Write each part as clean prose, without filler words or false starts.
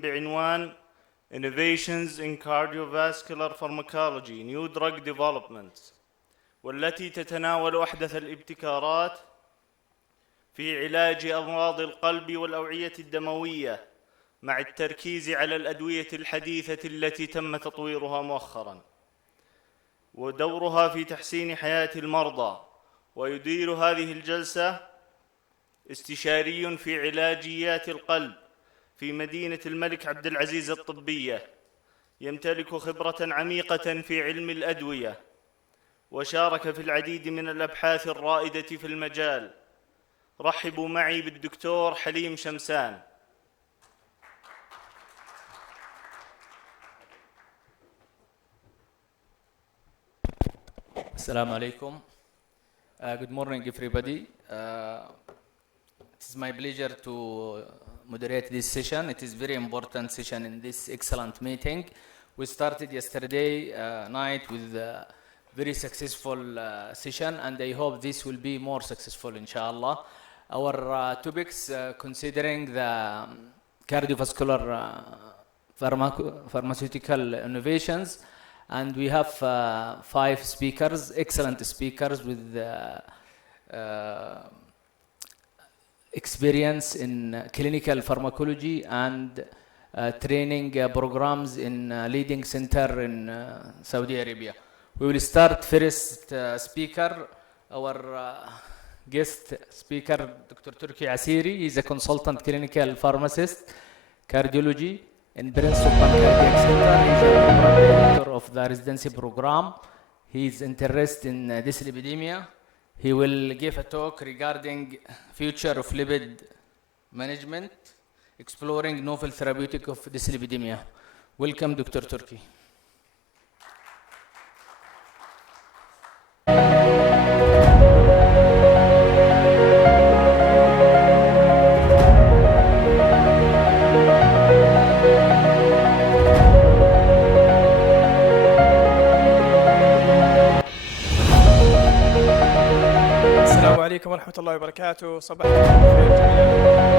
بعنوان Innovations in Cardiovascular Pharmacology New Drug Development، والتي تتناول أحدث الابتكارات في علاج أمراض القلب والأوعية الدموية، مع التركيز على الأدوية الحديثة التي تم تطويرها مؤخراً ودورها في تحسين حياة المرضى. ويدير هذه الجلسة استشاري في علاجيات القلب في مدينة الملك عبد العزيز الطبية، يمتلك خبرة عميقة في علم الأدوية، وشارك في العديد من الأبحاث الرائدة في المجال. رحبوا معي بالدكتور حليم شمسان. Assalamu alaikum. Good morning, everybody. It is my pleasure to moderate this session. It is a very important session in this excellent meeting. We started yesterday night with a very successful session, and I hope this will be more successful, inshallah. Our topics considering the cardiovascular pharmaceutical innovations. And we have 5 speakers, excellent speakers with experience in clinical pharmacology and training programs in leading center in Saudi Arabia. We will start first speaker, our guest speaker, Dr. Turki Asiri. He is a consultant clinical pharmacist, cardiology in Prince Sultan Cardiac Center. He is a program director of the residency program. He is interested in dyslipidemia. He will give a talk regarding future of lipid management, exploring novel therapeutic of dyslipidemia. Welcome, Dr. Turki. عليكم ورحمة الله وبركاته. صباح الخير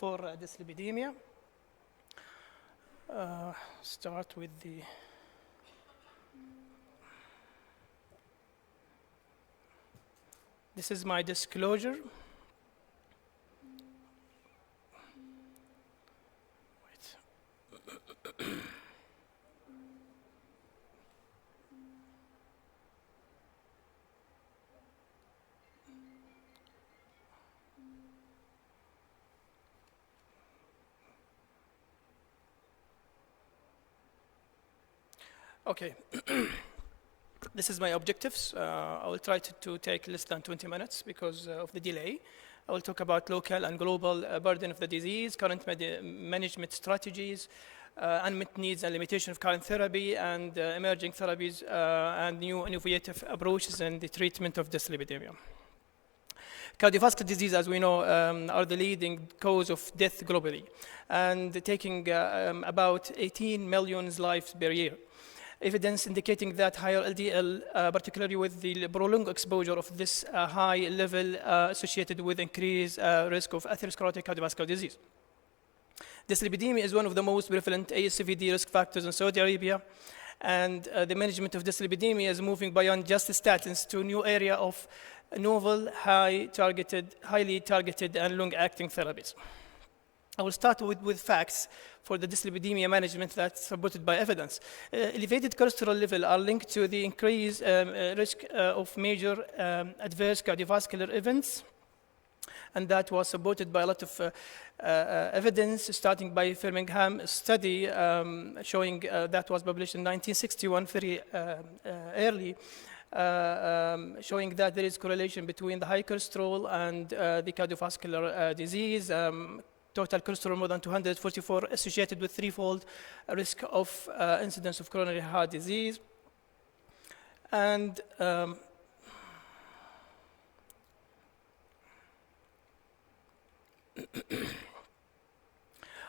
for dyslipidemia. Start with the this is my disclosure. Okay, this is my objectives. I will try to take less than 20 minutes because of the delay. I will talk about local and global burden of the disease, current management strategies, unmet needs and limitation of current therapy, and emerging therapies and new innovative approaches in the treatment of dyslipidemia. Cardiovascular disease, as we know, are the leading cause of death globally, and taking about 18 million lives per year. Evidence indicating that higher LDL, particularly with the prolonged exposure of this high level associated with increased risk of atherosclerotic cardiovascular disease. Dyslipidemia is one of the most prevalent ASCVD risk factors in Saudi Arabia, and the management of dyslipidemia is moving beyond just statins to a new area of novel, highly targeted and long-acting therapies. I will start with facts for the dyslipidemia management that's supported by evidence. Elevated cholesterol level are linked to the increased risk of major adverse cardiovascular events And that was supported by a lot of evidence, starting by Birmingham study showing that was published in 1961, very early, showing that there is correlation between the high cholesterol and the cardiovascular disease. Total cholesterol more than 244 associated with threefold risk of incidence of coronary heart disease. And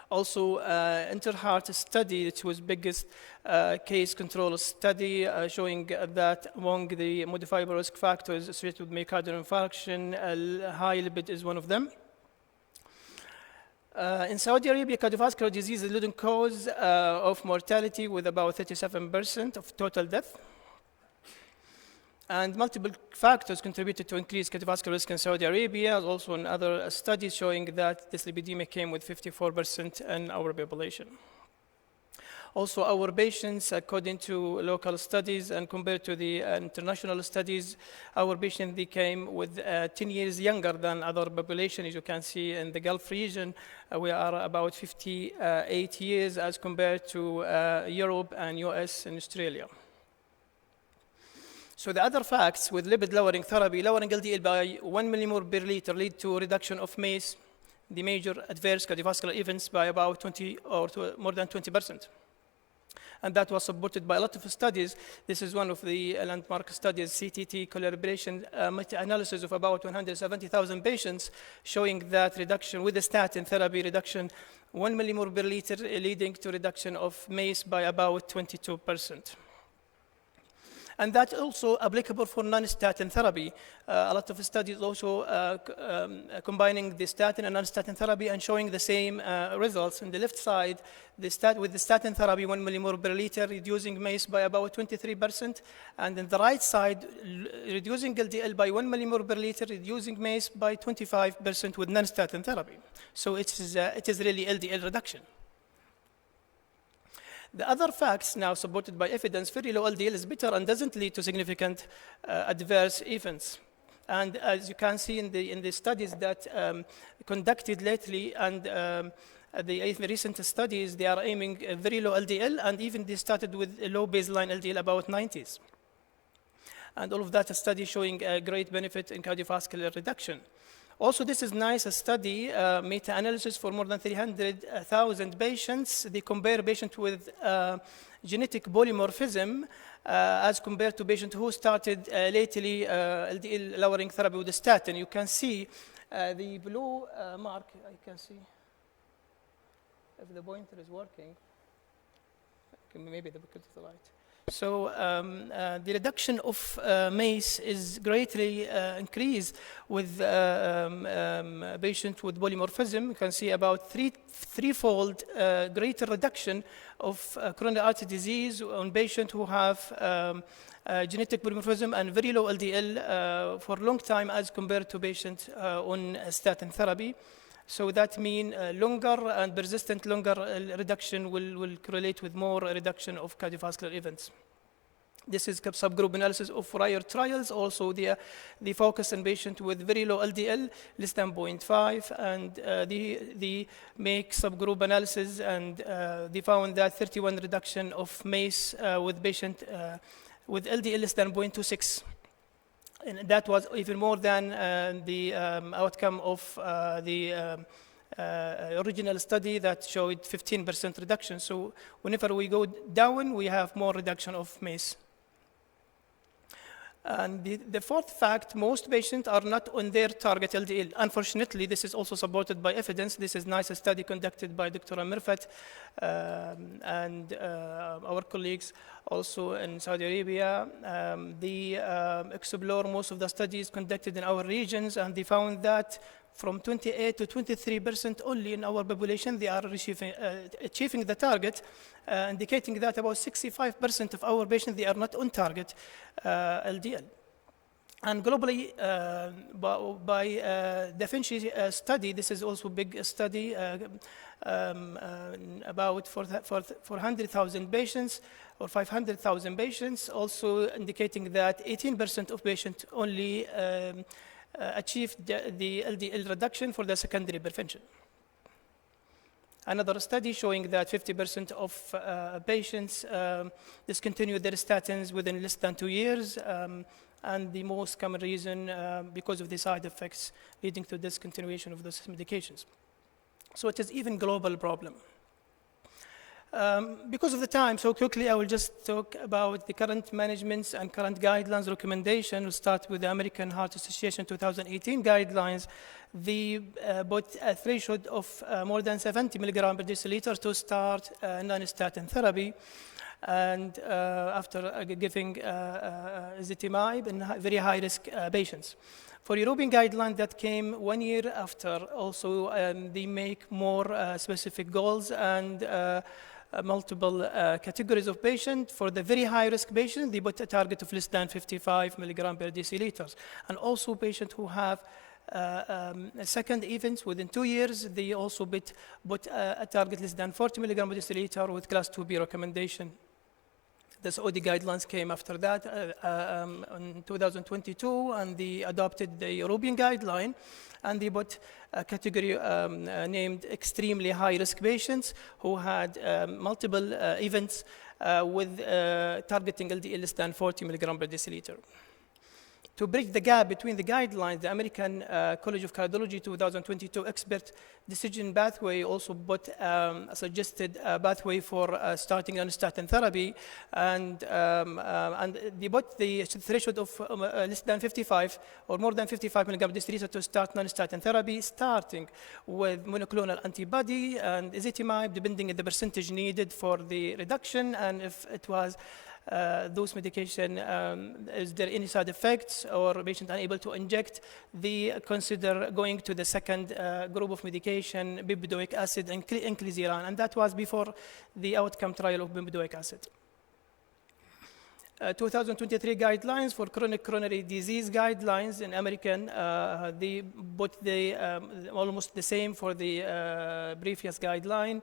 also, Interheart study, it was biggest case control study showing that among the modifiable risk factors associated with myocardial infarction, high lipid is one of them. In Saudi Arabia, cardiovascular disease is the leading cause of mortality with about 37% of total death. And multiple factors contributed to increased cardiovascular risk in Saudi Arabia, also in other studies showing that this lipidemia came with 54% in our population. Also, our patients, according to local studies and compared to the international studies, our patients, they came with 10 years younger than other population. As you can see in the Gulf region, we are about 58 years as compared to Europe and US and Australia. So the other facts with lipid-lowering therapy, lowering LDL by 1 millimole per liter lead to reduction of MACE, the major adverse cardiovascular events, by about 20 or more than 20%. And that was supported by a lot of studies. This is one of the landmark studies, CTT collaboration meta-analysis of about 170,000 patients, showing that reduction with the statin therapy reduction 1 millimole per liter, leading to reduction of MACE by about 22%. And that's also applicable for non-statin therapy. A lot of studies also combining the statin and non-statin therapy and showing the same results. On the left side, with the statin therapy, 1 millimole per liter, reducing MACE by about 23%. And on the right side, reducing LDL by 1 millimole per liter, reducing MACE by 25% with non-statin therapy. So it is really LDL reduction. The other facts now supported by evidence, very low LDL is better and doesn't lead to significant adverse events. And as you can see in the studies that conducted lately and the recent studies, they are aiming a very low LDL, and even they started with a low baseline LDL about 90s. And all of that study showing a great benefit in cardiovascular reduction. Also, this is nice, a study, meta-analysis for more than 300,000 patients. They compare patients with genetic polymorphism as compared to patients who started lately LDL lowering therapy with the statin. You can see the blue mark, I can see if the pointer is working. Maybe because of the light. So the reduction of MACE is greatly increased with patients with polymorphism. You can see about threefold greater reduction of coronary artery disease on patients who have genetic polymorphism and very low LDL for a long time as compared to patients on statin therapy. So that means longer and persistent longer reduction will correlate with more reduction of cardiovascular events. This is subgroup analysis of prior trials. Also, they focus on patients with very low LDL, less than 0.5, and they make subgroup analysis, and they found that 31 reduction of MACE with patient with LDL less than 0.26. And that was even more than the outcome of the original study that showed 15% reduction. So whenever we go down, we have more reduction of MACE. And the fourth fact, most patients are not on their target LDL. Unfortunately, this is also supported by evidence. This is a nice study conducted by Dr. Mirfat and our colleagues also in Saudi Arabia. They explore most of the studies conducted in our regions, and they found that from 28 to 23% only in our population, they are achieving the target, indicating that about 65% of our patients, they are not on target LDL. And globally, by Da Vinci study, this is also a big study, about 400,000 patients or 500,000 patients, also indicating that 18% of patients only achieved the LDL reduction for the secondary prevention. Another study showing that 50% of patients discontinue their statins within less than 2 years, and the most common reason because of the side effects leading to discontinuation of those medications. So it is even global problem. Because of the time, so quickly I will just talk about the current managements and current guidelines recommendation. We'll start with the American Heart Association 2018 guidelines. They put a threshold of more than 70 milligram per deciliter to start non-statin therapy, and after giving ezetimibe in very high-risk patients. For European guideline that came 1 year after, also they make more specific goals and multiple categories of patients. For the very high-risk patients, they put a target of less than 55 milligram per deciliters. And also patients who have second events within 2 years, they also put a target less than 40 milligram per deciliter with class 2B recommendation. The Saudi guidelines came after that in 2022, and they adopted the European guideline, and they put a category named extremely high-risk patients who had multiple events with targeting LDL less than 40 milligram per deciliter. To bridge the gap between the guidelines, the American College of Cardiology 2022 expert decision pathway also put a suggested pathway for starting non-statin therapy, and they put the threshold of less than 55 or more than 55 milligram per deciliter to start non-statin therapy, starting with monoclonal antibody and ezetimibe, depending on the percentage needed for the reduction, and if it was those medication, is there any side effects or patient unable to inject, they consider going to the second group of medication, bempedoic acid and inclisiran, and that was before the outcome trial of bempedoic acid. 2023 guidelines for chronic coronary disease guidelines in American, they put the almost the same for the previous guideline.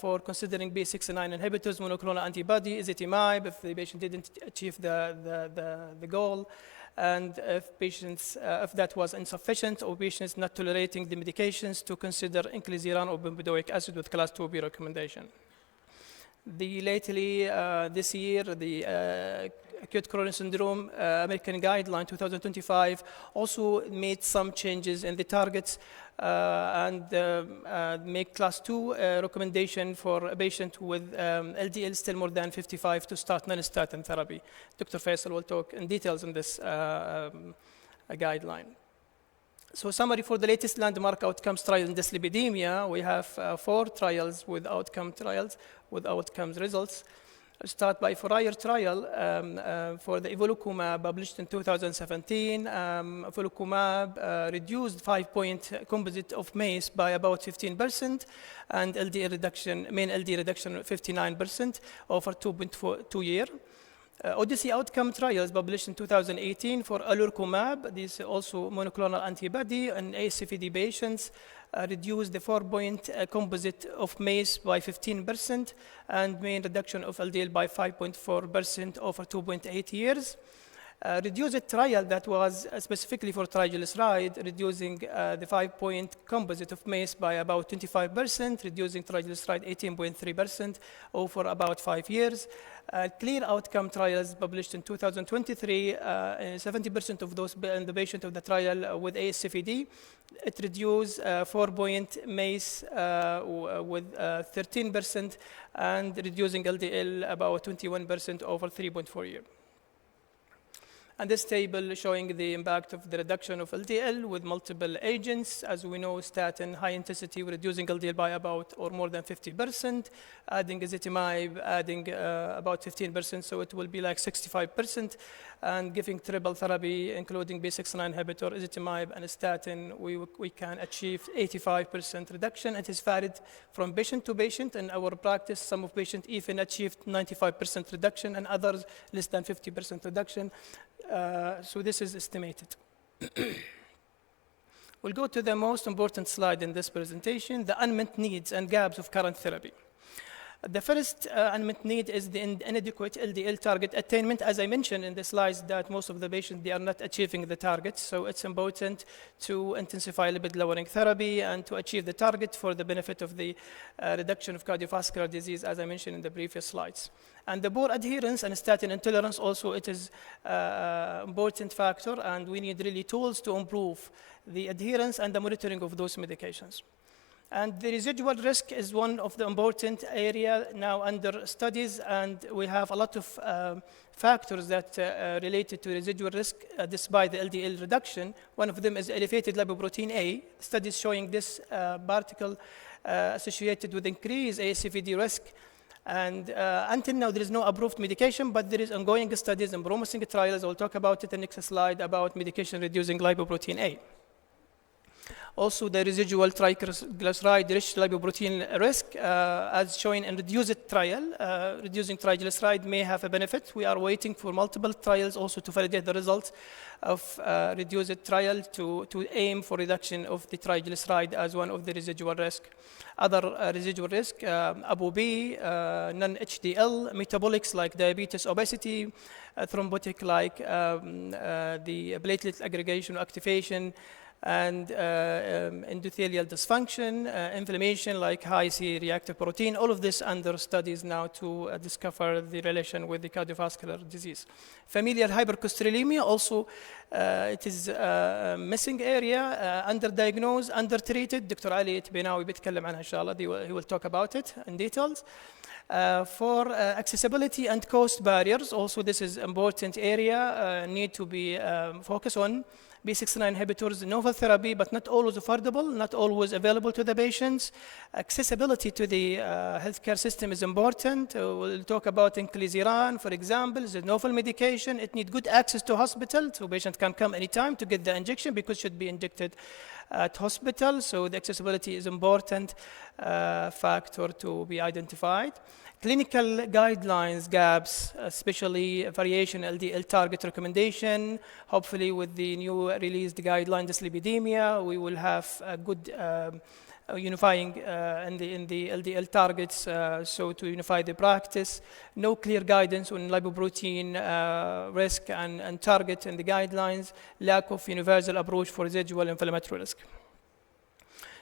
For considering B6-9 inhibitors, monoclonal antibody, ezetimibe, if the patient didn't achieve the goal, and if patients, if that was insufficient, or patients not tolerating the medications, to consider inclisiran or bempedoic acid with class 2B recommendation. Lately, this year, the acute coronary syndrome American guideline 2025 also made some changes in the targets and make class 2 recommendation for a patient with LDL still more than 55 to start non-statin therapy. Dr. Faisal will talk in details on this guideline. So summary for the latest landmark outcomes trial in dyslipidemia, we have 4 trials with outcomes results. I'll start by FORIER trial for the evolocumab published in 2017. Evolocumab reduced 5-point composite of MACE by about 15%, and LDL reduction, main LDL reduction 59% over 2.2 years. Odyssey outcome trials published in 2018 for alurcumab, this also monoclonal antibody in ASCVD patients, reduced the 4-point composite of MACE by 15% and mean reduction of LDL by 5.4% over 2.8 years. Reduced a trial that was specifically for triglyceride, reducing the 5-point composite of MACE by about 25%, reducing triglyceride 18.3% over about 5 years. Clear outcome trials published in 2023, 70% of those in the patient of the trial with ASCVD, it reduced 4-point MACE with 13% and reducing LDL about 21% over 3.4 years. And this table showing the impact of the reduction of LDL with multiple agents. As we know, statin, high intensity, reducing LDL by about or more than 50%. Adding ezetimibe, adding about 15%, so it will be like 65%. And giving triple therapy, including B6-9 inhibitor, ezetimibe, and statin, we can achieve 85% reduction. It is varied from patient to patient. In our practice, some of patients even achieved 95% reduction, and others less than 50% reduction. So this is estimated. We'll go to the most important slide in this presentation, the unmet needs and gaps of current therapy. The first unmet need is the inadequate LDL target attainment. As I mentioned in the slides, that most of the patients, they are not achieving the target. So it's important to intensify lipid-lowering therapy and to achieve the target for the benefit of the reduction of cardiovascular disease, as I mentioned in the previous slides. And the poor adherence and statin intolerance also, it is an important factor, and we need really tools to improve the adherence and the monitoring of those medications. And the residual risk is one of the important area now under studies, and we have a lot of factors that related to residual risk despite the LDL reduction. One of them is elevated lipoprotein A. Studies showing this particle associated with increased ASCVD risk. And until now, there is no approved medication, but there is ongoing studies and promising trials. I'll talk about it in the next slide about medication reducing lipoprotein A. Also, the residual triglyceride-rich lipoprotein risk, as shown in reduced trial, reducing triglyceride may have a benefit. We are waiting for multiple trials also to validate the results of reduced trial to aim for reduction of the triglyceride as one of the residual risk. Other residual risk, ApoB, non-HDL, metabolics like diabetes, obesity, thrombotic like the platelet aggregation or activation, and endothelial dysfunction, inflammation like high C-reactive protein. All of this under studies now to discover the relation with the cardiovascular disease. Familial hypercholesterolemia also, it is a missing area, underdiagnosed, undertreated. Dr. Ali Tbenawi بيتكلم عنها إن شاء الله. He will talk about it in details. For accessibility and cost barriers, also this is important area, need to be focused on. B69 inhibitors, novel therapy, but not always affordable, not always available to the patients. Accessibility to the healthcare system is important. We'll talk about inclisiran, for example. It's a novel medication. It needs good access to hospital, so patient can come anytime to get the injection because it should be injected at hospital. So the accessibility is important factor to be identified. Clinical guidelines gaps, especially variation LDL target recommendation. Hopefully with the new released guideline dyslipidemia, we will have a good unifying in the LDL targets, so to unify the practice. No clear guidance on lipoprotein risk and target in the guidelines. Lack of universal approach for residual inflammatory risk.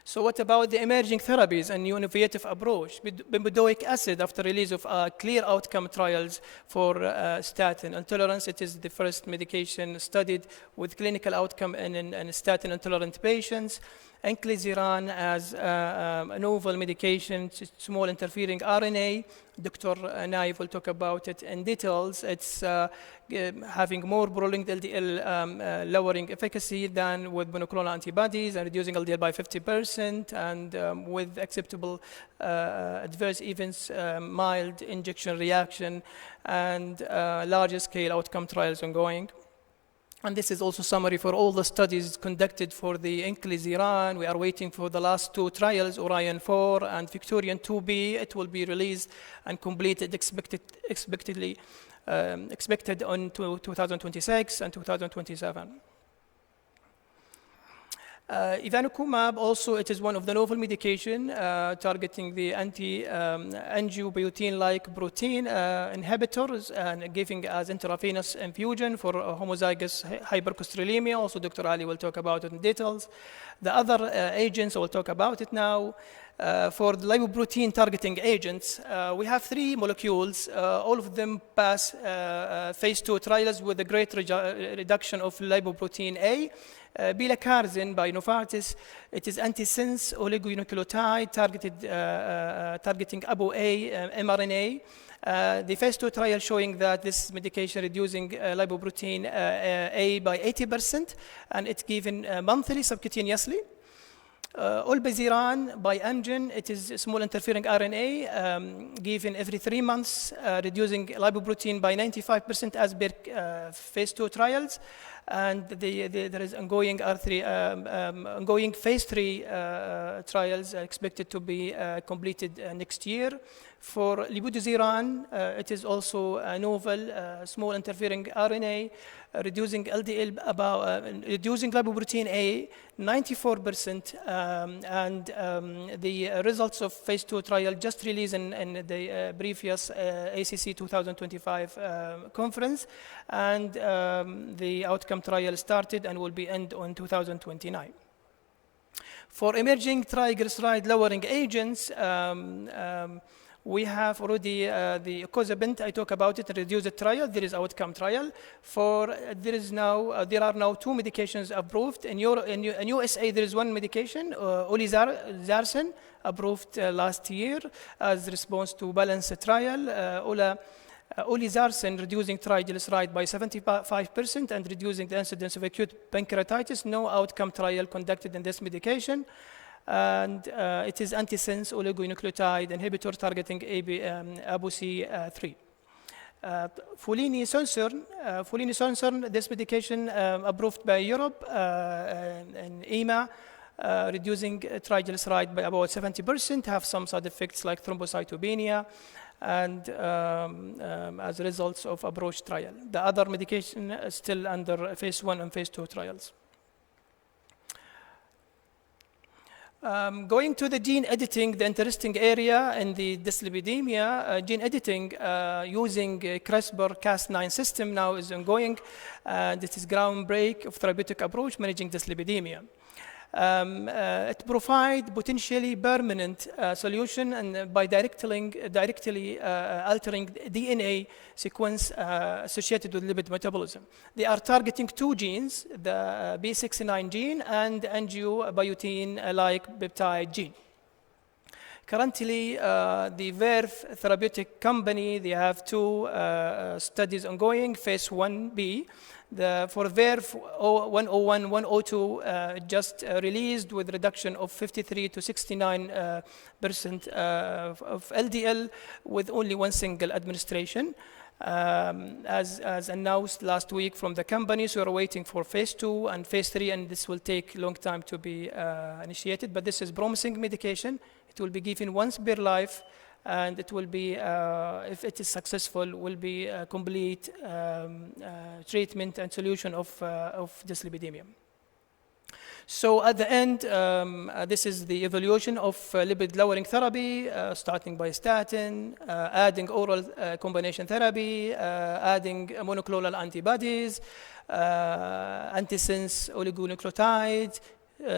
So what about the emerging therapies and new innovative approach? Bempedoic acid, after release of clear outcome trials for statin intolerance, it is the first medication studied with clinical outcome in statin intolerant patients. Inclisiran as a novel medication, small interfering RNA. Dr. Naif will talk about it in details. It's having more prolonged LDL lowering efficacy than with monoclonal antibodies and reducing LDL by 50% and with acceptable adverse events, mild injection reaction, and larger scale outcome trials ongoing. And this is also summary for all the studies conducted for the inclisiran. We are waiting for the last two trials, Orion 4 and Victorian 2B. It will be released and completed expected on 2026 and 2027. Evanocumab also, it is one of the novel medication targeting the anti-angiopoietin-like protein inhibitors and giving as intravenous infusion for homozygous hypercholesterolemia. Also, Dr. Ali will talk about it in details. The other agents, I will talk about it now. For the lipoprotein targeting agents, we have three molecules. All of them pass phase 2 trials with a great reduction of lipoprotein A. Bilacarzin by Novartis, it is antisense oligonucleotide targeting ApoA mRNA. The phase 2 trial showing that this medication reducing lipoprotein A by 80%, and it's given monthly subcutaneously. Olpasiran by Amgen, it is a small interfering RNA given every 3 months, reducing lipoprotein by 95% as per phase 2 trials. And there is ongoing ongoing phase 3 trials expected to be completed next year. For libudoziran, it is also a novel small interfering RNA, reducing LDL reducing lipoprotein A 94%, and the results of phase 2 trial just released in the previous ACC 2025 conference, and the outcome trial started and will be end on 2029. For emerging triglyceride lowering agents, we have already the icosapent. I talk about it. Reduced trial. There is outcome trial. There are now 2 medications approved in USA. There is 1 medication, olezarsen, approved last year as response to BALANCE trial. Olezarsen reducing triglyceride by 75% and reducing the incidence of acute pancreatitis. No outcome trial conducted in this medication. And it is antisense oligonucleotide inhibitor targeting ApoC3. Folinisonsern, this medication approved by Europe and EMA, reducing triglyceride by about 70%, have some side effects like thrombocytopenia, and as a result of approach trial. The other medication is still under phase 1 and phase 2 trials. Going to the gene editing, the interesting area in the dyslipidemia, gene editing using CRISPR-Cas9 system now is ongoing. This is groundbreak of therapeutic approach managing dyslipidemia. It provides potentially permanent solution, and by directly altering DNA sequence associated with lipid metabolism. They are targeting 2 genes, the B69 gene and angiopoietin-like peptide gene. Currently, the Verve therapeutic company, they have 2 studies ongoing, phase 1B. For Verve 101, 102 just released with reduction of 53 to 69% of LDL with only 1 single administration. As announced last week from the company, so we're waiting for phase 2 and phase 3, and this will take a long time to be initiated. But this is promising medication. It will be given once per life, and it will be, if it is successful, will be a complete treatment and solution of dyslipidemia. So at the end, this is the evaluation of lipid-lowering therapy, starting by statin, adding oral combination therapy, adding monoclonal antibodies, antisense oligonucleotides,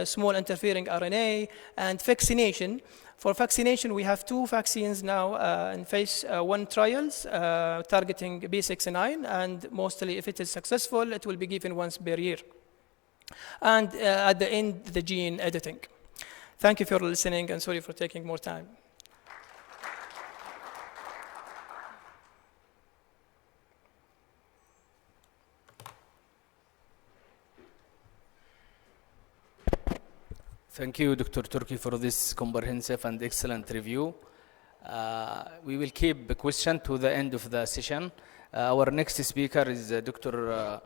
small interfering RNA, and vaccination. For vaccination, we have 2 vaccines now in phase 1 trials targeting B69, and mostly, if it is successful, it will be given once per year. And at the end, the gene editing. Thank you for listening, and sorry for taking more time. Thank you, Dr. Turki, for this comprehensive and excellent review. We will keep the question to the end of the session. Our next speaker is Dr.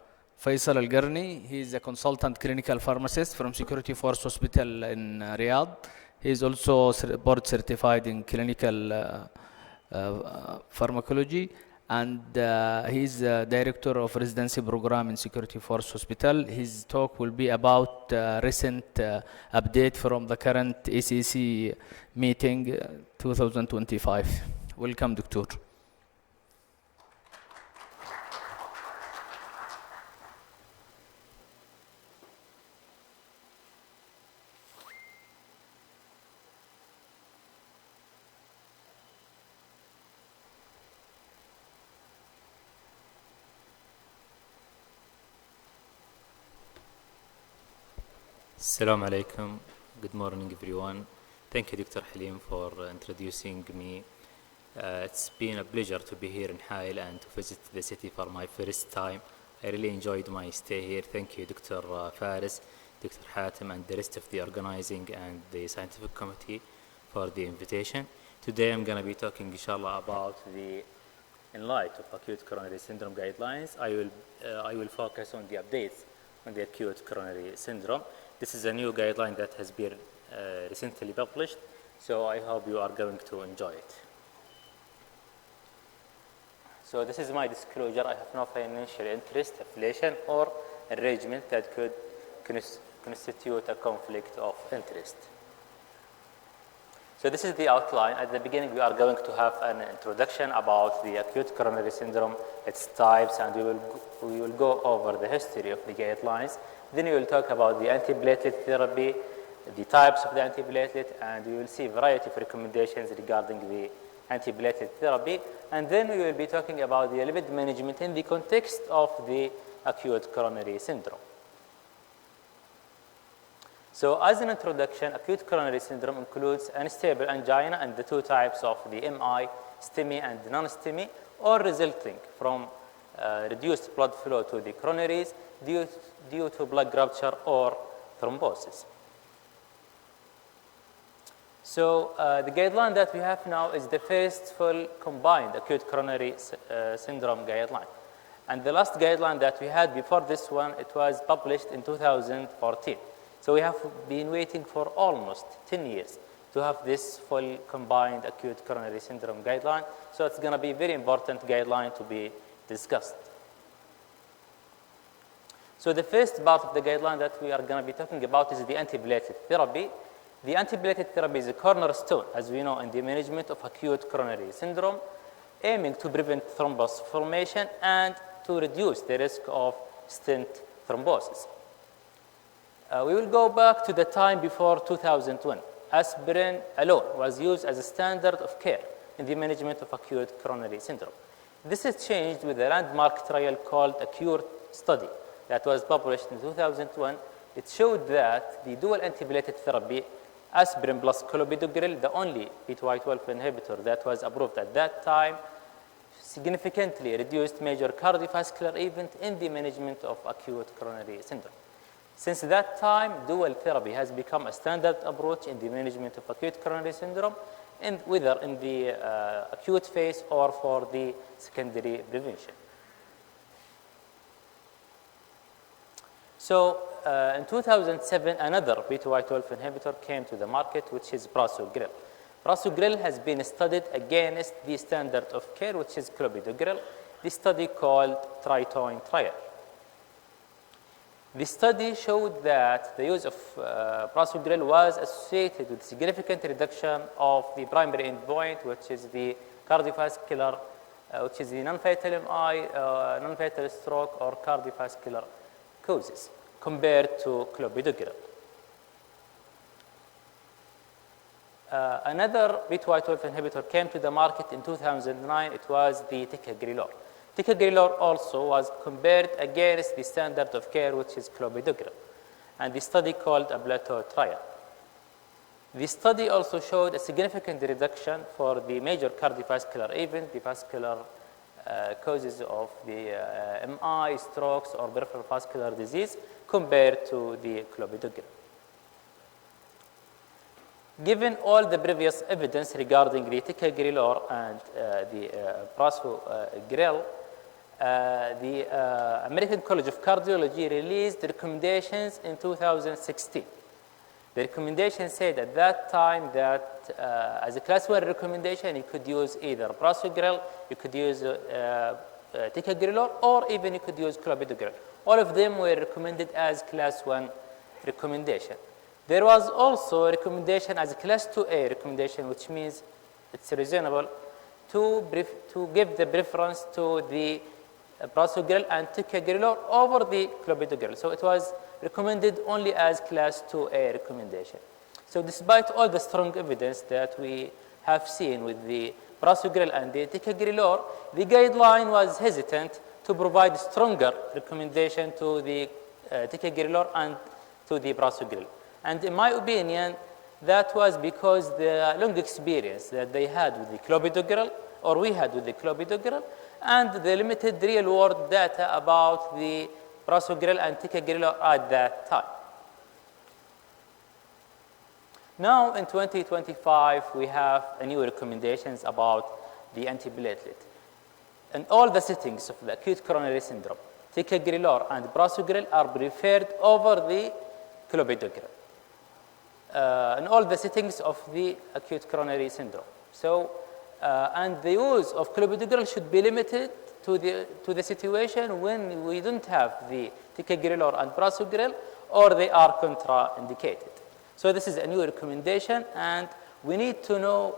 Faisal Al-Garni. He is a consultant clinical pharmacist from Security Force Hospital in Riyadh. He is also board certified in clinical pharmacology, and he is director of residency program in Security Force Hospital. His talk will be about recent update from the current ACC meeting 2025. Welcome, Doctor. Assalamu alaikum. Good morning, everyone. Thank you, Dr. Halim, for introducing me. It's been a pleasure to be here in Hail and to visit the city for my first time. I really enjoyed my stay here. Thank you, Dr. Faris, Dr. Hatem, and the rest of the organizing and the scientific committee for the invitation. Today I'm going to be talking, inshallah, about the in light of acute coronary syndrome guidelines, I will focus on the updates on the acute coronary syndrome. This is a new guideline that has been recently published, so I hope you are going to enjoy it. So this is my disclosure. I have no financial interest, affiliation, or arrangement that could constitute a conflict of interest. So this is the outline. At the beginning, we are going to have an introduction about the acute coronary syndrome, its types, and we will go over the history of the guidelines. Then we will talk about the antiplatelet therapy, the types of the antiplatelet, and we will see a variety of recommendations regarding the antiplatelet therapy. And then we will be talking about the lipid management in the context of the acute coronary syndrome. So as an introduction, acute coronary syndrome includes unstable angina and the two types of the MI, STEMI and non-STEMI, or resulting from reduced blood flow to the coronaries due to blood rupture or thrombosis. So the guideline that we have now is the first full combined acute coronary syndrome guideline. And the last guideline that we had before this one, it was published in 2014. So we have been waiting for almost 10 years to have this full combined acute coronary syndrome guideline. So it's going to be a very important guideline to be discussed. So the first part of the guideline that we are going to be talking about is the antiplatelet therapy. The antiplatelet therapy is a cornerstone, as we know, in the management of acute coronary syndrome, aiming to prevent thrombus formation and to reduce the risk of stent thrombosis. We will go back to the time before 2001. Aspirin alone was used as a standard of care in the management of acute coronary syndrome. This has changed with a landmark trial called a CURE study that was published in 2001. It showed that the dual antiplatelet therapy, aspirin plus clopidogrel, the only P2Y12 inhibitor that was approved at that time, significantly reduced major cardiovascular event in the management of acute coronary syndrome. Since that time, dual therapy has become a standard approach in the management of acute coronary syndrome, and whether in the acute phase or for the secondary prevention. So in 2007, another P2Y12 inhibitor came to the market, which is prasugrel. Prasugrel has been studied against the standard of care, which is clopidogrel, the study called Triton trial. The study showed that the use of prasugrel was associated with significant reduction of the primary endpoint, which is the cardiovascular, which is the non-fatal MI, non-fatal stroke, or cardiovascular causes, compared to clopidogrel. Another P2Y12 inhibitor came to the market in 2009. It was the ticagrelor. Ticagrelor also was compared against the standard of care, which is clopidogrel, and the study called a plateau trial. The study also showed a significant reduction for the major cardiovascular event, the vascular causes of the MI, strokes, or peripheral vascular disease, compared to the clopidogrel. Given all the previous evidence regarding the ticagrelor and the prasugrel, the American College of Cardiology released recommendations in 2016. The recommendation said at that time that as a class 1 recommendation, you could use either prasugrel, you could use ticagrelor, or even you could use clopidogrel. All of them were recommended as class 1 recommendation. There was also a recommendation as a class 2A recommendation, which means it's reasonable to give the preference to the prasugrel and ticagrelor over the clopidogrel. So it was recommended only as class 2A recommendation. So despite all the strong evidence that we have seen with the prasugrel and the ticagrelor, the guideline was hesitant to provide stronger recommendation to the ticagrelor and to the prasugrel. And in my opinion, that was because the long experience that they had with the clopidogrel, or we had with the clopidogrel, and the limited real-world data about the prasugrel and ticagrelor at that time. Now, in 2025, we have new recommendations about the antiplatelet. in all the settings of the acute coronary syndrome, ticagrelor and prasugrel are preferred over the clopidogrel in all the settings of the acute coronary syndrome. So, and the use of clopidogrel should be limited to the situation when we don't have the ticagrelor and prasugrel or they are contraindicated. So this is a new recommendation, and we need to know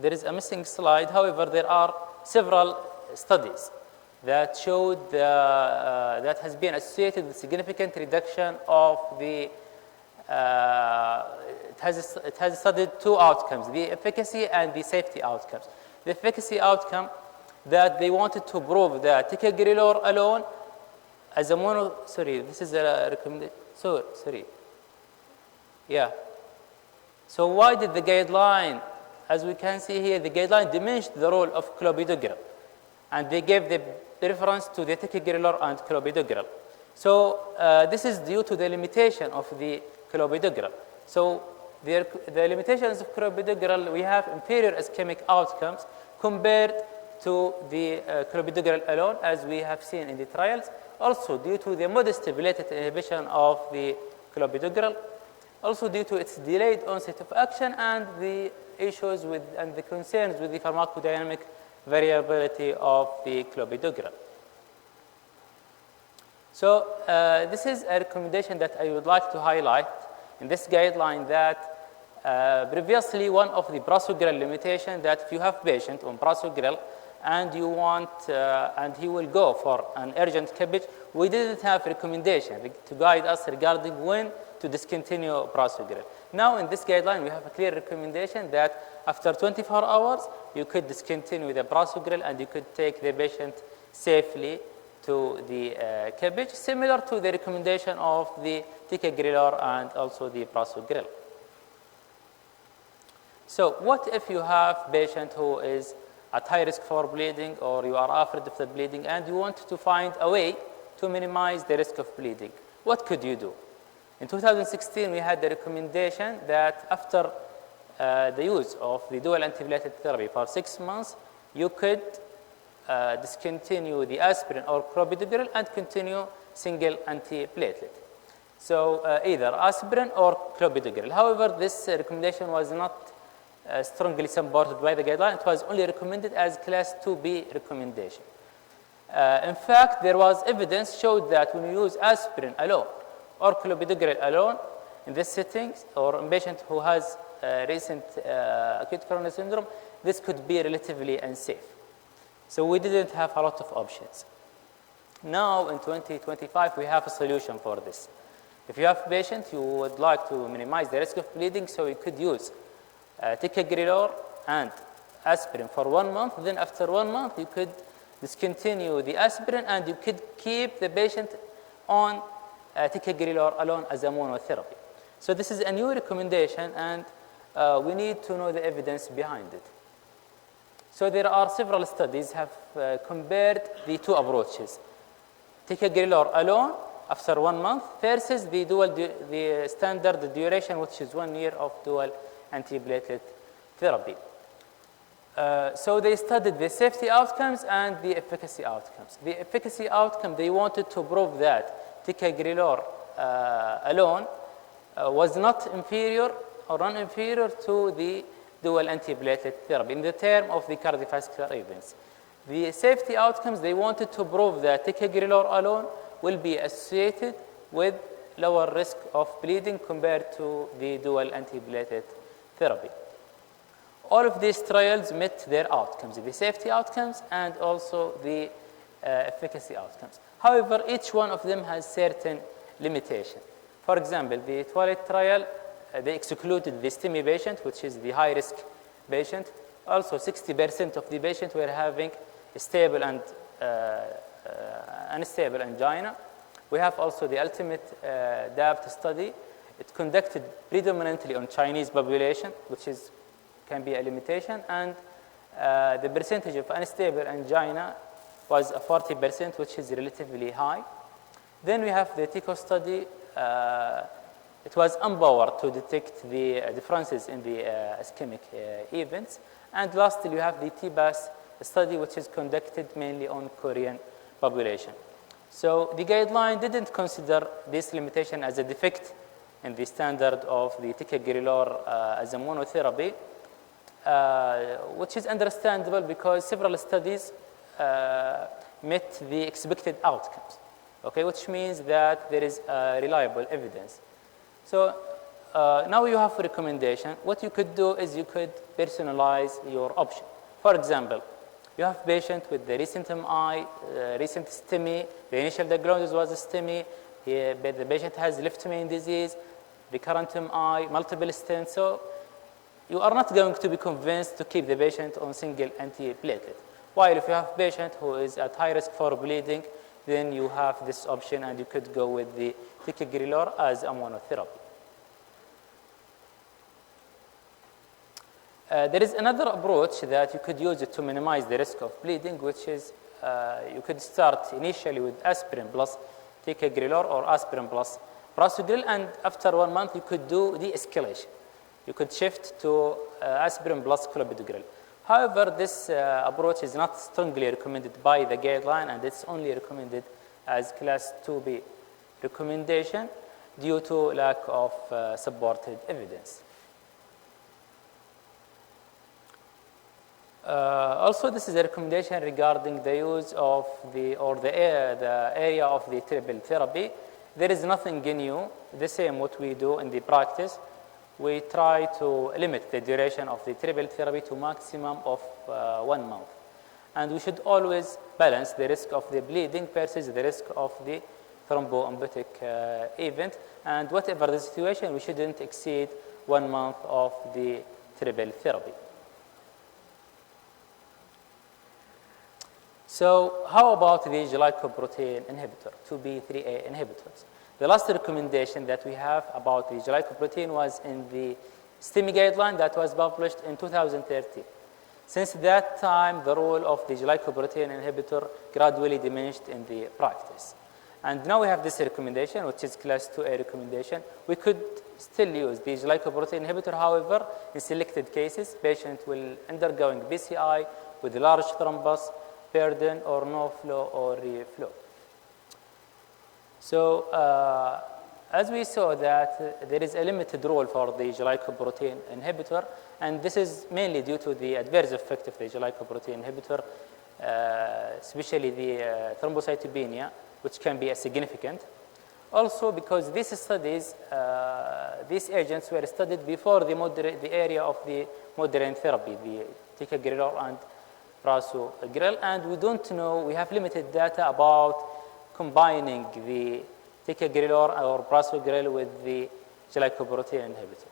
there is a missing slide. However, there are several studies that showed that has been associated with significant reduction of the it has studied two outcomes, the efficacy and the safety outcomes. The efficacy outcome that they wanted to prove that ticagrelor alone as a this is a recommendation. So why did the guideline, as we can see here, the guideline diminished the role of clopidogrel, and they gave the reference to the ticagrelor and clopidogrel. So this is due to the limitation of the clopidogrel. So the limitations of clopidogrel, we have inferior ischemic outcomes compared to the clopidogrel alone, as we have seen in the trials. Also due to the modest related inhibition of the clopidogrel, also due to its delayed onset of action and the issues with and the concerns with the pharmacodynamic variability of the clopidogrel. So this is a recommendation that I would like to highlight in this guideline, that previously one of the prasugrel limitation, that if you have patient on prasugrel and you want and he will go for an urgent CABG, we didn't have recommendation to guide us regarding when to discontinue prasugrel. Now in this guideline we have a clear recommendation that after 24 hours you could discontinue the prasugrel and you could take the patient safely to the CABG, similar to the recommendation of the ticagrelor and also the prasugrel. So what if you have patient who is at high risk for bleeding, or you are afraid of the bleeding and you want to find a way to minimize the risk of bleeding? What could you do? In 2016, we had the recommendation that after the use of the dual antiplatelet therapy for 6 months, you could discontinue the aspirin or clopidogrel and continue single antiplatelet. So either aspirin or clopidogrel. However, this recommendation was not strongly supported by the guideline. It was only recommended as class 2B recommendation. In fact, there was evidence showed that when you use aspirin alone or clopidogrel alone in this setting, or in patient who has recent acute coronary syndrome, this could be relatively unsafe. So we didn't have a lot of options. Now in 2025, we have a solution for this. If you have a patient, you would like to minimize the risk of bleeding, so you could use ticagrelor and aspirin for 1 month. Then after 1 month, you could discontinue the aspirin and you could keep the patient on ticagrelor alone as a monotherapy. So this is a new recommendation, and we need to know the evidence behind it. So there are several studies have compared the two approaches, ticagrelor alone after 1 month versus the standard duration, which is 1 year of dual antiplatelet therapy. So they studied the safety outcomes and the efficacy outcomes. The efficacy outcome, they wanted to prove that ticagrelor alone was not inferior or non-inferior to the dual antiplatelet therapy in the term of the cardiovascular events. The safety outcomes, they wanted to prove that ticagrelor alone will be associated with lower risk of bleeding compared to the dual antiplatelet therapy. All of these trials met their outcomes, the safety outcomes and also the efficacy outcomes. However, each one of them has certain limitation. For example, the Twilight trial, they excluded the STEMI patient, which is the high-risk patient. Also, 60% of the patients were having a stable and unstable angina. We have also the ultimate DAPT study. It conducted predominantly on Chinese population, which can be a limitation, and the percentage of unstable angina was 40%, which is relatively high. Then we have the TICO study. it was empowered to detect the differences in the ischemic events. And lastly, you have the TBAS study, which is conducted mainly on Korean population. So the guideline didn't consider this limitation as a defect in the standard of the ticagrelor as a monotherapy, which is understandable because several studies met the expected outcomes, okay, which means that there is reliable evidence. So now you have a recommendation. What you could do is you could personalize your option. For example, you have a patient with the recent MI, recent STEMI, the initial diagnosis was a STEMI, but the patient has left main disease, recurrent MI, multiple stents. So you are not going to be convinced to keep the patient on single antiplatelet. While if you have a patient who is at high risk for bleeding, then you have this option and you could go with the ticagrelor as a monotherapy. There is another approach that you could use to minimize the risk of bleeding, which is you could start initially with aspirin plus ticagrelor or aspirin plus prasugrel, and after 1 month you could do the escalation. You could shift to aspirin plus clopidogrel. However, this approach is not strongly recommended by the guideline, and it's only recommended as class 2B recommendation due to lack of supported evidence. Also, this is a recommendation regarding the use of the area of the triple therapy. There is nothing new, the same what we do in the practice. We try to limit the duration of the triple therapy to maximum of 1 month. And we should always balance the risk of the bleeding versus the risk of the thromboembolistic event. And whatever the situation, we shouldn't exceed 1 month of the triple therapy. So how about the glycoprotein inhibitor, 2B3A inhibitors? The last recommendation that we have about the glycoprotein was in the STEMI guideline that was published in 2013. Since that time, the role of the glycoprotein inhibitor gradually diminished in the practice. And now we have this recommendation, which is class 2A recommendation. We could still use the glycoprotein inhibitor. However, in selected cases, patient will undergoing BCI with large thrombus burden or no flow or reflow. So as we saw that there is a limited role for the glycoprotein inhibitor, and this is mainly due to the adverse effect of the glycoprotein inhibitor, especially the thrombocytopenia, which can be significant. Also because these studies, these agents were studied before the area of the modern therapy, the ticagrelor and prasugrel, and we don't know, we have limited data about combining the ticagrelor or prasugrel with the glycoprotein inhibitor.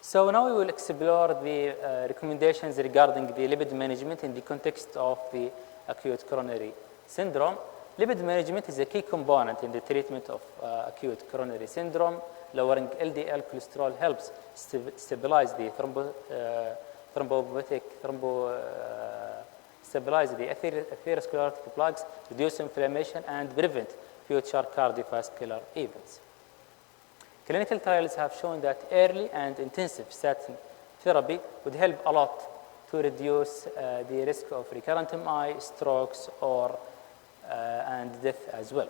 So now we will explore the recommendations regarding the lipid management in the context of the acute coronary syndrome. Lipid management is a key component in the treatment of acute coronary syndrome. Lowering LDL cholesterol helps stabilize the stabilize the atherosclerotic plaques, reduce inflammation, and prevent future cardiovascular events. Clinical trials have shown that early and intensive statin therapy would help a lot to reduce the risk of recurrent MI, strokes, and death as well.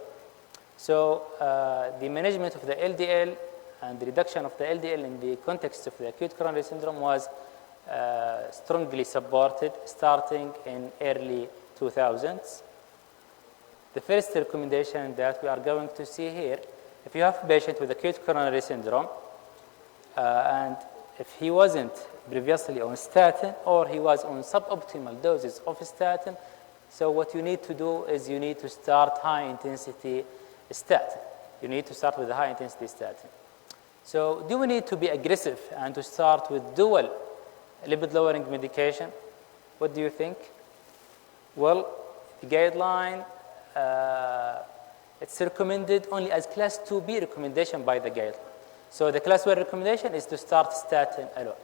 So the management of the LDL and the reduction of the LDL in the context of the acute coronary syndrome was strongly supported starting in early 2000s. The first recommendation that we are going to see here, if you have a patient with acute coronary syndrome and if he wasn't previously on statin or he was on suboptimal doses of statin, so what you need to do is you need to start high intensity statin. You need to start with a high intensity statin. So do we need to be aggressive and to start with dual lipid lowering medication? What do you think? Well, the guideline, it's recommended only as class 2B recommendation by the guideline. So the class 1 recommendation is to start statin alone.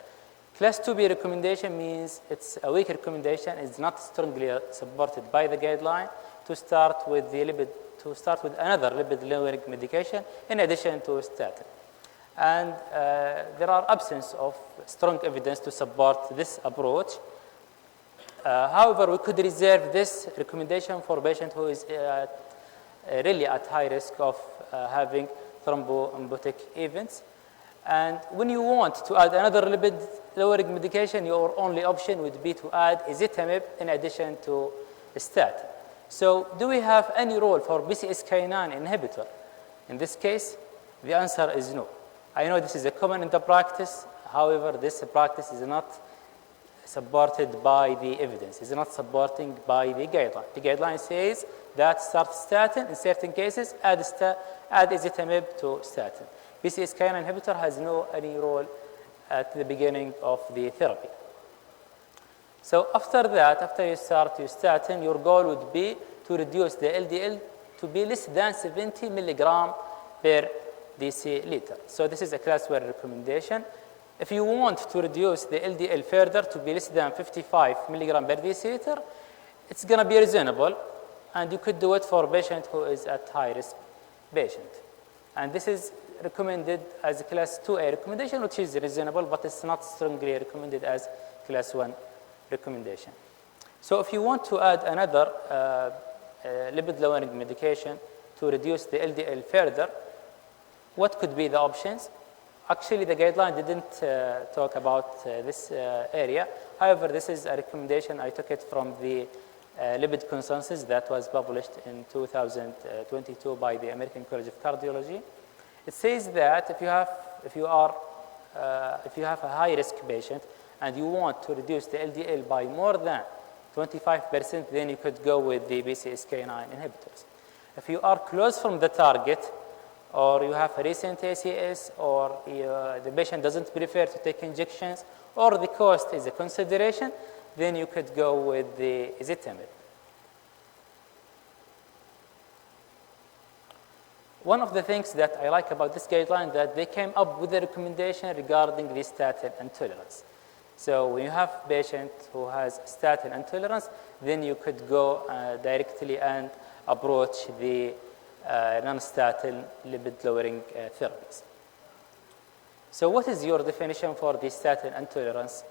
Class 2B recommendation means it's a weak recommendation, it's not strongly supported by the guideline to start with the lipid to start with another lipid-lowering medication in addition to statin. And there are absence of strong evidence to support this approach. However, we could reserve this recommendation for a patient who is really at high risk of having thromboembolistic events. And when you want to add another lipid-lowering medication, your only option would be to add ezetimibe in addition to statin. So do we have any role for PCSK9 inhibitor? In this case, the answer is no. I know this is a common in the practice. However, this practice is not supported by the evidence. It's not supporting by the guideline. The guideline says that start statin in certain cases, add ezetimibe to statin. PCSK9 inhibitor has no any role at the beginning of the therapy. So after that, after you start your statin, your goal would be to reduce the LDL to be less than 70 milligram per deciliter. So this is a class 1 recommendation. If you want to reduce the LDL further to be less than 55 milligram per deciliter, it's going to be reasonable, and you could do it for a patient who is at high risk patient. And this is recommended as a class 2A recommendation, which is reasonable, but it's not strongly recommended as class 1 recommendation. So if you want to add another lipid-lowering medication to reduce the LDL further, what could be the options? Actually, the guideline didn't talk about this area. However, this is a recommendation. I took it from the lipid consensus that was published in 2022 by the American College of Cardiology. It says that if you have a high-risk patient and you want to reduce the LDL by more than 25%, then you could go with the PCSK9 inhibitors. If you are close from the target, or you have a recent ACS, or the patient doesn't prefer to take injections, or the cost is a consideration, then you could go with the ezetimibe. One of the things that I like about this guideline that they came up with a recommendation regarding the statin intolerance. So when you have a patient who has statin intolerance, then you could go directly and approach the non-statin lipid-lowering therapies. So what is your definition for the statin intolerance?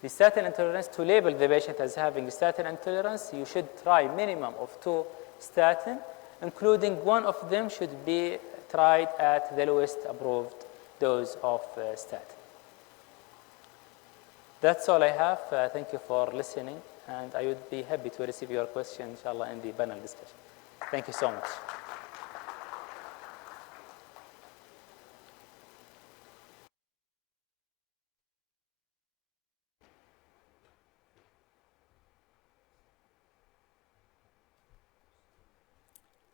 The statin intolerance, to label the patient as having statin intolerance, you should try minimum of 2 statin, including one of them should be tried at the lowest approved dose of statin. That's all I have. Thank you for listening, and I would be happy to receive your question, inshallah, in the panel discussion. Thank you so much.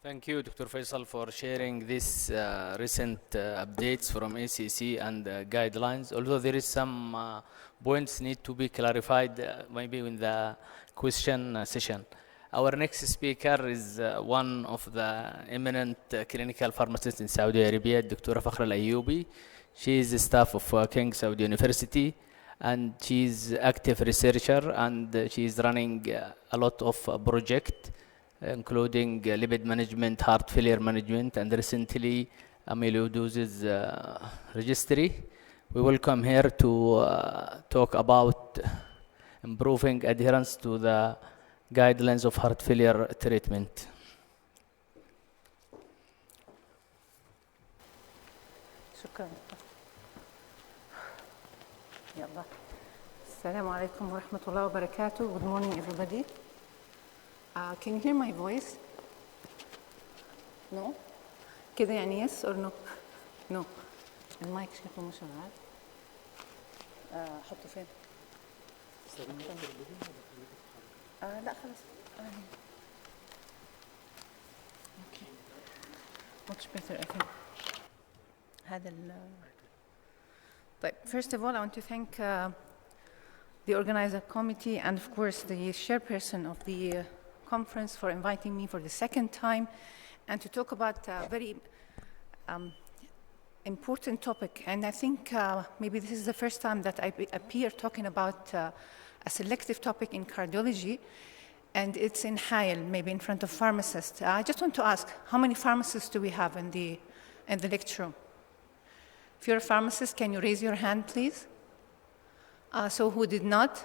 Thank you, Dr. Faisal, for sharing these recent updates from ACC and guidelines. Although there is some points need to be clarified maybe in the question session. Our next speaker is one of the eminent clinical pharmacists in Saudi Arabia, Dr. Fakhr Al-Ayyubi. She is the staff of King Saudi University, and she is active researcher, and she is running a lot of projects, including lipid management, heart failure management, and recently amyloidosis registry. We welcome her to talk about improving adherence to the guidelines of heart failure treatment. شكرا. يلا. السلام عليكم ورحمة الله وبركاته. Good morning, everybody. Can you hear my voice? No? كده يعني yes or no? No. المايك شكله مش شغال. حطه فين؟ لا خلاص. Okay. Much better, I think. هذا طيب. First of all, I want to thank the organizer committee and, of course, the chairperson of the conference for inviting me for the second time and to talk about a very important topic. And I think maybe this is the first time that I appear talking about a selective topic in cardiology. and it's in Hayel, maybe in front of pharmacists. I just want to ask, how many pharmacists do we have in the lecture room? If you're a pharmacist, can you raise your hand, please? So who did not?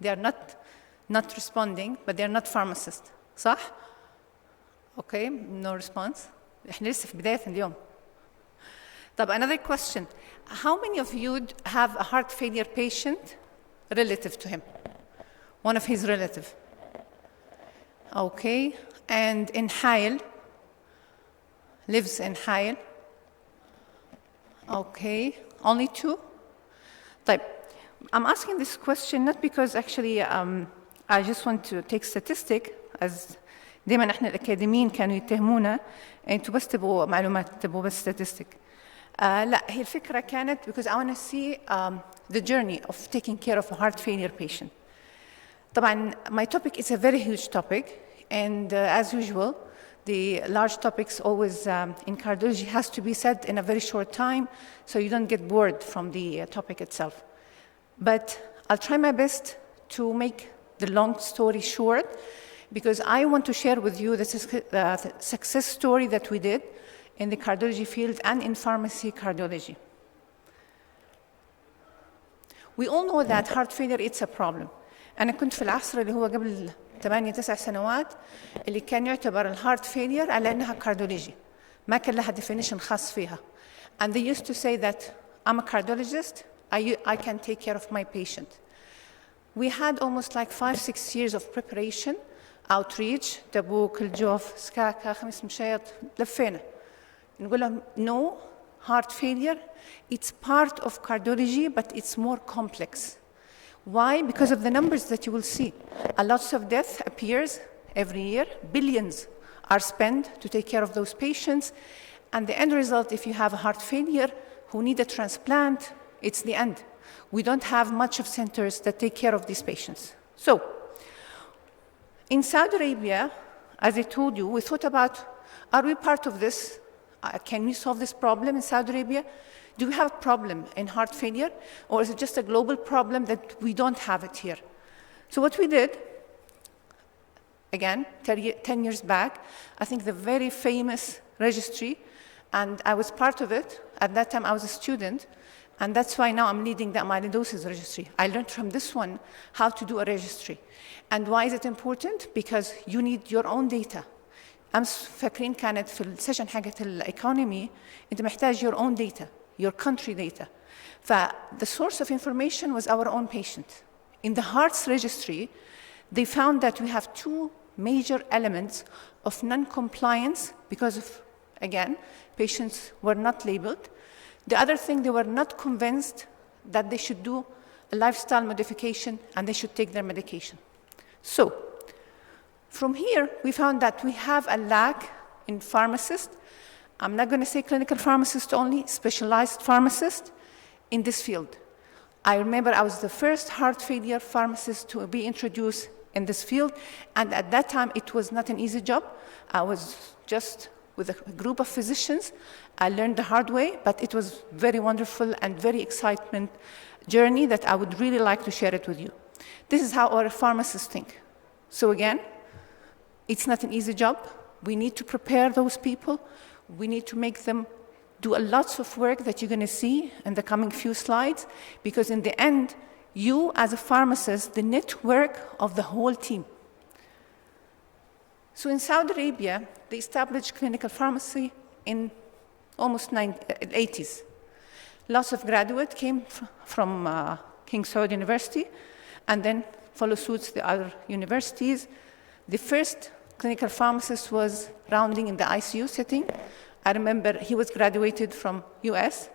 They are not responding, but they're not pharmacists. صح? Okay, no response. احنا لسه في بداية اليوم. طب another question. How many of you have a heart failure patient relative to him? One of his relative. Okay, and in Hayel, lives in Hayel. Okay, only 2? طيب, I'm asking this question not because actually I just want to take statistic, as دايما احنا الأكاديميين كانوا يتهمونا انتوا بس تبغوا معلومات تبغوا بس statistic. لا, هي الفكرة كانت because I want to see the journey of taking care of a heart failure patient. طبعا my topic is a very huge topic, and as usual, the large topics always in cardiology has to be said in a very short time, so you don't get bored from the topic itself. But I'll try my best to make the long story short, because I want to share with you the success story that we did in the cardiology field and in pharmacy cardiology. We all know that heart failure, it's a problem. أنا كنت في العصر اللي هو قبل 8-9 سنوات اللي كان يعتبر الهارت فيلير على أنها كارديولوجي. ما كان لها definition خاص فيها. And they used to say that I'm a cardiologist, I can take care of my patient. We had almost like 5-6 years of preparation, outreach, تبوك, الجوف, سكاكا, خميس مشيط, لفينا. نقول لهم no, heart failure, it's part of cardiology, but it's more complex. Why? Because of the numbers that you will see. A lot of death appears every year. Billions are spent to take care of those patients. And the end result, if you have a heart failure who need a transplant, it's the end. We don't have much of centers that take care of these patients. So, in Saudi Arabia, as I told you, we thought about, are we part of this? Can we solve this problem in Saudi Arabia? Do we have a problem in heart failure, or is it just a global problem that we don't have it here? So what we did, again, 10 years back, I think the very famous registry, and I was part of it. At that time, I was a student, and that's why now I'm leading the amyloidosis registry. I learned from this one how to do a registry. And why is it important? Because you need your own data. أمس فاكرين كانت في السيشن حقت الإيكونومي أنت محتاج your own data, your country data. The source of information was our own patient. In the hearts registry, they found that we have 2 major elements of non-compliance because of, again, patients were not labeled. The other thing, they were not convinced that they should do a lifestyle modification and they should take their medication. So, from here, we found that we have a lack in pharmacists. I'm not going to say clinical pharmacists only, specialized pharmacists in this field. I remember I was the first heart failure pharmacist to be introduced in this field, and at that time, it was not an easy job. I was just with a group of physicians. I learned the hard way, but it was very wonderful and very exciting journey that I would really like to share it with you. This is how our pharmacists think. So again, it's not an easy job. We need to prepare those people. We need to make them do a lots of work that you're going to see in the coming few slides, because in the end, you as a pharmacist, the network of the whole team. So in Saudi Arabia, they established clinical pharmacy in almost 80s. Lots of graduates came from King Saud University, and then follow suits the other universities. The first clinical pharmacist was rounding in the ICU setting. I remember he was graduated from US.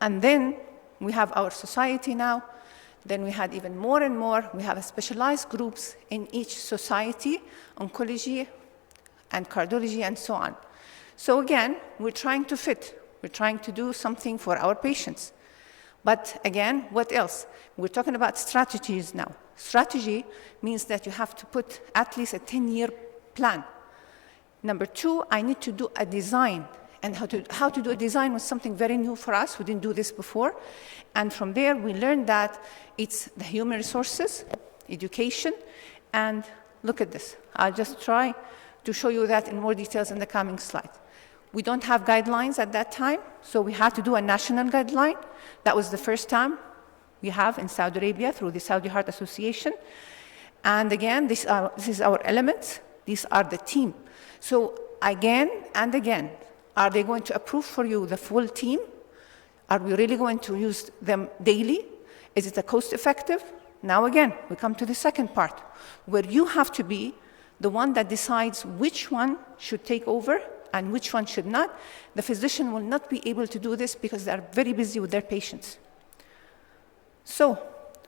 And then we have our society now. Then we had even more and more. We have specialized groups in each society, oncology and cardiology and so on. So again, we're trying to fit. We're trying to do something for our patients. But again, what else? We're talking about strategies now. Strategy means that you have to put at least a 10-year plan. Number 2, I need to do a design. And how to do a design was something very new for us. We didn't do this before. And from there, we learned that it's the human resources, education, And look at this. I'll just try to show you that in more details in the coming slide. We don't have guidelines at that time, so we had to do a national guideline. That was the first time we have in Saudi Arabia through the Saudi Heart Association. And again, this is our elements. These are the team. So again and again, are they going to approve for you the full team? Are we really going to use them daily? Is it a cost effective? Now again, we come to the second part, where you have to be the one that decides which one should take over and which one should not. The physician will not be able to do this because they are very busy with their patients. So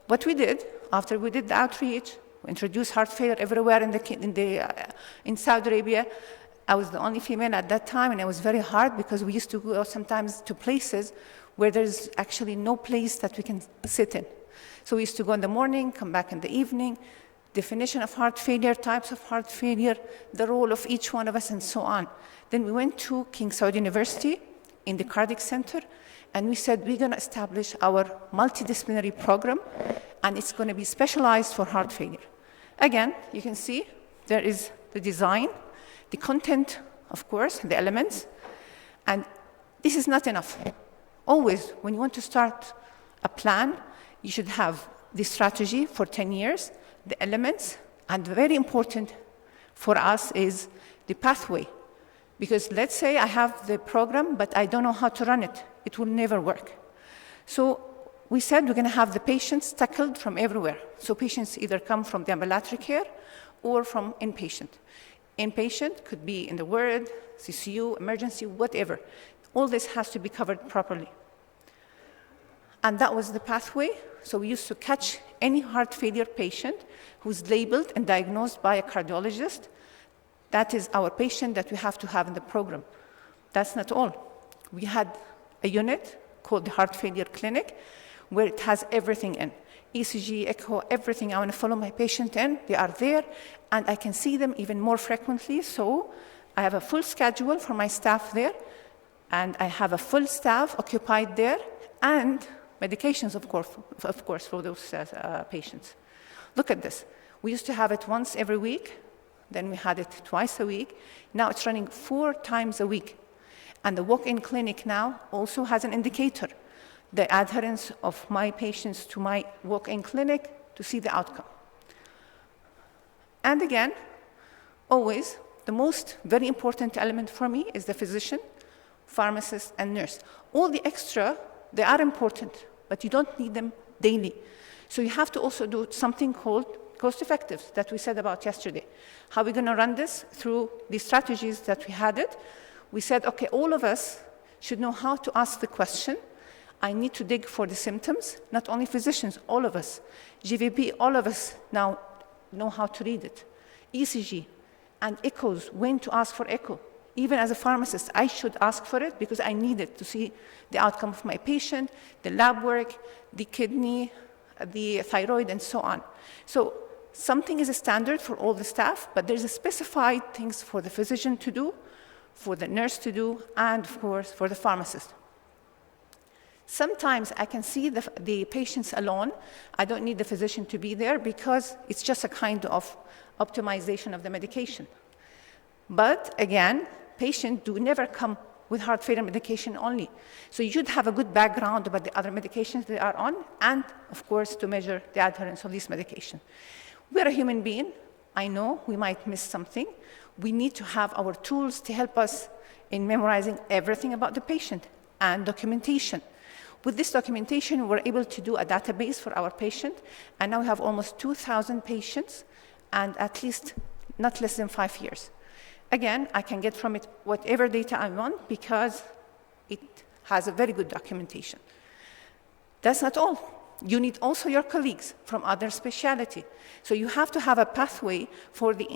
what we did, after we did the outreach, we introduced heart failure everywhere in Saudi Arabia. I was the only female at that time, and it was very hard because we used to go sometimes to places where there's actually no place that we can sit in. So we used to go in the morning, come back in the evening, definition of heart failure, types of heart failure, the role of each one of us, and so on. Then we went to King Saud University in the Cardiac Center, and we said, we're going to establish our multidisciplinary program, and it's going to be specialized for heart failure. Again, you can see there is the design, the content, of course, the elements, and this is not enough. Always, when you want to start a plan, you should have the strategy for 10 years, the elements, and very important for us is the pathway. Because let's say I have the program, but I don't know how to run it. It will never work. So we said we're going to have the patients tackled from everywhere. So patients either come from the ambulatory care or from inpatient. Inpatient could be in the ward, CCU, emergency, whatever. All this has to be covered properly. And that was the pathway. So we used to catch any heart failure patient who's labeled and diagnosed by a cardiologist. That is our patient that we have to have in the program. That's not all. We had a unit called the Heart Failure Clinic where it has everything in. ECG, echo, everything. I want to follow my patient in. They are there, and I can see them even more frequently. So I have a full schedule for my staff there, and I have a full staff occupied there, and medications, of course, for those patients. Look at this. We used to have it once every week. Then we had it twice a week. Now it's running 4 times a week. And the walk-in clinic now also has an indicator, the adherence of my patients to my walk-in clinic to see the outcome. And again, always, the most very important element for me is the physician, pharmacist, and nurse. All the extra, they are important, but you don't need them daily. So you have to also do something called cost effective that we said about yesterday. How are we going to run this? Through the strategies that we had it. We said, okay, all of us should know how to ask the question. I need to dig for the symptoms, not only physicians, all of us. GVP, all of us now know how to read it. ECG and echoes, when to ask for echo. Even as a pharmacist, I should ask for it because I need it to see the outcome of my patient, the lab work, the kidney, the thyroid, and so on. So something is a standard for all the staff, but there's a specified things for the physician to do, for the nurse to do, and of course, for the pharmacist. Sometimes I can see the patients alone. I don't need the physician to be there because it's just a kind of optimization of the medication. But again, patients do never come with heart failure medication only. So you should have a good background about the other medications they are on, and of course, to measure the adherence of this medication. We're a human being. I know we might miss something. We need to have our tools to help us in memorizing everything about the patient and documentation. With this documentation, we're able to do a database for our patient, and now we have almost 2,000 patients and at least not less than 5 years. Again, I can get from it whatever data I want because it has a very good documentation. That's not all. You need also your colleagues from other specialty. So you have to have a pathway for the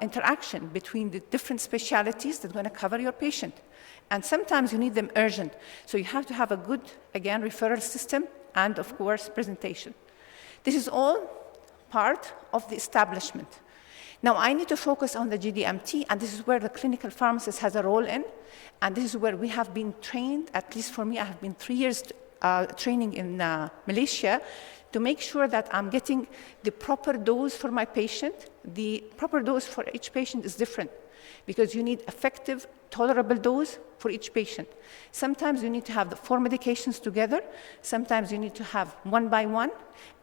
interaction between the different specialties that are going to cover your patient. And sometimes you need them urgent. So you have to have a good, again, referral system and, of course, presentation. This is all part of the establishment. Now, I need to focus on the GDMT, and this is where the clinical pharmacist has a role in, and this is where we have been trained, at least for me, I have been 3 years training in Malaysia to make sure that I'm getting the proper dose for my patient. The proper dose for each patient is different because you need effective, tolerable dose for each patient. Sometimes you need to have the 4 medications together. Sometimes you need to have one by one.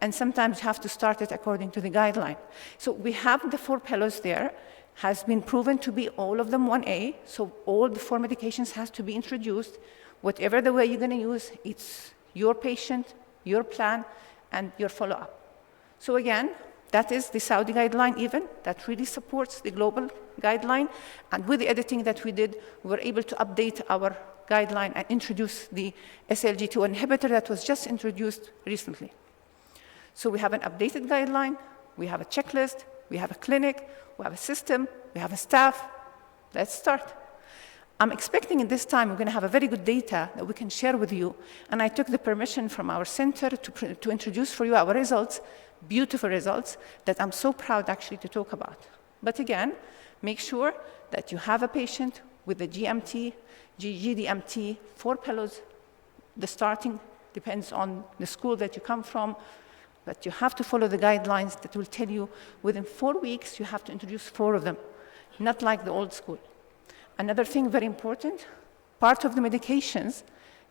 And sometimes you have to start it according to the guideline. So we have the 4 pillows there. Has been proven to be all of them 1A. So all the 4 medications has to be introduced. Whatever the way you're going to use, it's your patient, your plan, and your follow-up. So again, that is the Saudi guideline even, that really supports the global guideline. And with the editing that we did, we were able to update our guideline and introduce the SLG2 inhibitor that was just introduced recently. So we have an updated guideline, we have a checklist, we have a clinic, we have a system, we have a staff. Let's start. I'm expecting in this time we're going to have a very good data that we can share with you. And I took the permission from our center to introduce for you our results, beautiful results that I'm so proud actually to talk about. But again, make sure that you have a patient with the GMT, GDMT, 4 pillows. The starting depends on the school that you come from, but you have to follow the guidelines that will tell you within 4 weeks you have to introduce 4 of them, not like the old school. Another thing very important, part of the medications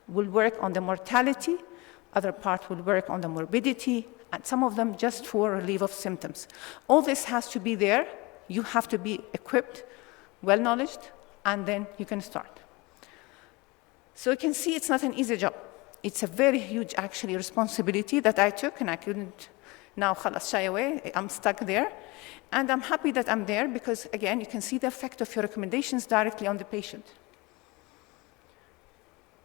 will work on the mortality, other part will work on the morbidity, and some of them just for relief of symptoms. All this has to be there. You have to be equipped, well-knowledged, and then you can start. So you can see it's not an easy job. It's a very huge, actually, responsibility that I took, and I couldn't now khalas shy away. I'm stuck there. And I'm happy that I'm there because, again, you can see the effect of your recommendations directly on the patient.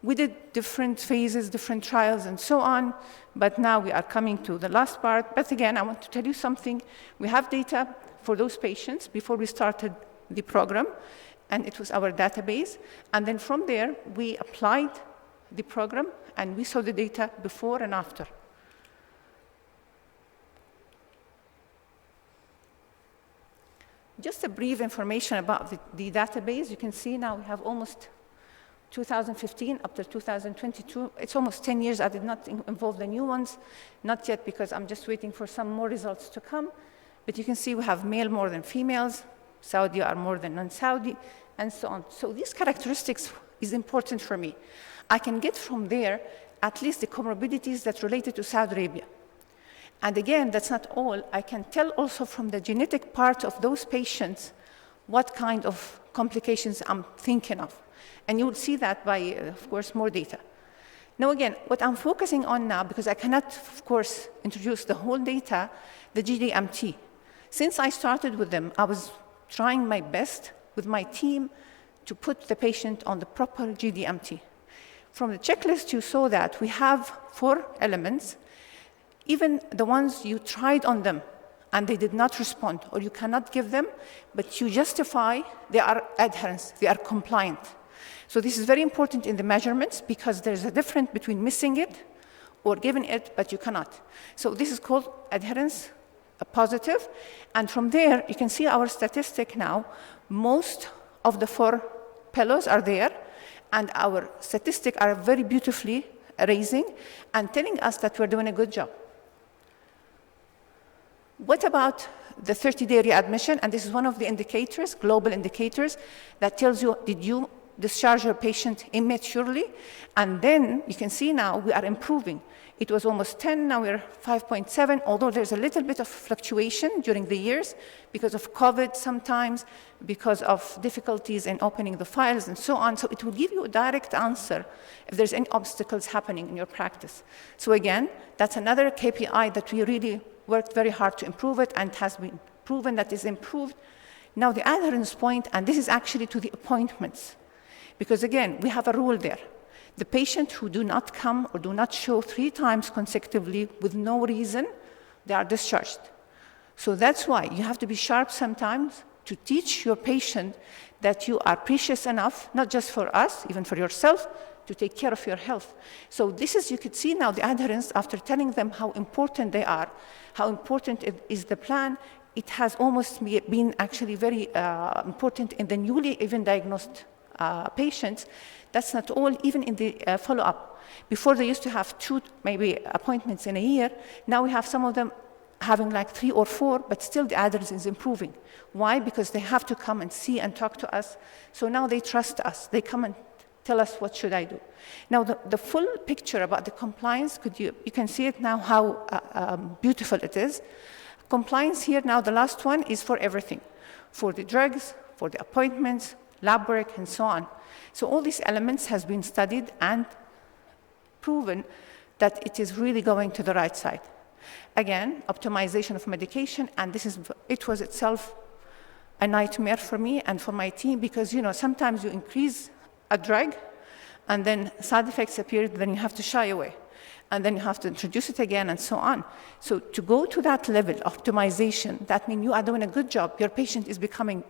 We did different phases, different trials, and so on, but now we are coming to the last part. But again, I want to tell you something. We have data for those patients before we started the program, and it was our database. And then from there, we applied the program, and we saw the data before and after. Just a brief information about the database. You can see now we have almost 2015 up to 2022. It's almost 10 years. I did not involve the new ones, not yet because I'm just waiting for some more results to come. But you can see we have male more than females, Saudi are more than non-Saudi, and so on. So these characteristics is important for me. I can get from there at least the comorbidities that related to Saudi Arabia. And again, that's not all. I can tell also from the genetic part of those patients what kind of complications I'm thinking of. And you will see that by, of course, more data. Now again, what I'm focusing on now, because I cannot, of course, introduce the whole data, the GDMT. Since I started with them, I was trying my best with my team to put the patient on the proper GDMT. From the checklist, you saw that we have 4 elements. Even the ones you tried on them and they did not respond, or you cannot give them, but you justify they are adherence, they are compliant. So this is very important in the measurements because there's a difference between missing it or giving it, but you cannot. So this is called adherence, a positive. And from there, you can see our statistic now. Most of the 4 pillows are there, and our statistics are very beautifully raising and telling us that we're doing a good job. What about the 30-day readmission? And this is one of the indicators, global indicators, that tells you, did you discharge your patient immaturely? And then you can see now we are improving. It was almost 10, now we're 5.7, although there's a little bit of fluctuation during the years because of COVID sometimes, because of difficulties in opening the files and so on. So it will give you a direct answer if there's any obstacles happening in your practice. So again, that's another KPI that we really worked very hard to improve it, and it has been proven that is improved. Now the adherence point, and this is actually to the appointments, because again, we have a rule there. The patient who do not come or do not show 3 times consecutively with no reason, they are discharged. So that's why you have to be sharp sometimes to teach your patient that you are precious enough, not just for us, even for yourself, to take care of your health. So this is, you could see now the adherence after telling them how important they are, how important is the plan. It has almost been actually very important in the newly even diagnosed patients That's not all, even in the follow-up. Before they used to have 2 maybe appointments in a year, now we have some of them having like 3 or 4, but still the adherence is improving. Why? Because they have to come and see and talk to us. So now they trust us. They come and tell us, what should I do? Now, the full picture about the compliance, you can see it now how beautiful it is. Compliance here now, the last one is for everything, for the drugs, for the appointments, lab work, and so on. So all these elements has been studied and proven that it is really going to the right side. Again, optimization of medication, and it was itself a nightmare for me and for my team, because sometimes you increase a drug and then side effects appear, then you have to shy away. And then you have to introduce it again and so on. So to go to that level, optimization, that means you are doing a good job. Your patient is becoming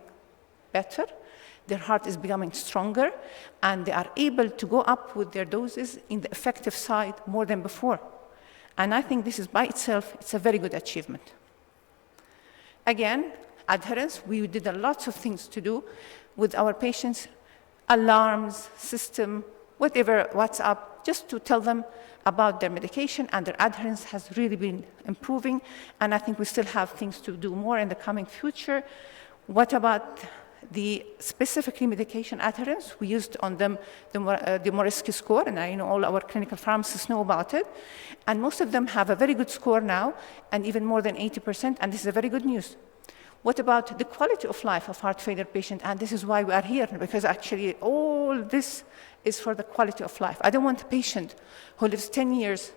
better, their heart is becoming stronger, and they are able to go up with their doses in the effective side more than before. And I think this is by itself, it's a very good achievement. Again, adherence, we did a lot of things to do with our patients, alarms, system, whatever, WhatsApp, just to tell them about their medication, and their adherence has really been improving, and I think we still have things to do more in the coming future. What about the specifically medication adherence? We used on them the Moresky score, and I know all our clinical pharmacists know about it, and most of them have a very good score now, and even more than 80%, and this is a very good news. What about the quality of life of heart failure patient? And this is why we are here, because actually all this is for the quality of life. I don't want a patient who lives 10 years,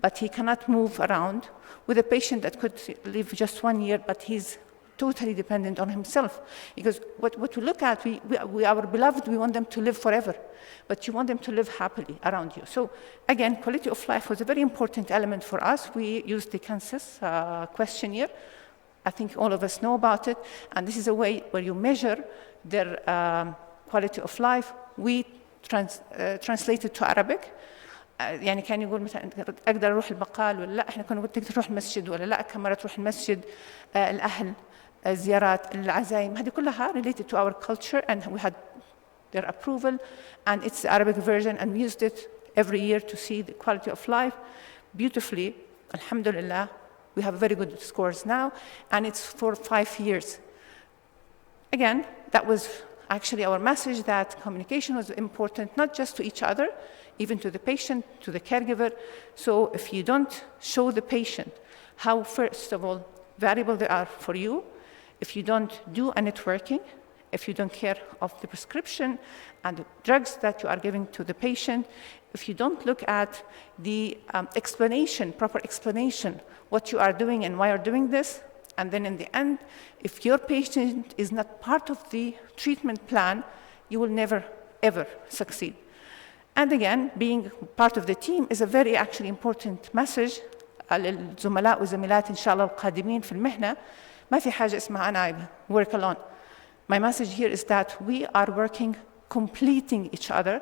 but he cannot move around, with a patient that could live just 1 year, but he's totally dependent on himself. Because what we look at, our beloved, we want them to live forever, but you want them to live happily around you. So again, quality of life was a very important element for us. We used the Kansas questionnaire. I think all of us know about it, and this is a way where you measure their quality of life. We translate it to Arabic. يعني كان يقول مثلا اقدر اروح البقال ولا لا، احنا كنا نقول تقدر تروح المسجد ولا لا، كم مره تروح المسجد، الاهل، الزيارات، العزايم، هذه كلها related to our culture, and we had their approval, and it's the Arabic version, and we used it every year to see the quality of life beautifully. Alhamdulillah, we have very good scores now, and it's for 5 years. Again, that was actually our message, that communication was important, not just to each other, even to the patient, to the caregiver. So if you don't show the patient how, first of all, valuable they are for you, if you don't do a networking, if you don't care of the prescription and the drugs that you are giving to the patient, if you don't look at the explanation, proper explanation, what you are doing and why you're doing this, and then in the end, if your patient is not part of the treatment plan, you will never, ever succeed. And again, being part of the team is a very actually important message. للزملاء والزميلات إن شاء الله القادمين في المهنة، ما في حاجة اسمها أنا work alone. My message here is that we are working, completing each other.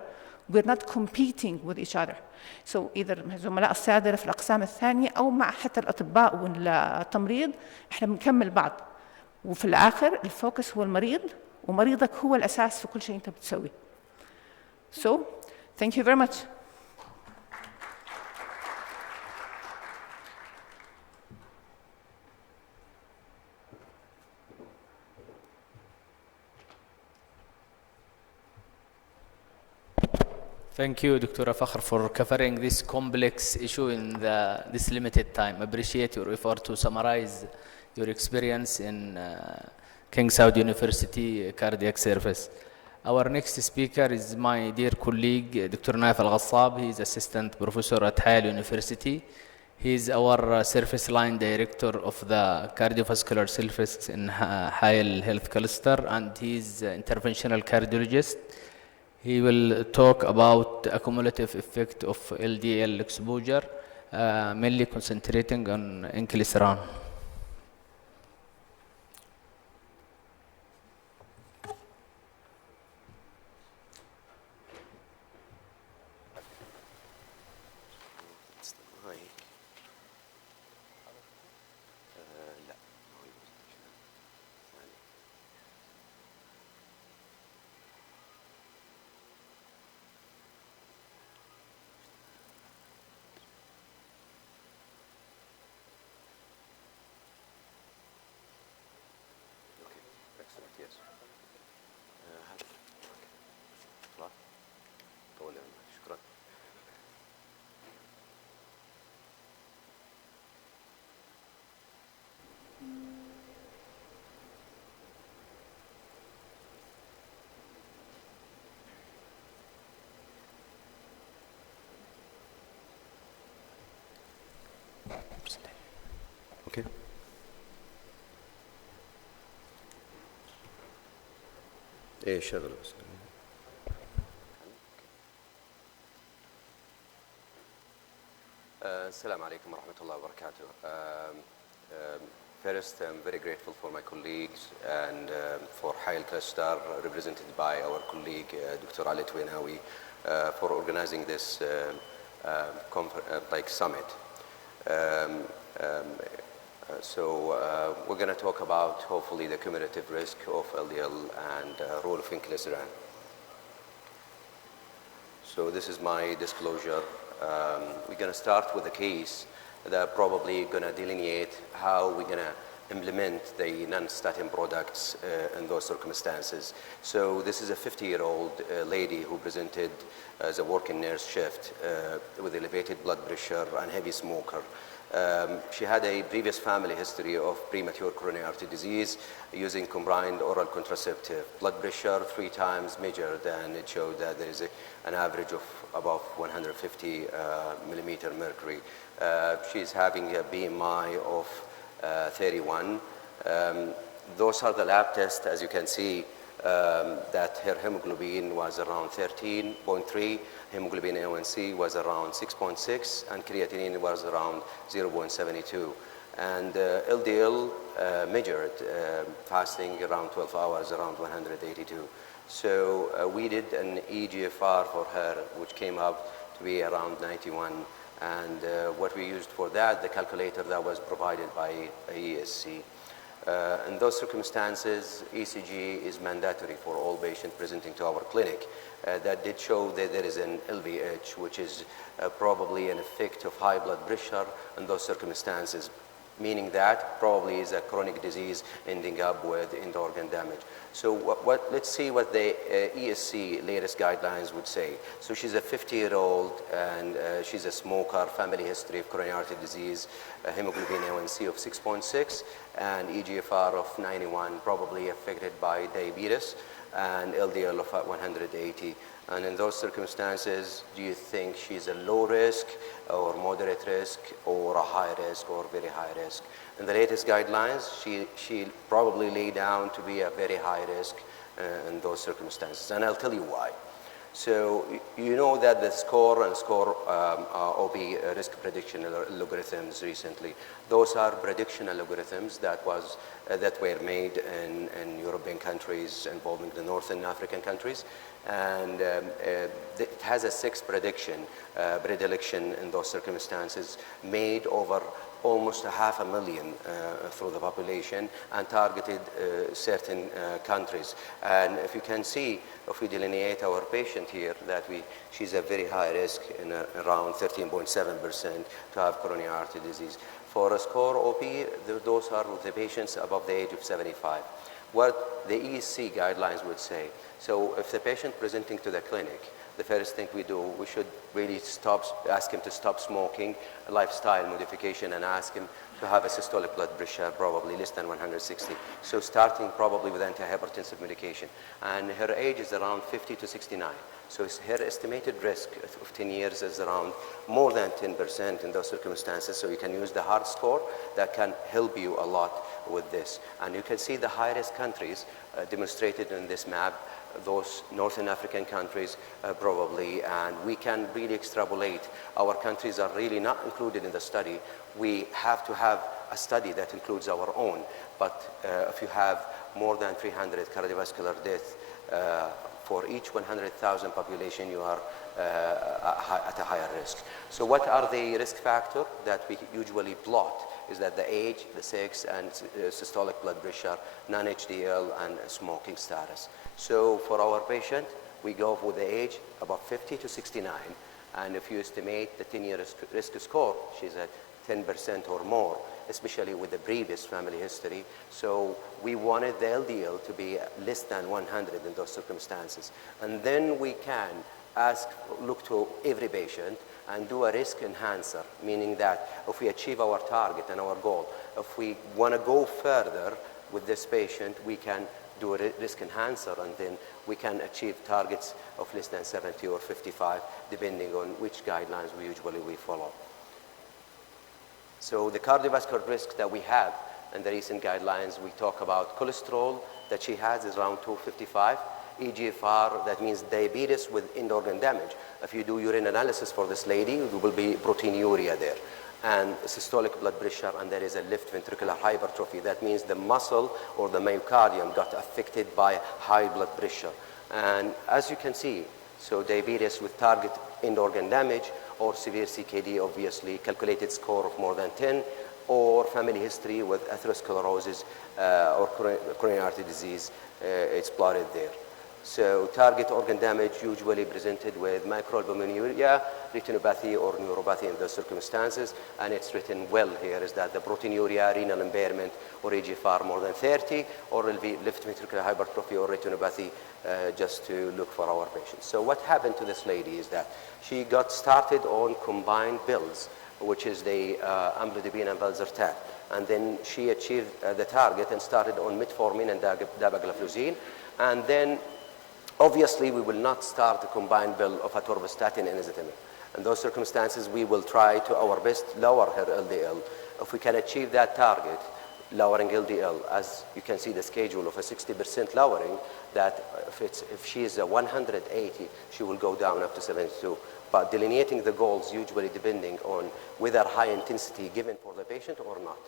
We're not competing with each other. So either زملاء الصيادلة في الأقسام الثانية أو مع حتى الأطباء والتمريض، إحنا بنكمل بعض. وفي الآخر الفوكس هو المريض، ومريضك هو الأساس في كل شيء أنت بتسويه. So, thank you very much. Thank you, Dr. Fakhr, for covering this complex issue in this limited time. Appreciate your effort to summarize your experience in King Saud University Cardiac Service. Our next speaker is my dear colleague, Dr. Naif Al-Ghassab. He is Assistant Professor at Hayal University. He is our Service Line Director of the Cardiovascular Service in Hayal Health Cluster, and he is an interventional cardiologist. He will talk about the accumulative effect of LDL exposure, mainly concentrating on inclisiran. ايه شغل بس. السلام عليكم ورحمة الله وبركاته. First, I'm very grateful for my colleagues and for Hayal Cluster, represented by our colleague Dr. Ali Twinawi, for organizing this summit. We're going to talk about, hopefully, the cumulative risk of LDL and role of inclisiran. So this is my disclosure. We're going to start with a case that probably going to delineate how we're going to implement the non-statin products in those circumstances. So this is a 50-year-old lady who presented as a working nurse shift with elevated blood pressure and heavy smoker. She had a previous family history of premature coronary artery disease using combined oral contraceptive. Blood pressure 3 times measured, and it showed that there is an average of above 150 millimeter mercury. She's having a BMI of 31. Those are the lab tests, as you can see, that her hemoglobin was around 13.3, hemoglobin A1C was around 6.6, and creatinine was around 0.72. And LDL measured fasting around 12 hours, around 182. So we did an EGFR for her, which came up to be around 91. And what we used for that, the calculator that was provided by ESC. In those circumstances, ECG is mandatory for all patients presenting to our clinic. That did show that there is an LVH, which is probably an effect of high blood pressure in those circumstances, meaning that probably is a chronic disease ending up with end-organ damage. So let's see what the ESC latest guidelines would say. So she's a 50-year-old, and she's a smoker, family history of coronary artery disease, hemoglobin A1C of 6.6, and EGFR of 91, probably affected by diabetes, and LDL of 180. And in those circumstances, do you think she's a low risk or moderate risk or a high risk or very high risk? In the latest guidelines, she probably lay down to be a very high risk in those circumstances, and I'll tell you why. So you know that the SCORE and SCORE OB risk prediction algorithms recently, those are prediction algorithms that were made in European countries involving the Northern African countries. And it has a 6 prediction predilection in those circumstances made over almost 500,000 through the population and targeted certain countries. And if you can see, if we delineate our patient here, that she's a very high risk in around 13.7% to have coronary artery disease. For a SCORE OP, those are with the patients above the age of 75. What the ESC guidelines would say, so if the patient presenting to the clinic, the first thing we do, we should really ask him to stop smoking, a lifestyle modification, and ask him to have a systolic blood pressure probably less than 160. So starting probably with antihypertensive medication. And her age is around 50 to 69. So her estimated risk of 10 years is around more than 10% in those circumstances. So you can use the hard score that can help you a lot with this. And you can see the high-risk countries demonstrated in this map, those Northern African countries probably, and we can really extrapolate. Our countries are really not included in the study. We have to have a study that includes our own, but if you have more than 300 cardiovascular deaths for each 100,000 population, you are at a higher risk. So what are the risk factors that we usually plot? Is that the age, the sex, and systolic blood pressure, non-HDL, and smoking status. So for our patient, we go with the age about 50 to 69, and if you estimate the 10-year risk score, she's at 10% or more, especially with the previous family history. So we wanted the LDL to be less than 100 in those circumstances. And then we can look to every patient and do a risk enhancer, meaning that if we achieve our target and our goal, if we want to go further with this patient, we can do a risk enhancer, and then we can achieve targets of less than 70 or 55, depending on which guidelines we follow. So the cardiovascular risk that we have in the recent guidelines, we talk about cholesterol that she has is around 255, EGFR, that means diabetes with end organ damage. If you do urine analysis for this lady, there will be proteinuria there. And systolic blood pressure, and there is a left ventricular hypertrophy. That means the muscle or the myocardium got affected by high blood pressure. And as you can see, so diabetes with target end organ damage, or severe CKD, obviously, calculated score of more than 10, or family history with atherosclerosis or coronary artery disease, it's plotted there. So target organ damage usually presented with microalbuminuria, retinopathy, or neuropathy in those circumstances, and it's written well here is that the proteinuria, renal impairment, or EGFR more than 30, or will be left ventricular hypertrophy or retinopathy, just to look for our patients. So what happened to this lady is that she got started on combined pills, which is the amlodipine and valsartan. And then she achieved the target and started on metformin and dapagliflozin. And then, obviously, we will not start a combined pill of atorvastatin and ezetimibe. In those circumstances, we will try to our best lower her LDL. If we can achieve that target, lowering LDL, as you can see the schedule of a 60% lowering, that if she is a 180, she will go down up to 72. But delineating the goals usually depending on whether high intensity given for the patient or not.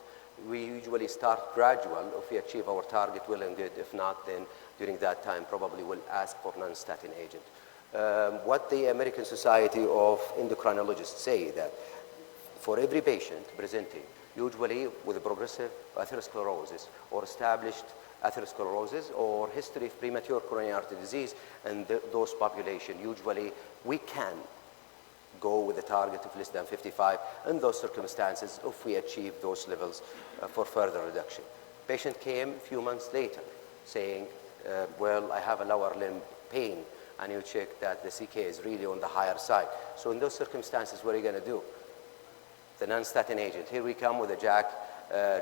We usually start gradual. If we achieve our target, well and good. If not, then during that time, probably we'll ask for non-statin agent. What the American Society of Endocrinologists say that for every patient presenting, usually with a progressive atherosclerosis or established atherosclerosis or history of premature coronary artery disease, and those population, usually we can go with a target of less than 55 in those circumstances if we achieve those levels for further reduction. Patient came a few months later saying, well, I have a lower limb pain, and you check that the CK is really on the higher side. So in those circumstances, what are you going to do? The non-statin agent. Here we come with a JACC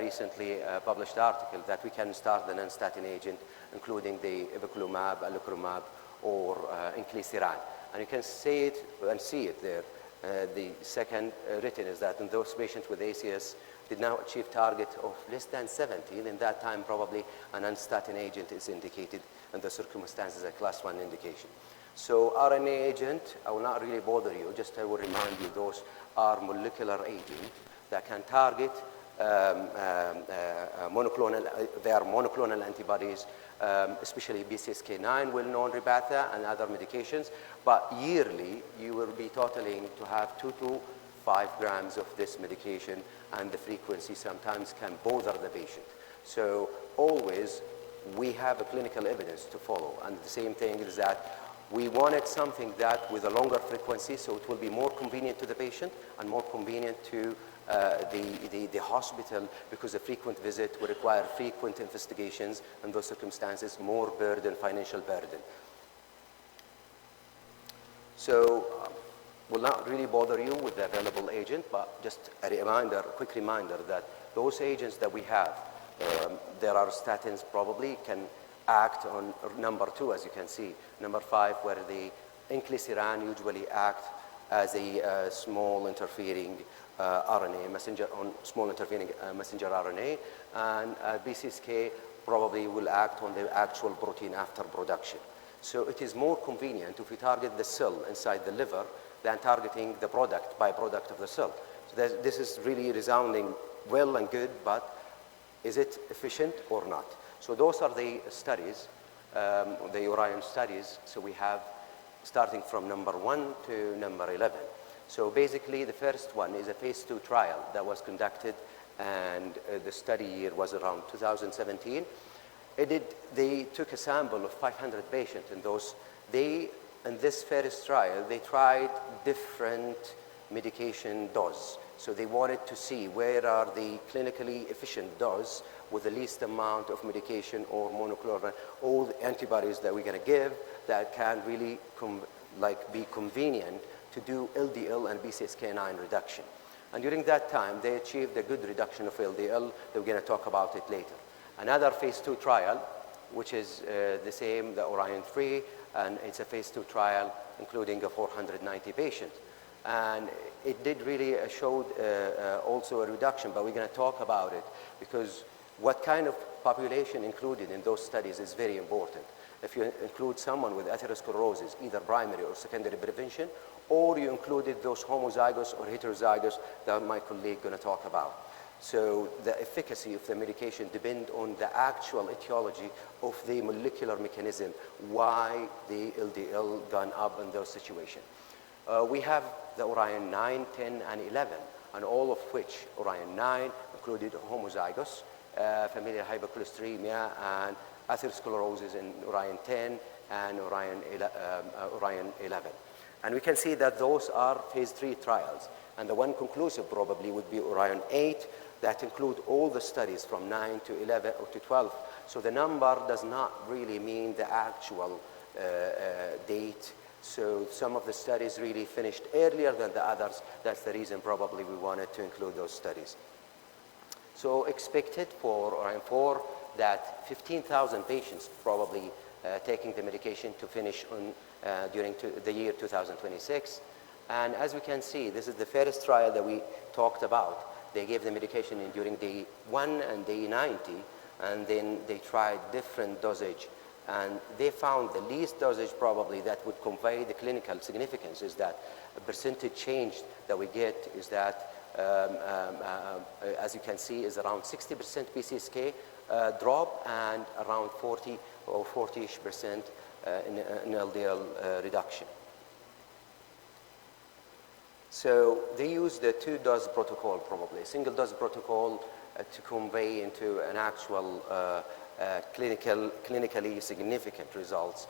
recently published article that we can start the non-statin agent, including the evolocumab, alacromab, or inclisiran. And you can see it and see it there. The second written is that in those patients with ACS did now achieve target of less than 70, in that time probably a non-statin agent is indicated in the circumstances a class 1 indication. So RNA agent, I will not really bother you, just I will remind you those are molecular agents that can target they are monoclonal antibodies, especially BCSK9, well-known Repatha, and other medications. But yearly, you will be totaling to have 2 to 5 grams of this medication, and the frequency sometimes can bother the patient. So always, we have a clinical evidence to follow. And the same thing is that we wanted something that with a longer frequency, so it will be more convenient to the patient and more convenient to the hospital, because a frequent visit will require frequent investigations. In those circumstances, more burden, financial burden. So will not really bother you with the available agent, but just a reminder, a quick reminder that those agents that we have, there are statins probably can act on number 2, as you can see. Number 5, where the inclisiran usually act as a small interfering RNA messenger on small interfering messenger RNA, and BCSK probably will act on the actual protein after production. So it is more convenient if we target the cell inside the liver than targeting the byproduct of the cell. So this is really resounding well and good, but is it efficient or not? So those are the studies, the Orion studies. So we have starting from number 1 to number 11. So basically, the first one is a phase 2 trial that was conducted, and the study year was around 2017. They took a sample of 500 patients, and in this first trial, they tried different medication doses. So they wanted to see where are the clinically efficient doses with the least amount of medication or monoclonal, all the antibodies that we're going to give that can really be convenient to do LDL and BCSK9 reduction. And during that time, they achieved a good reduction of LDL. We're going to talk about it later. Another phase 2 trial, which is the same, the Orion 3, and it's a phase 2 trial including 490 patients. And it did really showed also a reduction, but we're going to talk about it because what kind of population included in those studies is very important. if you include someone with atherosclerosis, either primary or secondary prevention, or you included those homozygous or heterozygous that my colleague going to talk about. So the efficacy of the medication depends on the actual etiology of the molecular mechanism why the LDL gone up in those situations. We have the Orion 9, 10, and 11, and all of which Orion 9 included homozygous, familial hypercholesteremia, and atherosclerosis in Orion 10 and Orion 11. And we can see that those are phase 3 trials. And the one conclusive probably would be Orion 8 that include all the studies from 9 to 11 or to 12. So the number does not really mean the actual date. So some of the studies really finished earlier than the others. That's the reason probably we wanted to include those studies. So expected for Orion 4 that 15,000 patients probably taking the medication to finish on, during the year 2026. And as we can see, this is the first trial that we talked about. They gave the medication during day 1 and day 90, and then they tried different dosage. And they found the least dosage probably that would convey the clinical significance is that a percentage change that we get is that, as you can see, is around 60% PCSK drop and around 40 or 40-ish% in LDL reduction. So they use the 2-dose protocol probably, single-dose protocol to convey into an actual clinically significant results.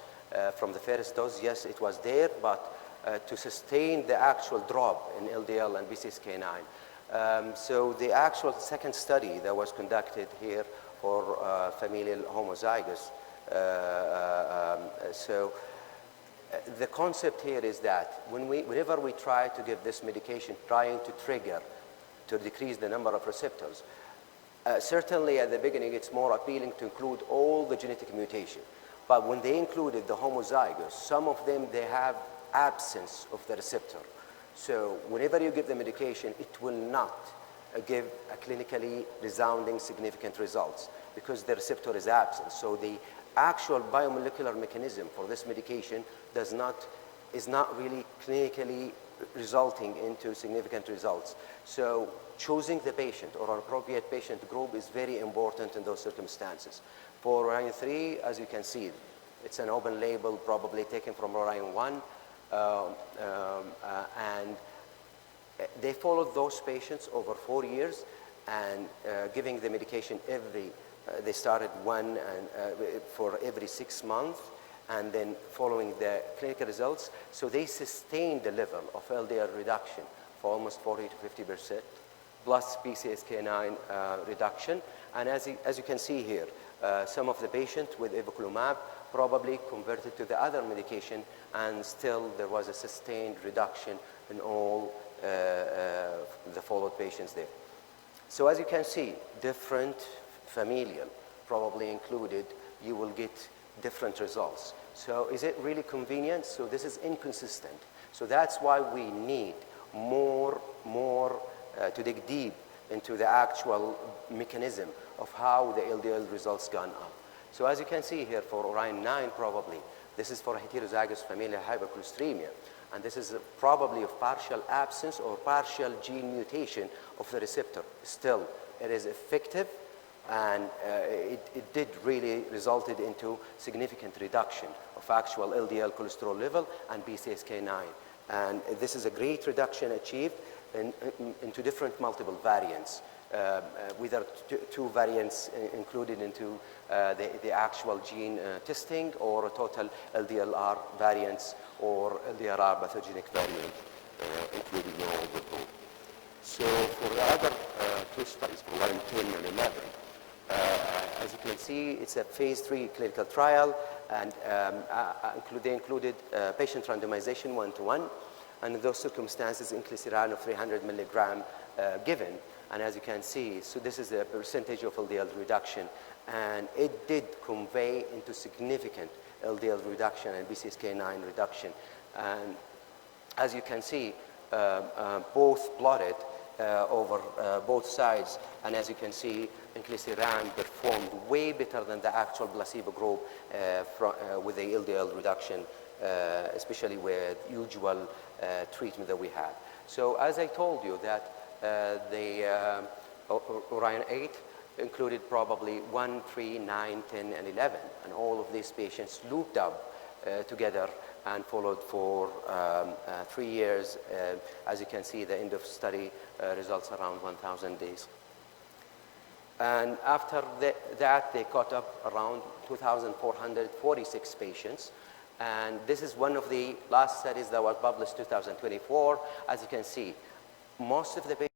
From the first dose, yes, it was there, but to sustain the actual drop in LDL and PCSK9. So the actual second study that was conducted here for familial homozygous, the concept here is that whenever we try to give this medication, trying to trigger, to decrease the number of receptors, certainly at the beginning it's more appealing to include all the genetic mutation. But when they included the homozygous, some of them, they have absence of the receptor. So whenever you give the medication, it will not give a clinically resounding significant results because the receptor is absent. So the actual biomolecular mechanism for this medication is not really clinically resulting into significant results. So choosing the patient or an appropriate patient group is very important in those circumstances. For Orion 3, as you can see, it's an open label probably taken from Orion 1, and they followed those patients over 4 years and giving the medication they started one and for every 6 months, and then following the clinical results. So they sustained the level of LDL reduction for almost 40 to 50%, plus PCSK9 reduction. And as you can see here, some of the patients with evolocumab probably converted to the other medication, and still there was a sustained reduction in all the followed patients there. So as you can see, different familial probably included, you will get different results. So is it really convenient? So this is inconsistent. So that's why we need more to dig deep into the actual mechanism of how the LDL results gone up. So as you can see here for Orion 9 probably, this is for heterozygous familial hypercholesteremia. And this is probably of partial absence or partial gene mutation of the receptor. Still, it is effective, and it did really resulted into significant reduction of actual LDL cholesterol level and PCSK9. And this is a great reduction achieved into different multiple variants, with two variants included into the actual gene testing, or total LDLR variants or LDLR pathogenic variant included in all the group. So for the other two studies, for Orion 10 and 11, as you can see, it's a phase 3 clinical trial, and they included patient randomization 1-to-1, and in those circumstances, inclisiran of 300 milligram given. And as you can see, so this is the percentage of LDL reduction, and it did convey into significant LDL reduction and PCSK9 reduction. And as you can see, both plotted, over both sides. And as you can see, inclisiran performed way better than the actual placebo group with the LDL reduction, especially with usual treatment that we have. So as I told you that the Orion 8 included probably 1, 3, 9, 10, and 11. And all of these patients looped up together and followed for 3 years. As you can see, the end of study results around 1,000 days. And after that, they caught up around 2,446 patients. And this is one of the last studies that was published 2024. As you can see, most of the patients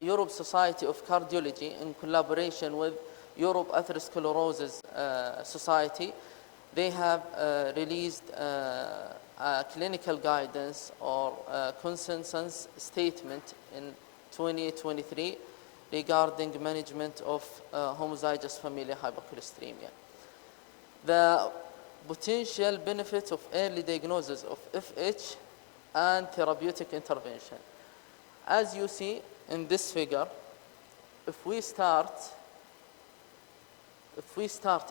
Europe Society of Cardiology, in collaboration with Europe Atherosclerosis Society, they have released a clinical guidance or consensus statement in 2023 regarding management of homozygous familial hypercholesteremia. The potential benefits of early diagnosis of FH and therapeutic intervention. As you see in this figure, if we start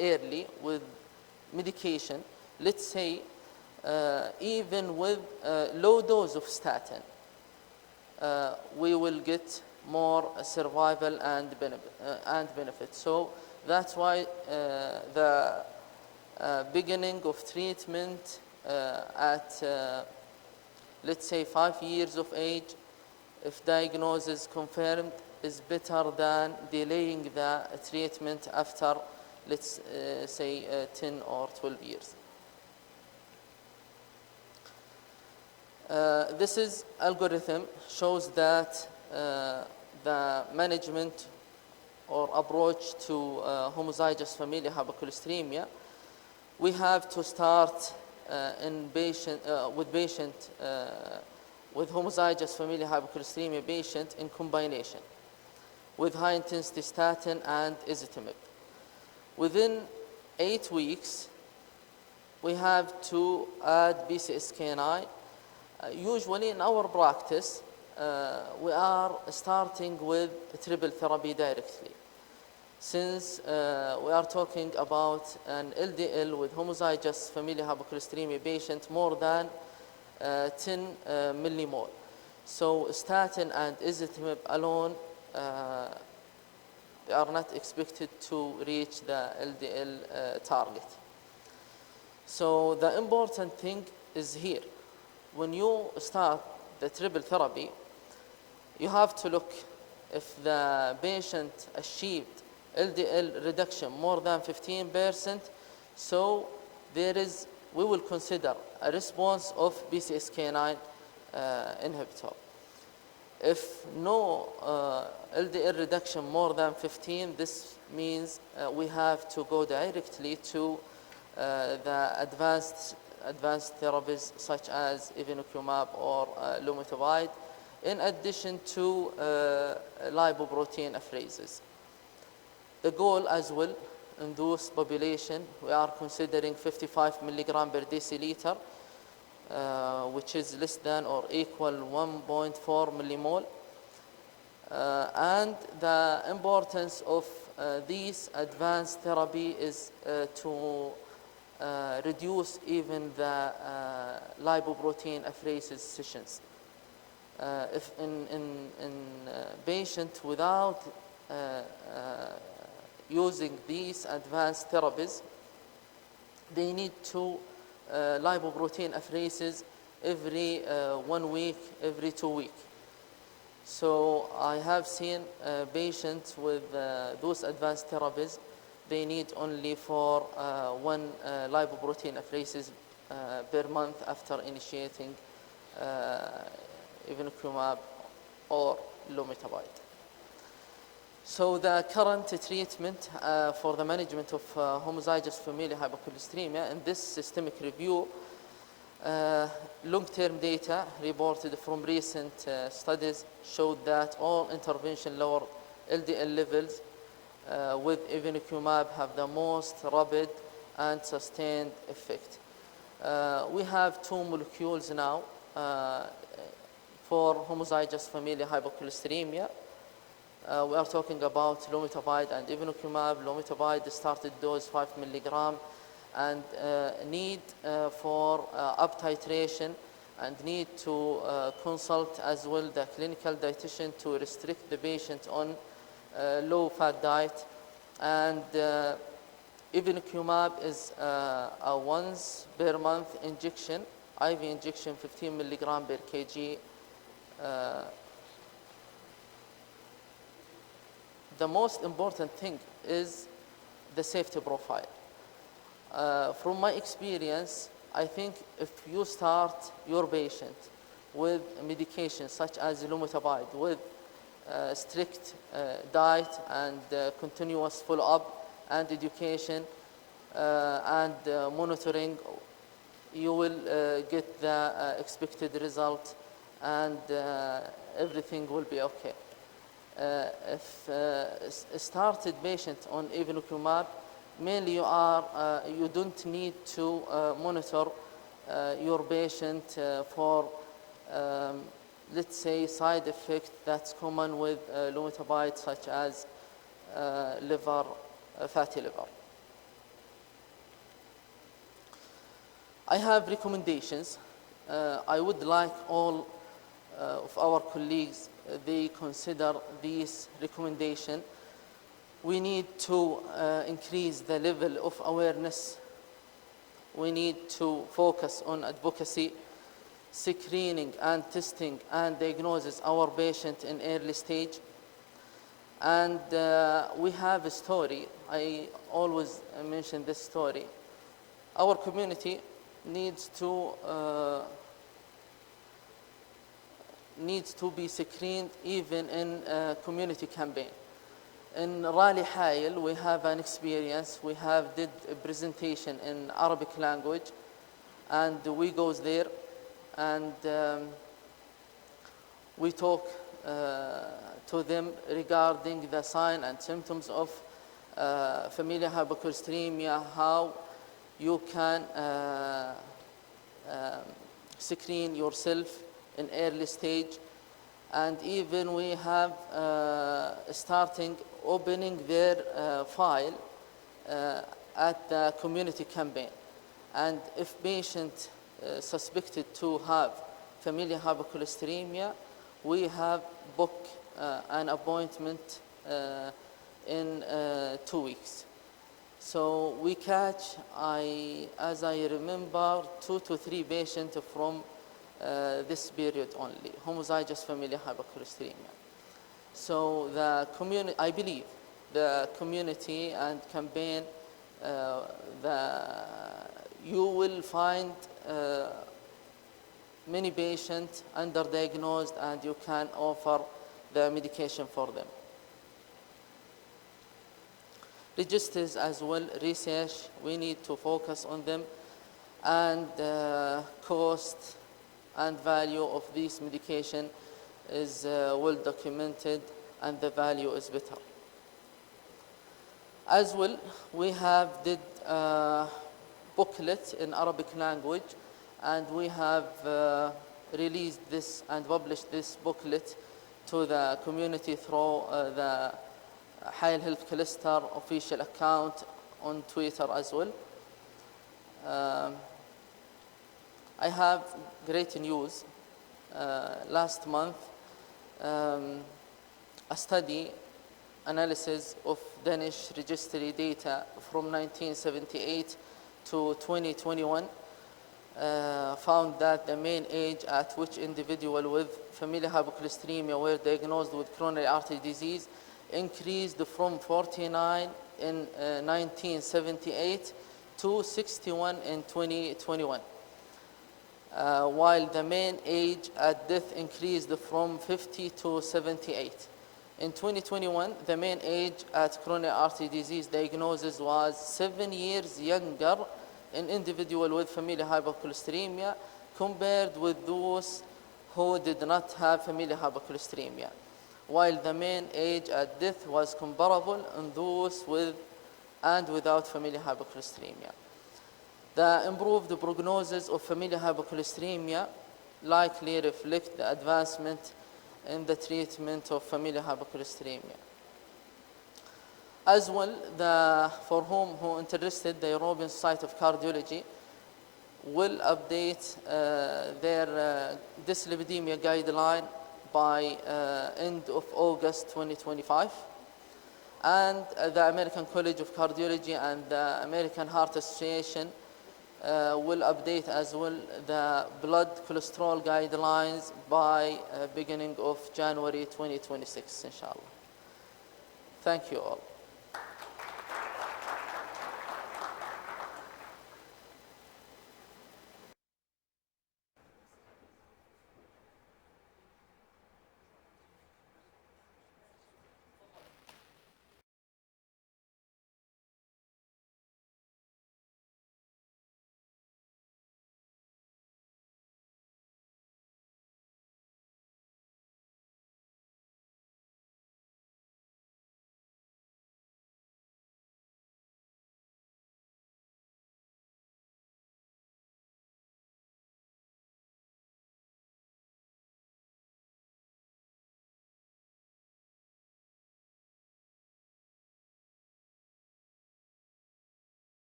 early with medication, let's say even with low dose of statin, we will get more survival and benefit. So that's why the beginning of treatment at let's say 5 years of age, if diagnosis confirmed, is better than delaying the treatment after, let's say, 10 or 12 years. This is algorithm shows that the management or approach to homozygous familial hypercholesteremia, we have to start with homozygous familial hypercholesteremia patient in combination with high intensity statin and ezetimibe. Within 8 weeks, we have to add PCSK9. Usually in our practice, we are starting with triple therapy directly. Since we are talking about an LDL with homozygous familial hypercholesteremia patient more than 10 millimole. So statin and ezetimibe alone, they are not expected to reach the LDL target. So the important thing is here. When you start the triple therapy, you have to look if the patient achieved LDL reduction more than 15%, so we will consider a response of PCSK9 inhibitor. If no LDL reduction more than 15, this means we have to go directly to the advanced therapies such as evinacumab or lumitavide, in addition to lipoprotein apheresis. The goal as well in those population, we are considering 55 milligram per deciliter, which is less than or equal 1.4 millimole. And the importance of these advanced therapy is to reduce even the lipoprotein apheresis sessions. If in patient without using these advanced therapies, they need to lipoprotein apheresis every 1 week, every 2 weeks. So I have seen patients with those advanced therapies, they need only for 1 lipoprotein apheresis per month after initiating evinacumab or lumitavide. So the current treatment for the management of homozygous familial hypercholesteremia in this systemic review, long-term data reported from recent studies showed that all intervention lowered LDL levels with evinacumab have the most rapid and sustained effect. We have 2 molecules now for homozygous familial hypercholesteremia. We are talking about lumitavide and evinacumab. Lumitavide started dose 5 milligram and need for up titration and need to consult as well the clinical dietitian to restrict the patient on low fat diet. And evinacumab is a once per month injection, IV injection 15 milligram per kg. The most important thing is the safety profile. From my experience, I think if you start your patient with medication such as lumitavide with strict diet and continuous follow-up and education and monitoring, you will get the expected result, and everything will be okay. If a started patient on evolocumab, mainly you don't need to monitor your patient for let's say side effect that's common with lumetabide, such as liver, fatty liver. I have recommendations. I would like all of our colleagues, they consider these recommendations. We need to increase the level of awareness. We need to focus on advocacy, screening and testing and diagnosis our patient in early stage. And we have a story. I always mention this story. Our community needs to be screened even in a community campaign. In Raleigh Hayel, we have an experience. We have did a presentation in Arabic language, and we goes there, and we talk to them regarding the sign and symptoms of familial hypercholesteremia, how you can screen yourself in early stage. And even we have starting opening their file at the community campaign. And if patient suspected to have familial hypercholesteremia, we have booked an appointment in 2 weeks. So we catch, as I remember, 2 to 3 patients from this period only, homozygous familial hypercholesteremia. So the community, I believe, the community and campaign, you will find many patients underdiagnosed, and you can offer the medication for them. Registers as well, research, we need to focus on them, and cost and value of this medication is well documented, and the value is better. As well, we have did booklet in Arabic language, and we have released this and published this booklet to the community through the Hayel Health Cluster official account on Twitter as well. I have great news. Last month, a study analysis of Danish registry data from 1978 to 2021 found that the mean age at which individuals with familial hypercholesteremia were diagnosed with coronary artery disease increased from 49 in 1978 to 61 in 2021. While the mean age at death increased from 50 to 78. In 2021, the mean age at coronary artery disease diagnosis was 7 years younger in individuals with familial hypercholesteremia compared with those who did not have familial hypercholesteremia, while the mean age at death was comparable in those with and without familial hypercholesteremia. The improved prognosis of familial hypercholesteremia likely reflect the advancement in the treatment of familial hypercholesteremia. As well, for who interested, the European Society of Cardiology will update their dyslipidemia guideline by end of August 2025. And the American College of Cardiology and the American Heart Association will update as well the blood cholesterol guidelines by beginning of January 2026, inshallah. Thank you all.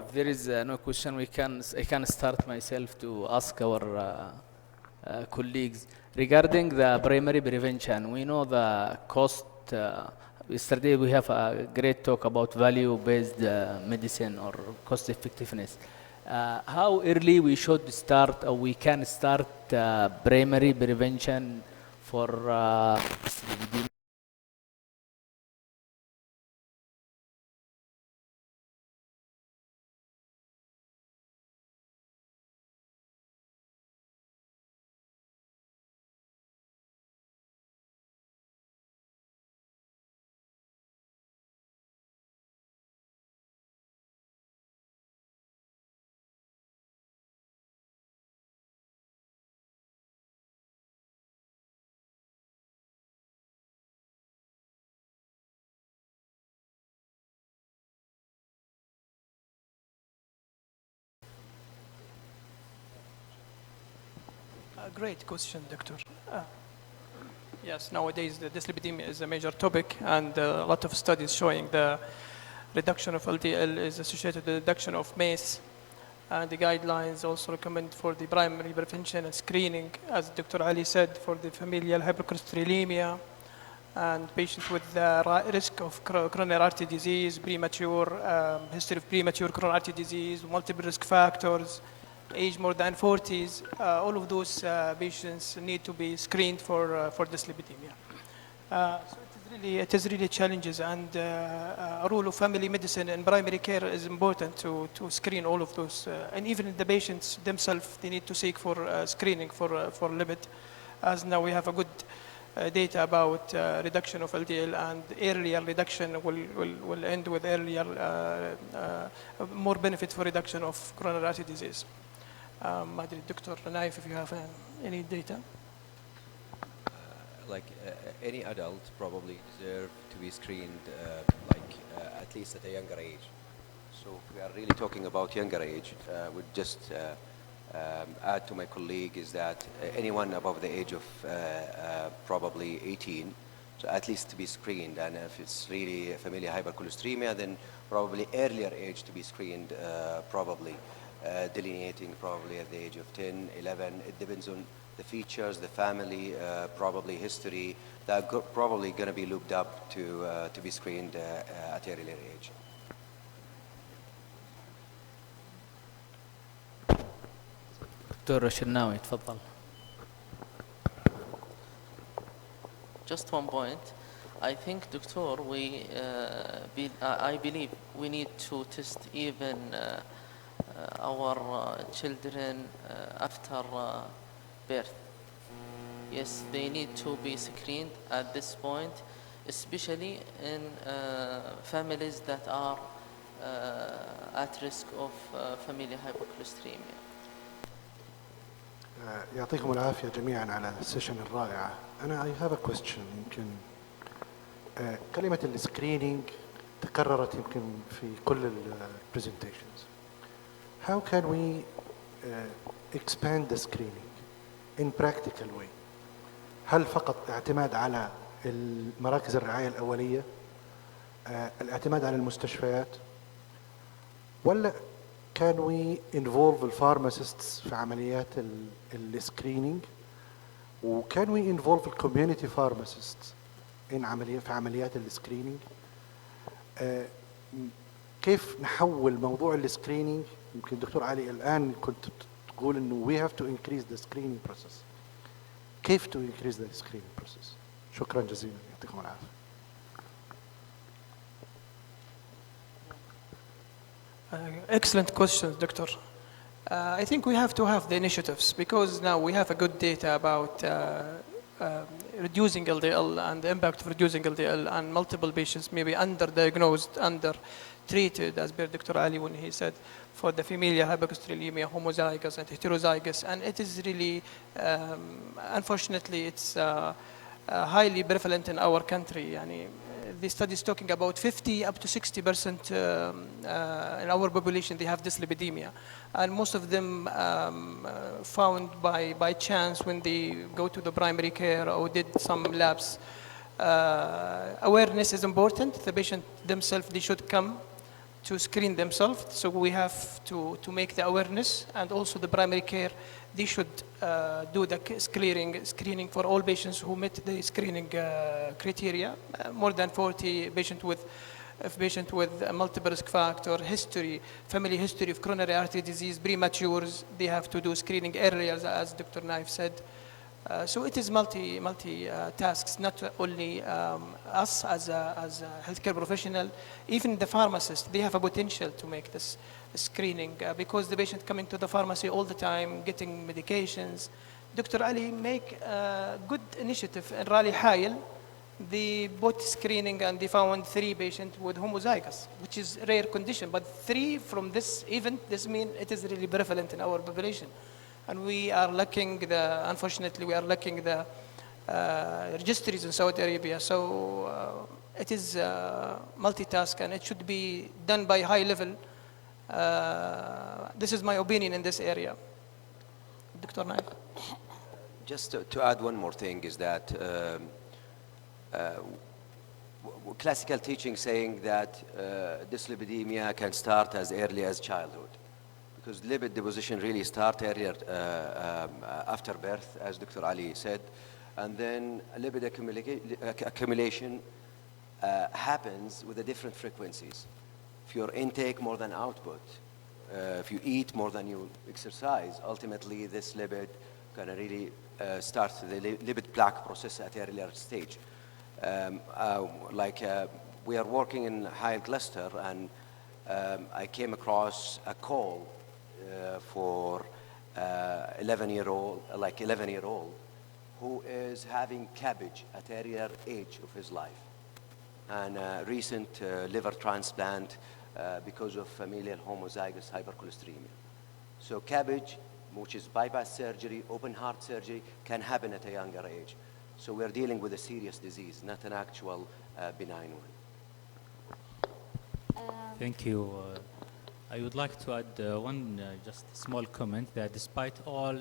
if there is no question, I can start myself to ask our colleagues regarding the primary prevention. We know the cost. Yesterday we have a great talk about value-based medicine or cost effectiveness. How early we should start, or we can start primary prevention for Great question, Doctor. Yes, nowadays the dyslipidemia is a major topic, and a lot of studies showing the reduction of LDL is associated with the reduction of MACE. And the guidelines also recommend for the primary prevention and screening, as Dr. Ali said, for the familial hypercholesterolemia and patients with the risk of coronary artery disease, premature history of premature coronary artery disease, multiple risk factors, age more than 40s, all of those patients need to be screened for dyslipidemia. So it is really challenges, and a role of family medicine and primary care is important to screen all of those. And even the patients themselves, they need to seek for screening for lipid, as now we have a good data about reduction of LDL, and earlier reduction will end with earlier more benefit for reduction of coronary artery disease. Dr. Naif, if you have any data. Any adult probably deserve to be screened at least at a younger age. So if we are really talking about younger age, would just add to my colleague is that anyone above the age of probably 18, so at least to be screened, and if it's really familial hypercholesteremia, then probably earlier age to be screened, probably delineating probably at the age of 10, 11. It depends on the features, the family, probably history, that probably going to be looked up to be screened at earlier age. دكتور الشناوي تفضل. Just one point. I think, Doctor, I believe we need to test even our children after birth. Yes, they need to be screened at this point, especially in families that are at risk of familial hypercholesteremia. يعطيكم العافية جميعا على السيشن الرائعة. أنا I have a question. يمكن كلمة السكرينينج تكررت يمكن في كل presentations. How can we expand the screening in practical way? هل فقط اعتماد على مراكز الرعاية الأولية، الاعتماد على المستشفيات، ولا can we involve الفارماسيستس في عمليات السكرينينج، و can we involve الكوميونيتي فارماسيستس في عمليات السكرينينج؟ كيف نحول موضوع السكرينينج؟ يمكن دكتور علي الآن كنت تقول إنه we have to increase the screening process. كيف to increase the screening process؟ شكرا جزيلا، يعطيكم العافية. Excellent questions, Doctor. I think we have to have the initiatives, because now we have a good data about reducing LDL and the impact of reducing LDL, and multiple patients may be underdiagnosed, undertreated, as per Dr. Ali when he said, for the familial hypercholesterolemia, homozygous and heterozygous. And it is really, unfortunately, it's highly prevalent in our country. The study is talking about 50 up to 60% in our population, they have dyslipidemia. And most of them found by chance when they go to the primary care or did some labs. Awareness is important. The patient themselves, they should come to screen themselves. So we have to make the awareness, and also the primary care, they should do the screening for all patients who met the screening criteria. More than 40 patients with a multiple risk factor, history, family history of coronary artery disease, prematures, they have to do screening earlier, as Dr. Naif said. So it is multi tasks, not only us as a healthcare professional, even the pharmacist, they have a potential to make this screening because the patient coming to the pharmacy all the time, getting medications. Dr. Ali make a good initiative in Raleigh Hail. They bought screening and they found 3 patients with homozygous, which is a rare condition, but 3 from this event, this means it is really prevalent in our population. And we are lacking unfortunately, we are lacking the registries in Saudi Arabia. So it is multitask and it should be done by high level. This is my opinion in this area. Dr. Naif. Just to add one more thing is that classical teaching saying that dyslipidemia can start as early as childhood. Because lipid deposition really starts earlier after birth, as Dr. Ali said, and then lipid accumulation happens with the different frequencies. If your intake more than output, if you eat more than you exercise, ultimately this lipid can really start the lipid plaque process at an earlier stage. We are working in high cluster, and I came across a call for 11-year-old, who is having cabbage at earlier age of his life, and recent liver transplant because of familial homozygous hypercholesteremia. So cabbage, which is bypass surgery, open heart surgery, can happen at a younger age. So we're dealing with a serious disease, not an actual benign one. Thank you. I would like to add one just small comment that despite all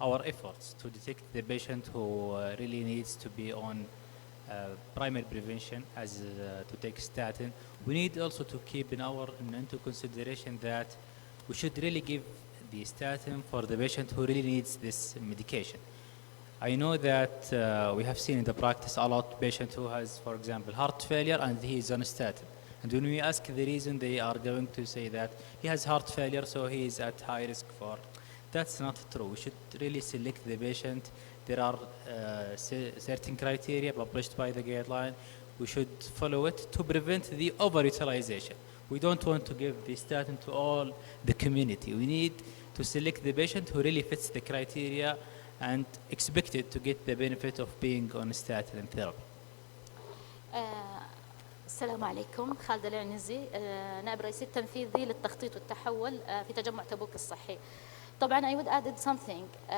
our efforts to detect the patient who really needs to be on primary prevention as to take statin, we need also to keep into consideration that we should really give the statin for the patient who really needs this medication. I know that we have seen in the practice a lot of patients who has, for example, heart failure and he is on a statin. And when we ask the reason, they are going to say that he has heart failure, so he is at high risk for. That's not true. We should really select the patient. There are certain criteria published by the guideline. We should follow it to prevent the overutilization. We don't want to give the statin to all the community. We need to select the patient who really fits the criteria and expected to get the benefit of being on statin therapy. السلام عليكم. خالدة العنزي، نائب رئيس التنفيذي للتخطيط والتحول في تجمع تبوك الصحي. طبعا I would add something.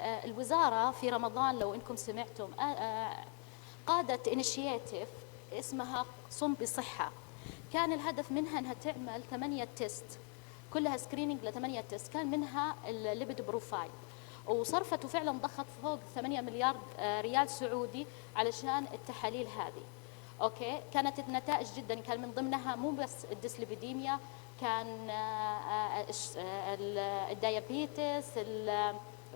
الوزارة في رمضان لو انكم سمعتم قادت initiative اسمها صم بصحة. كان الهدف منها انها تعمل 8 تيست، كلها سكرينينج ل8 تيست، كان منها الليبيد بروفايل، وصرفت وفعلا ضخت فوق 8 مليار ريال سعودي علشان التحاليل هذه. اوكي، كانت النتائج جدا، كان من ضمنها مو بس الديسليبيديميا، كان الديابيتس،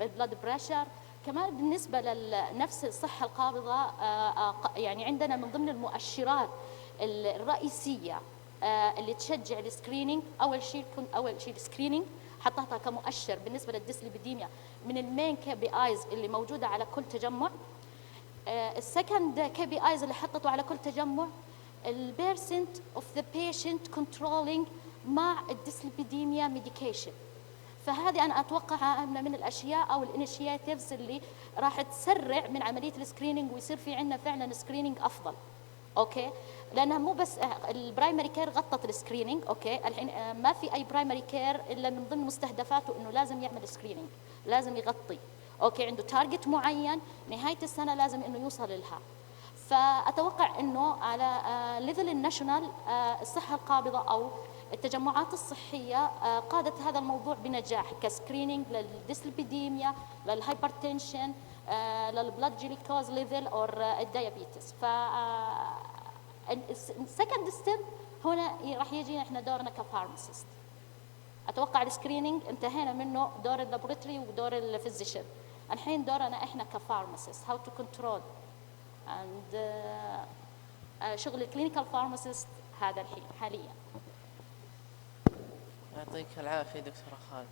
البلاد بريشر، كمان بالنسبه لنفس الصحه القابضه. يعني عندنا من ضمن المؤشرات الرئيسيه اللي تشجع السكرينينج، اول شيء السكرينينج حطيتها كمؤشر بالنسبه للديسليبيديميا من المين كي بي ايز اللي موجوده على كل تجمع. السكند كي بي ايز اللي حطته على كل تجمع البيرسنت اوف ذا بيشنت كنترولينج مع الديسليبيديميا ميديكيشن. فهذه انا اتوقعها من الاشياء او الانيشياتيفز اللي راح تسرع من عمليه السكرينينج ويصير في عندنا فعلا سكرينينج افضل. اوكي، لانها مو بس البرايمري كير غطت السكرينينج. اوكي، الحين ما في اي برايمري كير الا من ضمن مستهدفاته انه لازم يعمل سكرينينج، لازم يغطي. اوكي، عنده تارجت معين نهايه السنه لازم انه يوصل لها. فاتوقع انه على ليفل الناشونال الصحه القابضه او التجمعات الصحيه قادت هذا الموضوع بنجاح كسكرينينج للديسليبيديميا، للهايبرتنشن، للبلاد جلوكوز ليفل او الديابيتس. ف السكند ستيب هنا راح يجي احنا دورنا كفارماسيست. اتوقع السكرينينج انتهينا منه، دور اللابوراتوري ودور الفيزيشن. الحين دورنا احنا كفارماسيست هاو تو كنترول اند شغل الكلينيكال فارماسيست هذا الحين حاليا. يعطيك العافيه دكتوره خالد.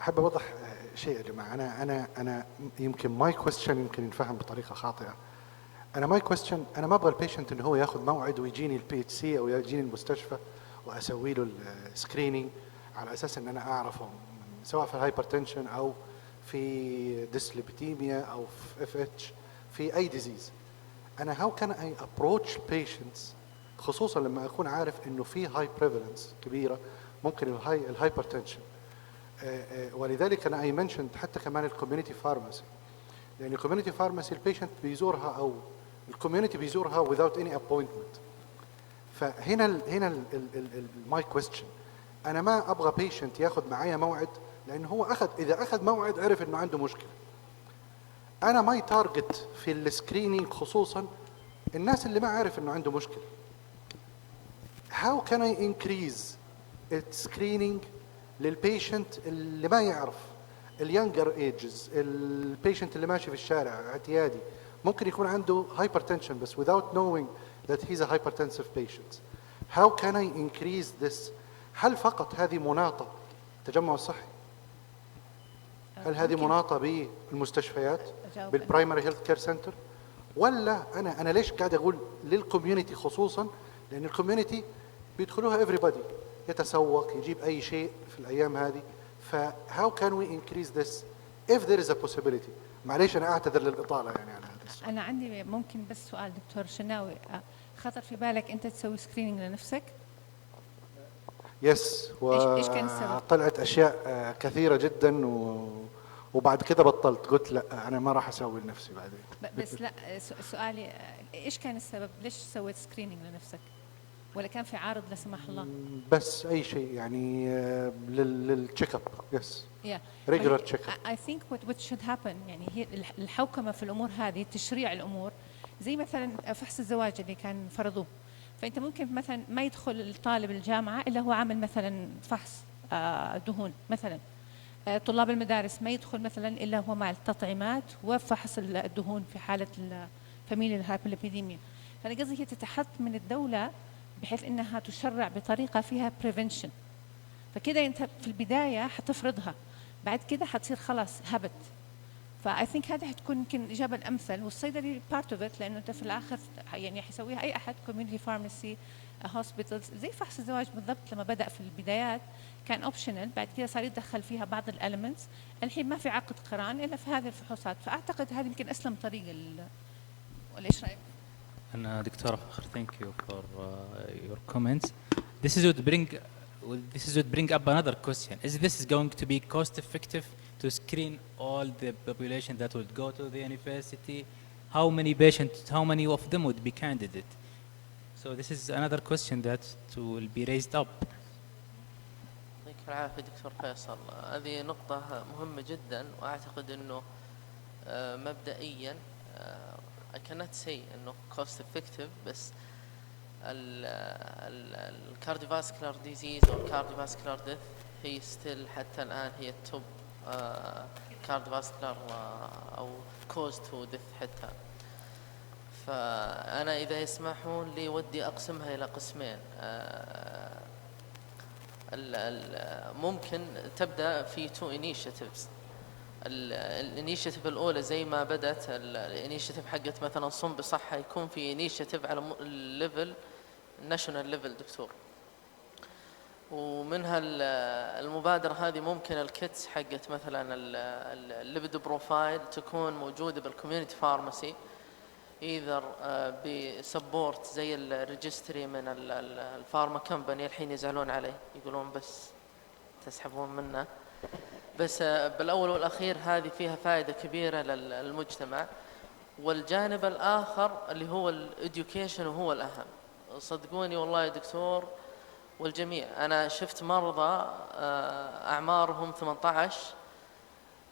احب اوضح شيء يا جماعه. انا يمكن ماي كويستشن يمكن ينفهم بطريقه خاطئه. انا ماي كويستشن، انا ما ابغى البيشنت انه هو ياخذ موعد ويجيني البي اتش سي او يجيني المستشفى واسوي له السكرينينج على اساس ان انا اعرفه سواء في الهايبرتنشن او في ديسليبيديميا او في اف اتش في اي ديزيز. انا هاو كان اي ابروتش بيشنتس خصوصا لما اكون عارف انه في هاي بريفالنس كبيره ممكن الهايبرتنشن. ولذلك انا اي منشنت حتى كمان الكوميونتي فارماسي، لان الكوميونتي فارماسي البيشنت بيزورها او الكوميونتي بيزورها without any appointment. فهنا ماي كويستشن، انا ما ابغى بيشنت ياخذ معايا موعد لانه هو اذا اخذ موعد عرف انه عنده مشكله. انا ماي تارجت في السكرينينج خصوصا الناس اللي ما عارف انه عنده مشكله. how can I increase السكرينينج للبيشنت اللي ما يعرف، اليونجر ايجز، البيشنت اللي ماشي في الشارع اعتيادي ممكن يكون عنده hypertension بس without knowing that he's a hypertensive patient. How can I increase this؟ هل فقط هذه مناطة التجمع الصحي؟ هل هذه مناطة بالمستشفيات بالبرايمري هيلث كير سنتر؟ ولا أنا ليش قاعد أقول للكوميونتي خصوصا؟ لأن الكوميونتي بيدخلوها everybody، يتسوق يجيب أي شيء في الأيام هذه. how can we increase this if there is a possibility؟ معليش أنا أعتذر للإطالة يعني على هذا السؤال. أنا عندي ممكن بس سؤال دكتور شناوي، خطر في بالك أنت تسوي سكرينينج لنفسك؟ يس، إيش كان السبب؟ طلعت أشياء كثيرة جدا وبعد كده بطلت، قلت لا أنا ما راح أسوي لنفسي بعدين. بس لا، سؤالي إيش كان السبب؟ ليش سويت سكرينينج لنفسك؟ ولا كان في عارض لا سمح الله؟ بس أي شيء يعني للتشيك اب. يس، ريجولار تشيك اب. I think what should happen يعني هي الحوكمة في الأمور هذه، تشريع الأمور، زي مثلا فحص الزواج اللي كان فرضوه. فأنت ممكن مثلا ما يدخل الطالب الجامعة إلا هو عامل مثلا فحص دهون مثلا. طلاب المدارس ما يدخل مثلا إلا هو مع التطعيمات وفحص الدهون في حالة الفاميليال هايبرليبيديميا. فأنا قصدي هي تتحط من الدولة بحيث إنها تشرع بطريقة فيها prevention. فكده أنت في البداية حتفرضها، بعد كده حتصير خلاص هبت. فاي ثينك هذا حتكون يمكن الاجابه الامثل، والصيدلي بارت اوف ات، لانه انت في الاخر يعني حيسويها اي احد، كوميونتي فارماسي، هوسبيتالز. زي فحص الزواج بالضبط، لما بدا في البدايات كان اوبشنال، بعد كده صار يدخل فيها بعض الاليمنتس. الحين ما في عقد قران الا في هذه الفحوصات، فاعتقد هذه يمكن اسلم طريقه ولا ايش رايك؟ أنا دكتورة فخر, thank you for your comments. This would bring up another question. Is this going to be cost effective to screen all the population that would go to the university? How many patients, how many of them would be candidate? So this is another question that will be raised up. يعطيك العافية دكتور فيصل. هذه نقطة مهمة جدا، وأعتقد أنه مبدئيا I cannot say انه cost effective، بس ال cardiovascular disease or cardiovascular death هي still حتى الآن هي التوب cardiovascular أو cause to death حتى. فأنا إذا يسمحون لي ودي أقسمها إلى قسمين. ممكن تبدأ في two initiatives. الانيشيتيف الاولى زي ما بدات الانيشيتيف حقت مثلا صم بصحه، يكون في انيشيتيف على الليفل ناشونال ليفل دكتور، ومنها المبادره هذه ممكن الكيتس حقت مثلا الليبيد بروفايل تكون موجوده بالكوميونتي فارماسي، ايذر بسبورت زي الريجستري من الفارما كمباني. الحين يزعلون علي يقولون بس تسحبون منه، بس بالأول والأخير هذه فيها فائدة كبيرة للمجتمع. والجانب الآخر اللي هو الإديوكيشن وهو الأهم. صدقوني والله يا دكتور والجميع، أنا شفت مرضى أعمارهم 18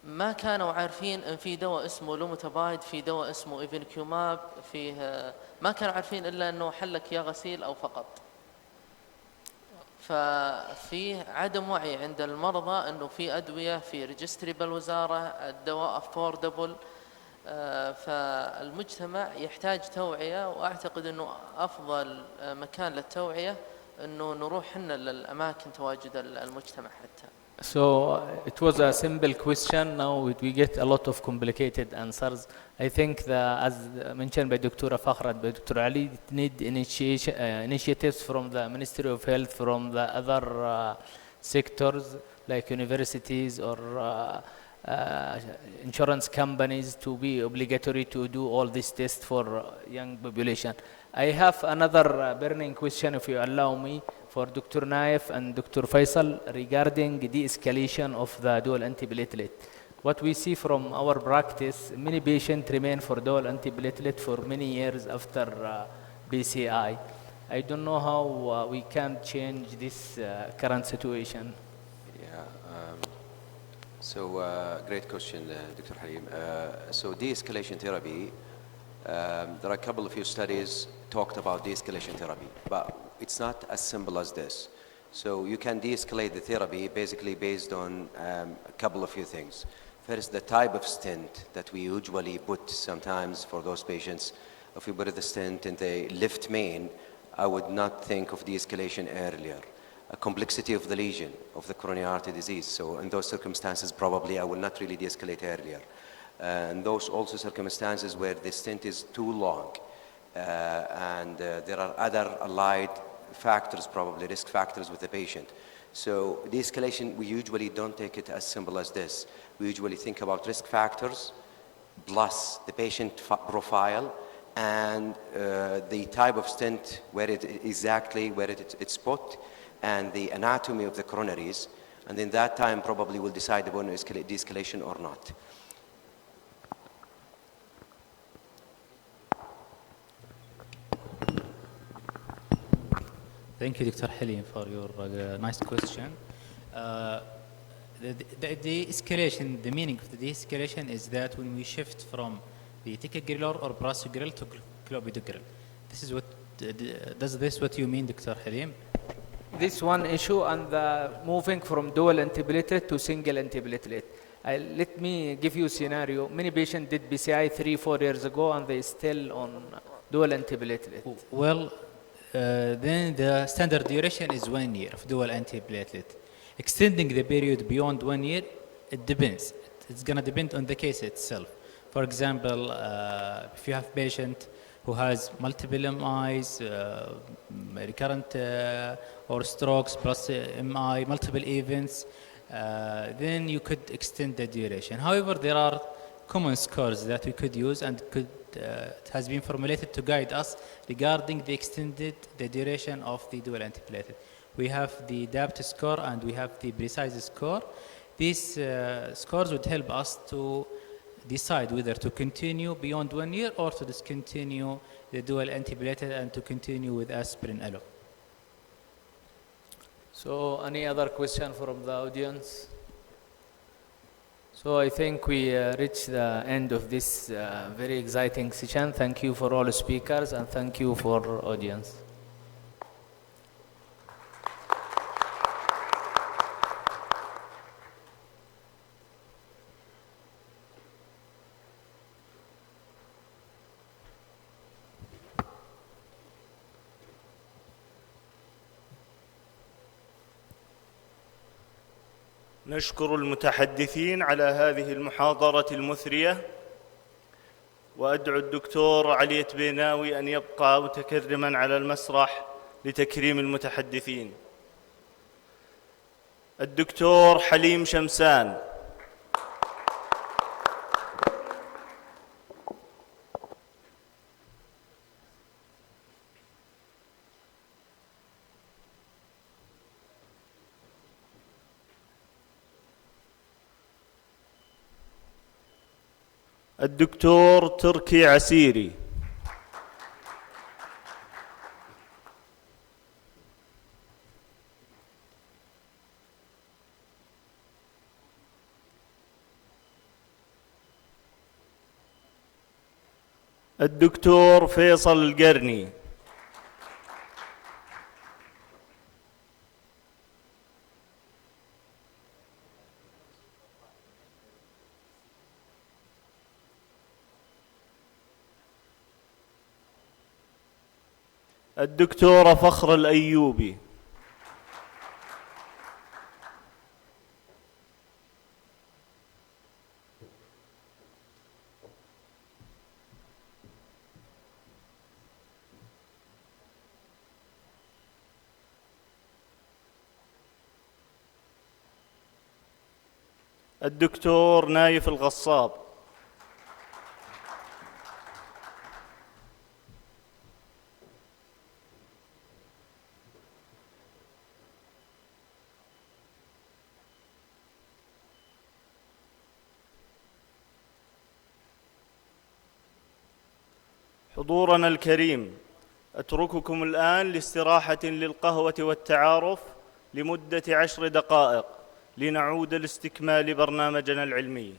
ما كانوا عارفين ان في دواء اسمه لوموتابايد، في دواء اسمه ايفينكيوماب، فيه ما كانوا عارفين الا انه حلك يا غسيل او فقط. ففي عدم وعي عند المرضى انه في ادويه في ريجستري بالوزاره، الدواء افوردبل. فالمجتمع يحتاج توعيه، واعتقد انه افضل مكان للتوعيه انه نروح حنا للاماكن تواجد المجتمع حتى. So it was a simple question. Now we get a lot of complicated answers. I think that, as mentioned by Dr. Fakhrat, by Dr. Ali, it need initiatives from the Ministry of Health, from the other sectors like universities or insurance companies to be obligatory to do all these tests for young population. I have another burning question, if you allow me, for Dr. Naif and Dr. Faisal regarding de-escalation of the dual antiplatelet. What we see from our practice, many patients remain for dual antiplatelet for many years after BCI. I don't know how we can change this current situation. Great question, Dr. Halim. So de-escalation therapy, there are a couple of few studies talked about de-escalation therapy, but it's not as simple as this. So you can de-escalate the therapy basically based on a couple of few things. First, the type of stent that we usually put sometimes for those patients. If we put the stent in the left main, I would not think of de-escalation earlier. A complexity of the lesion of the coronary artery disease. So in those circumstances, probably I will not really de-escalate earlier. And those also circumstances where the stent is too long and there are other allied factors, probably risk factors with the patient. So de-escalation, we usually don't take it as simple as this. We usually think about risk factors plus the patient profile and the type of stent, where it's put, and the anatomy of the coronaries, and in that time probably we'll decide upon de-escalation or not. Thank you, Dr. Halim, for your nice question. The de-escalation, the meaning of the de-escalation is that when we shift from the ticagrelor or prasugrel to clopidogrel. This is what, does this what you mean, Dr. Halim? This one issue, and moving from dual antiplatelet to single antiplatelet. Let me give you a scenario. Many patients did BCI 3-4 years ago and they still on dual antiplatelet. Well, then the standard duration is 1 year of dual antiplatelet. Extending the period beyond 1 year, it depends. It's going to depend on the case itself. For example, if you have patient who has multiple MIs, recurrent or strokes plus MI, multiple events, then you could extend the duration. However, there are common scores that we could use, and it has been formulated to guide us regarding the duration of the dual antiplatelet. We have the DAPT score and we have the precise score. These scores would help us to decide whether to continue beyond 1 year or to discontinue the dual antiplatelet and to continue with aspirin alone. So any other question from the audience? So I think we reached the end of this very exciting session. Thank you for all speakers and thank you for audience. نشكر المتحدثين على هذه المحاضرة المثرية، وأدعو الدكتور علي تبيناوي أن يبقى متكرماً على المسرح لتكريم المتحدثين. الدكتور حليم شمسان. الدكتور تركي عسيري. الدكتور فيصل القرني. الدكتورة فخر الأيوبي. الدكتور نايف الغصاب. حضورنا الكريم، أترككم الآن لاستراحة للقهوة والتعارف لمدة 10 دقائق لنعود لاستكمال برنامجنا العلمي.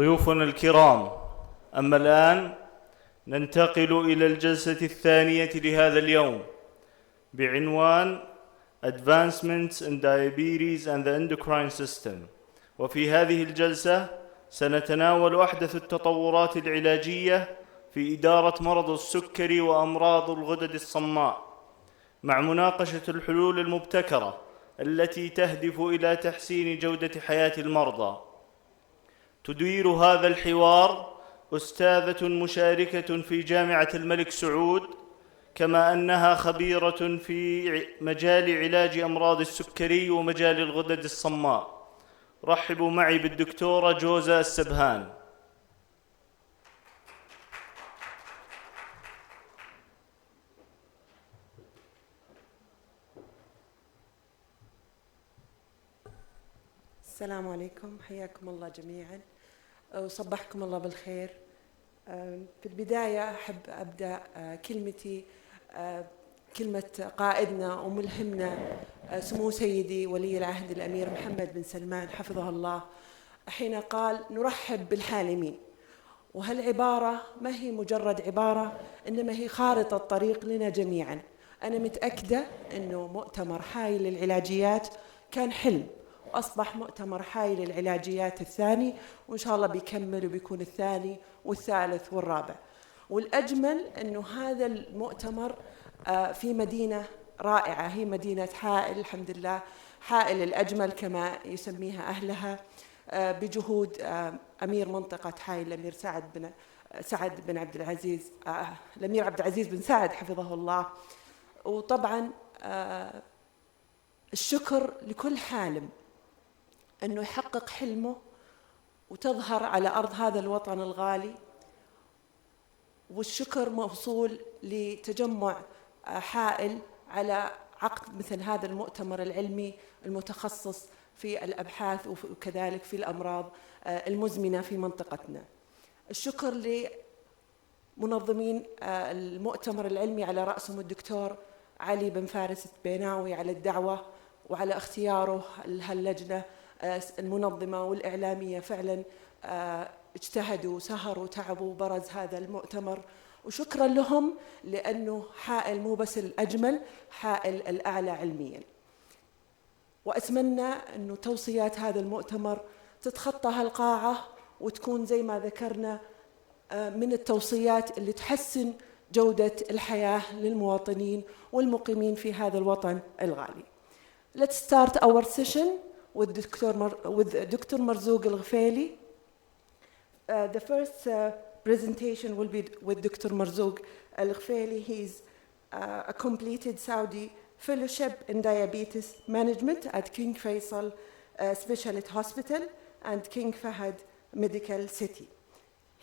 ضيوفنا الكرام، أما الآن ننتقل إلى الجلسة الثانية لهذا اليوم بعنوان Advancements in Diabetes and the Endocrine System. وفي هذه الجلسة سنتناول أحدث التطورات العلاجية في إدارة مرض السكري وأمراض الغدد الصماء، مع مناقشة الحلول المبتكرة التي تهدف إلى تحسين جودة حياة المرضى. تدير هذا الحوار أستاذة مشاركة في جامعة الملك سعود، كما أنها خبيرة في مجال علاج أمراض السكري ومجال الغدد الصماء. رحبوا معي بالدكتورة جوزة السبهان. السلام عليكم، حياكم الله جميعا وصبحكم الله بالخير. في البداية أحب أبدأ كلمتي كلمة قائدنا وملهمنا سمو سيدي ولي العهد الأمير محمد بن سلمان حفظه الله، حين قال نرحب بالحالمين. وهالعبارة ما هي مجرد عبارة، إنما هي خارطة طريق لنا جميعا. أنا متأكدة أنه مؤتمر حاي للعلاجيات كان حلم، وأصبح مؤتمر حاي للعلاجيات الثاني، وإن شاء الله بيكمل وبيكون الثاني والثالث والرابع. والأجمل أنه هذا المؤتمر في مدينة رائعة، هي مدينة حائل، الحمد لله حائل الأجمل كما يسميها أهلها، بجهود أمير منطقة حائل الأمير سعد بن عبد العزيز، الأمير عبد العزيز بن سعد حفظه الله. وطبعا الشكر لكل حالم أنه يحقق حلمه وتظهر على أرض هذا الوطن الغالي، والشكر موصول لتجمع حائل على عقد مثل هذا المؤتمر العلمي المتخصص في الأبحاث وكذلك في الأمراض المزمنة في منطقتنا. الشكر لمنظمين المؤتمر العلمي على رأسهم الدكتور علي بن فارس البيناوي على الدعوة وعلى اختياره لهاللجنة المنظمة والإعلامية. فعلا اجتهدوا وسهروا وتعبوا وبرز هذا المؤتمر، وشكرا لهم، لأنه حائل مو بس الأجمل، حائل الأعلى علميا. وأتمنى أنه توصيات هذا المؤتمر تتخطى هالقاعة وتكون زي ما ذكرنا من التوصيات اللي تحسن جودة الحياة للمواطنين والمقيمين في هذا الوطن الغالي. Let's start our session with Dr. Marzouk Al-Ghafeli. The first presentation will be with Dr. Marzouk Al-Ghafeli. He's a completed Saudi fellowship in diabetes management at King Faisal Specialist Hospital and King Fahad Medical City.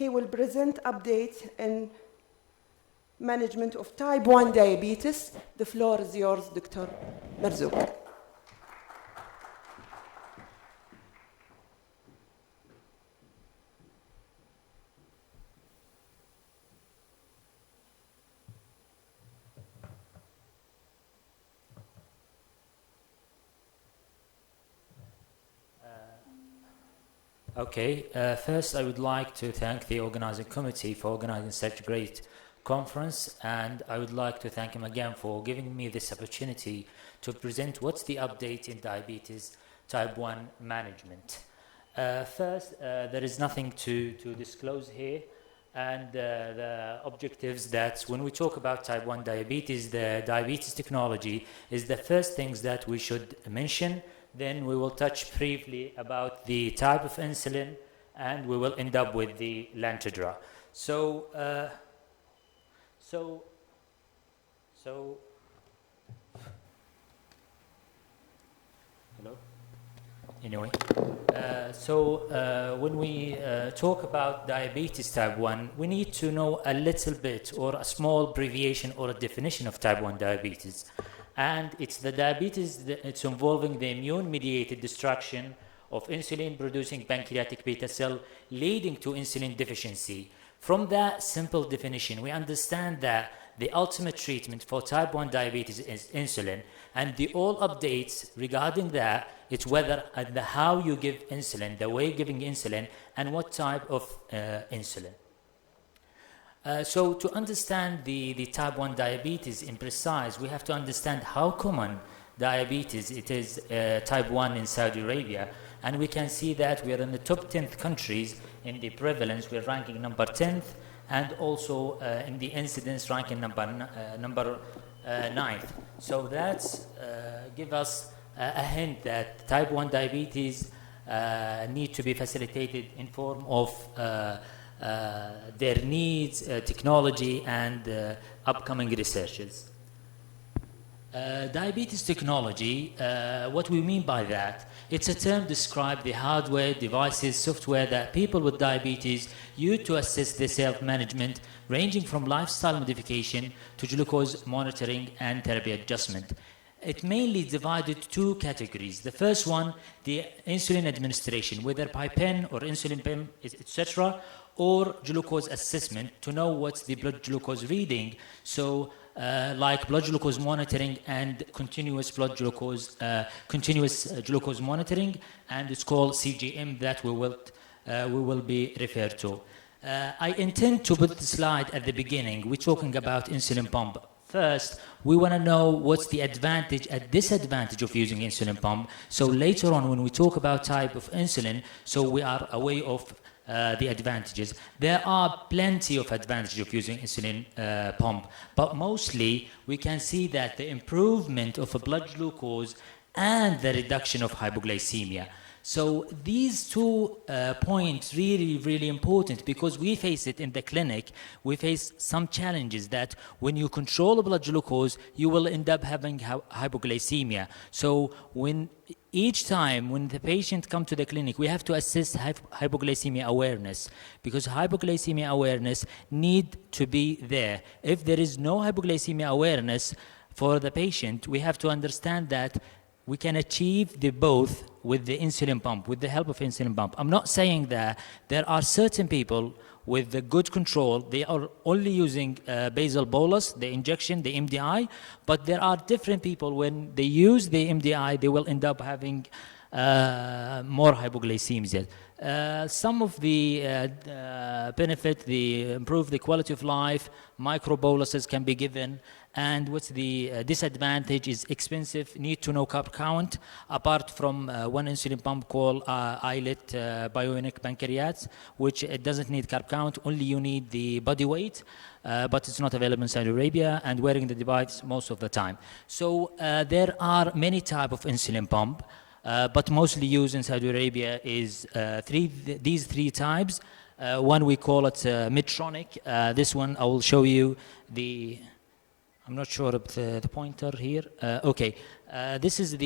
He will present updates in management of type 1 diabetes. The floor is yours, Dr. Marzouk. First I would like to thank the organizing committee for organizing such a great conference, and I would like to thank him again for giving me this opportunity to present what's the update in diabetes type 1 management. First, there is nothing to disclose here, and the objectives that when we talk about type 1 diabetes, the diabetes technology is the first things that we should mention. Then we will touch briefly about the type of insulin, and we will end up with the Lantidra. When we talk about diabetes type 1, we need to know a little bit or a small abbreviation or a definition of type 1 diabetes. And it's the diabetes it's involving the immune-mediated destruction of insulin-producing pancreatic beta cell, leading to insulin deficiency. From that simple definition, we understand that the ultimate treatment for type 1 diabetes is insulin, and the all updates regarding that It's whether how you give insulin, the way giving insulin, and what type of insulin. So to understand the type 1 diabetes in precise, we have to understand how common diabetes it is type 1 in Saudi Arabia. And we can see that we are in the top 10th countries in the prevalence. We're ranking number 10th, and also in the incidence ranking number 9th. So that's give us a hint that type 1 diabetes need to be facilitated in form of their needs, technology, and upcoming researches. Diabetes technology, what we mean by that, it's a term to describe the hardware, devices, software that people with diabetes use to assist their self-management, ranging from lifestyle modification to glucose monitoring and therapy adjustment. It mainly divided two categories. The first one, the insulin administration, whether by pen or insulin pen, etc., or glucose assessment to know what's the blood glucose reading. So like blood glucose monitoring and continuous glucose monitoring, and it's called CGM that we will be referred to. I intend to put the slide at the beginning. We're talking about insulin pump. First, we want to know what's the advantage and disadvantage of using insulin pump. So later on, when we talk about type of insulin, so we are aware of the advantages. There are plenty of advantages of using insulin pump, but mostly we can see that the improvement of a blood glucose and the reduction of hypoglycemia. So these two points really important, because we face it in the clinic. We face some challenges that when you control the blood glucose, you will end up having hypoglycemia. So each time when the patient comes to the clinic, we have to assess hypoglycemia awareness, because hypoglycemia awareness need to be there. If there is no hypoglycemia awareness for the patient, we have to understand that we can achieve the both with the insulin pump, with the help of insulin pump. I'm not saying that there are certain people with the good control, they are only using basal bolus, the injection, the MDI, but there are different people when they use the MDI, they will end up having more hypoglycemia. Some of the benefit, improve the quality of life, microboluses can be given, and what's the disadvantage is expensive, need to know carb count, apart from one insulin pump called islet bionic pancreas, which it doesn't need carb count, only you need the body weight, but it's not available in Saudi Arabia, and wearing the device most of the time. So there are many types of insulin pump, but mostly used in Saudi Arabia is these three types. One we call it Medtronic. This one I will show you the. I'm not sure of the pointer here. Okay, this is over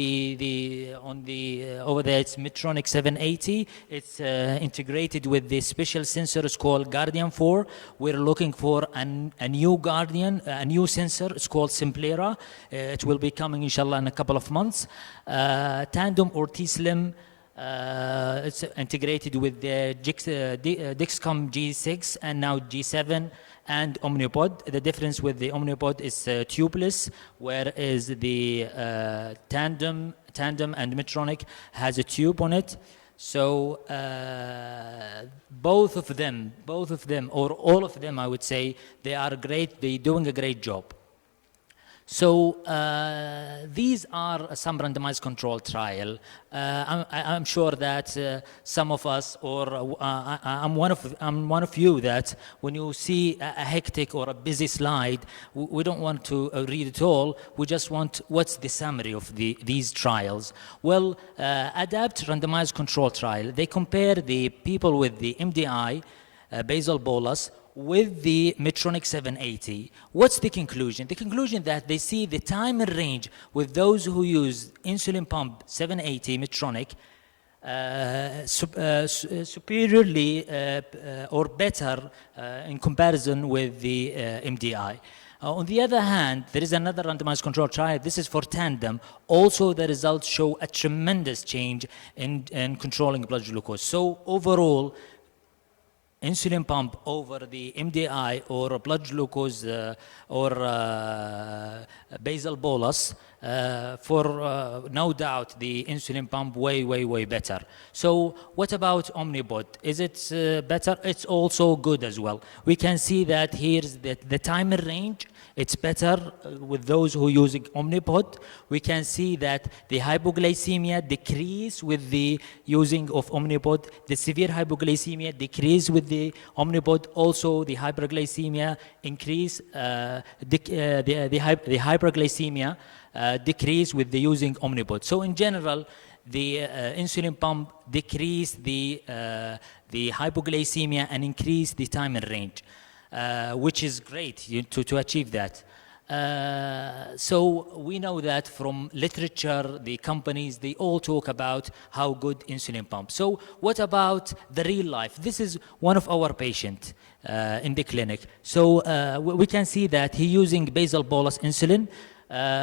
there. It's Medtronic 780. It's integrated with the special sensors called Guardian 4. We're looking for a new Guardian, a new sensor. It's called Simplera. It will be coming, inshallah, in a couple of months. Tandem or T-Slim. It's integrated with the Dexcom G6 and now G7 and Omnipod. The difference with the Omnipod is tubeless, whereas the Tandem and Medtronic has a tube on it. So both of them, or all of them, I would say, they are great. They're doing a great job. So these are some randomized control trial. I'm sure that some of us, or I'm one of you, that when you see a hectic or a busy slide, we don't want to read it all. We just want what's the summary of these trials. Well, ADAPT randomized control trial. They compare the people with the MDI, basal bolus, with the Medtronic 780. What's the conclusion? The conclusion that they see the time and range with those who use insulin pump 780 Medtronic superiorly or better in comparison with the MDI. On the other hand, there is another randomized control trial. This is for Tandem. Also, the results show a tremendous change in controlling blood glucose. So overall, insulin pump over the MDI or blood glucose or basal bolus for no doubt the insulin pump way better. So what about Omnipod? Is it better? It's also good as well. We can see that here's the timer range. It's better with those who using Omnipod. We can see that the hypoglycemia decrease with the using of Omnipod. The severe hypoglycemia decrease with the Omnipod. Also, the hyperglycemia increase. The hyperglycemia decrease with the using Omnipod. So in general, the insulin pump decrease the hypoglycemia and increase the time and range. Which is great to achieve that. So we know that from literature, the companies, they all talk about how good insulin pump. So what about the real life? This is one of our patients in the clinic. So we can see that he using basal bolus insulin.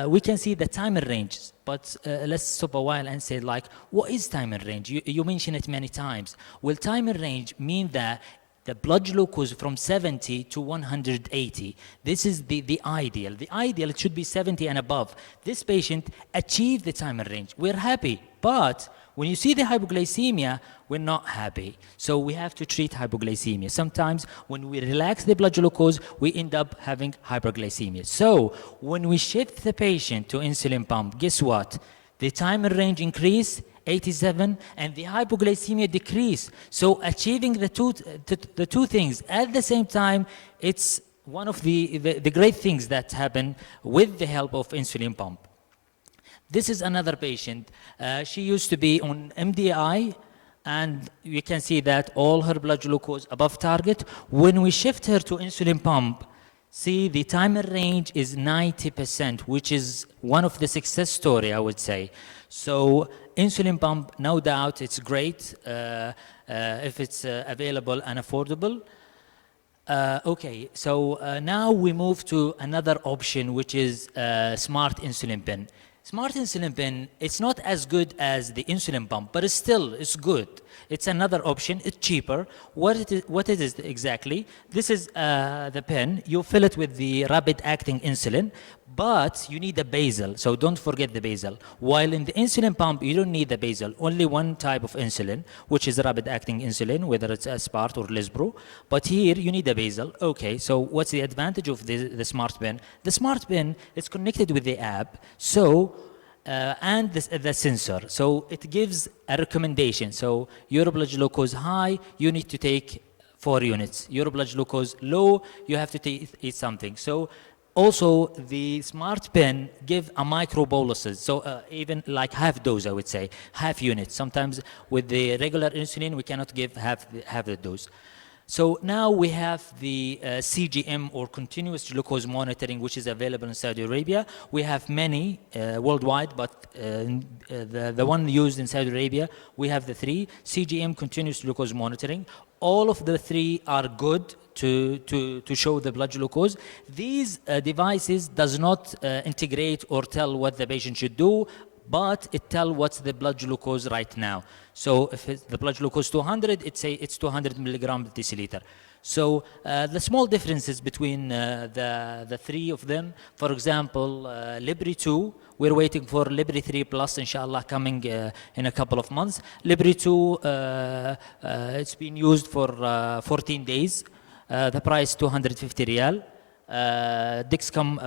We can see the time and range, but let's stop a while and say, like, what is time and range? You mentioned it many times. Well, time and range mean that the blood glucose from 70 to 180. This is the ideal. The ideal, it should be 70 and above. This patient achieved the time and range. We're happy, but when you see the hypoglycemia, we're not happy. So we have to treat hypoglycemia. Sometimes when we relax the blood glucose, we end up having hyperglycemia. So when we shift the patient to insulin pump, guess what? The time and range increase, 87, and the hypoglycemia decrease. So achieving the two things at the same time, it's one of the great things that happen with the help of insulin pump. This is another patient. She used to be on MDI, and you can see that all her blood glucose above target. When we shift her to insulin pump, see the time and range is 90%, which is one of the success story, I would say. So insulin pump, no doubt, it's great if it's available and affordable. Okay, so now we move to another option, which is smart insulin pen. Smart insulin pen, it's not as good as the insulin pump, but it's good. It's another option. It's cheaper. What it is exactly? This is the pen. You fill it with the rapid-acting insulin, but you need a basal. So don't forget the basal. While in the insulin pump, you don't need the basal. Only one type of insulin, which is rapid-acting insulin, whether it's Aspart or Lispro. But here, you need a basal. Okay, so what's the advantage of the smart pen? The smart pen is connected with the app. So and the sensor. So it gives a recommendation. So your blood glucose high, you need to take 4 units. Your blood glucose low, you have to eat something. So also the smart pen give a micro boluses. So even like half dose, I would say, half units. Sometimes with the regular insulin, we cannot give half the dose. So now we have the CGM, or continuous glucose monitoring, which is available in Saudi Arabia. We have many worldwide, but the one used in Saudi Arabia, we have the 3. CGM, continuous glucose monitoring. All of the 3 are good to show the blood glucose. These devices does not integrate or tell what the patient should do, but it tells what's the blood glucose right now. So if the blood glucose 200, it's 200 milligram per deciliter. So the small differences between the 3 of them, for example, Libri 2, we're waiting for Libri 3 Plus, inshallah, coming in a couple of months. Libri 2, it's been used for 14 days. The price 250 Riyal. Dexcom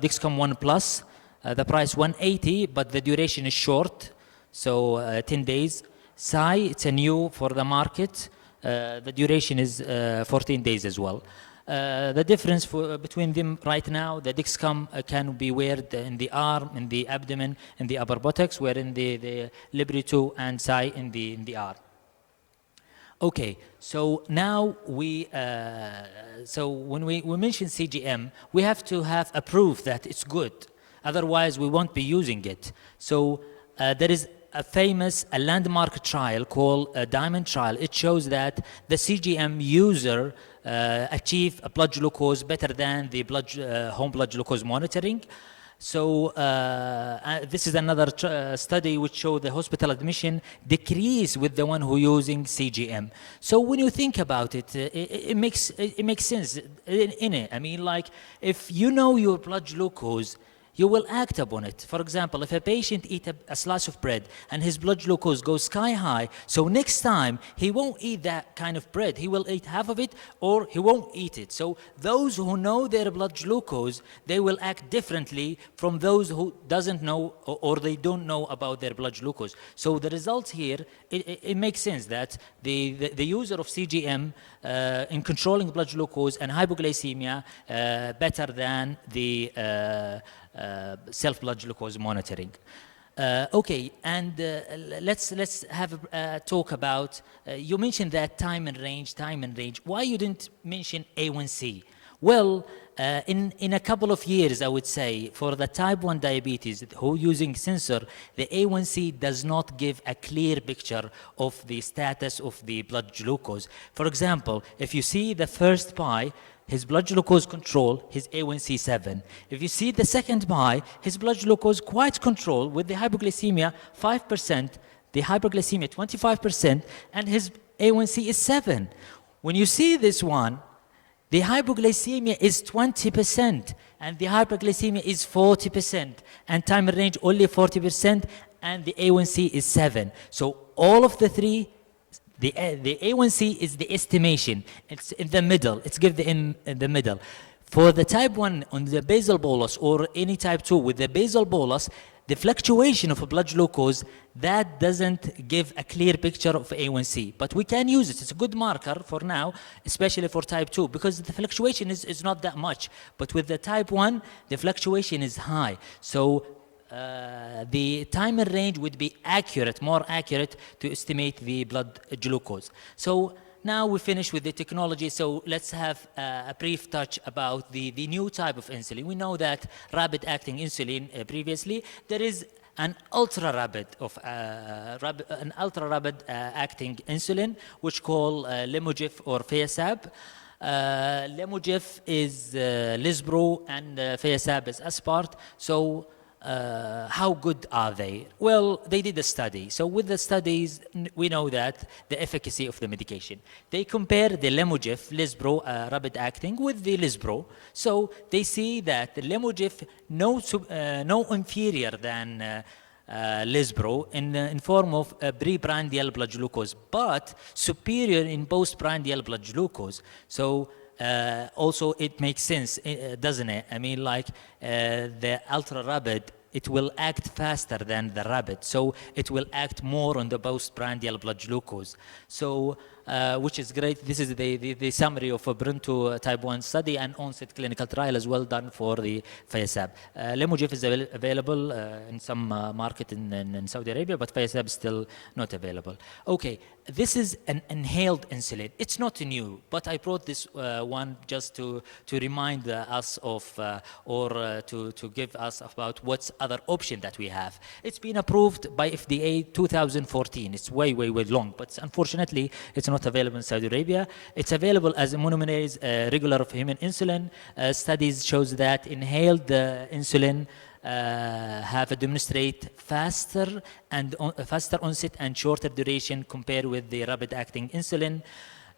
Dexcom 1 Plus, the price 180, but the duration is short, so 10 days. Sai, it's a new for the market. The duration is 14 days as well. The difference between them right now, the Dexcom can be wear in the arm, in the abdomen, in the upper buttocks, where in the Libri 2 and Sai in the arm. Okay, so now so when we mention CGM, we have to have a proof that it's good. Otherwise, we won't be using it. So there is a landmark trial called a Diamond trial. It shows that the CGM user achieve a blood glucose better than the home blood glucose monitoring. So this is another study which showed the hospital admission decrease with the one who using CGM. So when you think about it, it makes sense in it. I mean, like, if you know your blood glucose, you will act upon it. For example, if a patient eats a slice of bread and his blood glucose goes sky high, so next time he won't eat that kind of bread. He will eat half of it or he won't eat it. So those who know their blood glucose, they will act differently from those who doesn't know or they don't know about their blood glucose. So the results here, it makes sense that the user of CGM in controlling blood glucose and hypoglycemia better than the self-blood glucose monitoring. Okay, and let's have a talk about, you mentioned that time and range. Why you didn't mention A1C? Well, in a couple of years, I would say, for the type 1 diabetes who using sensor, the A1C does not give a clear picture of the status of the blood glucose. For example, if you see the first pie, his blood glucose control, his A1C 7. If you see the second pie, his blood glucose quite control with the hypoglycemia 5%, the hyperglycemia 25%, and his A1C is 7. When you see this one, the hypoglycemia is 20% and the hyperglycemia is 40% and time and range only 40% and the A1C is 7. So all of the three, the A1C is the estimation. It's in the middle. It's given in the middle. For the type 1 on the basal bolus or any type 2 with the basal bolus, the fluctuation of a blood glucose, that doesn't give a clear picture of A1C. But we can use it. It's a good marker for now, especially for type 2, because the fluctuation is not that much. But with the type 1, the fluctuation is high. So the time and range would be accurate, more accurate to estimate the blood glucose. So now we finish with the technology, so let's have a brief touch about the new type of insulin. We know that rapid-acting insulin previously, there is an ultra-rapid acting insulin, which called Lemogif or Fayasab. Lemogif is Lispro and Fayasab is Aspart. So how good are they? Well, they did a study. So with the studies, we know that the efficacy of the medication. They compare the Lemogif, Lispro, rapid acting with the Lispro. So they see that the Lemogif no inferior than Lispro in form of preprandial blood glucose, but superior in postprandial blood glucose. So also it makes sense, doesn't it? I mean, like the ultra rapid, it will act faster than the rapid, so it will act more on the postprandial blood glucose. So which is great. This is the summary of a Bronto type 1 study and onset clinical trial as well done for the Fayasab. Lemogif is available in some market in Saudi Arabia, but Fayasab is still not available. Okay, this is an inhaled insulin. It's not new, but I brought this one just to remind us of to give us about what's other option that we have. It's been approved by FDA 2014. It's way long, but unfortunately it's not available in Saudi Arabia. It's available as a monomerase regular of human insulin. Studies shows that inhaled insulin have a demonstrate faster onset and shorter duration compared with the rapid-acting insulin.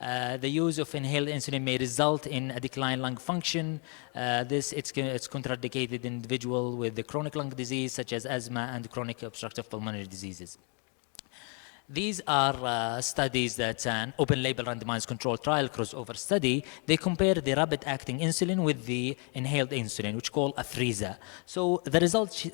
The use of inhaled insulin may result in a decline lung function. It's contraindicated in individual with the chronic lung disease such as asthma and chronic obstructive pulmonary diseases. These are studies that's an open-label randomized controlled trial crossover study. They compare the rapid-acting insulin with the inhaled insulin, which called Afrezza. So the results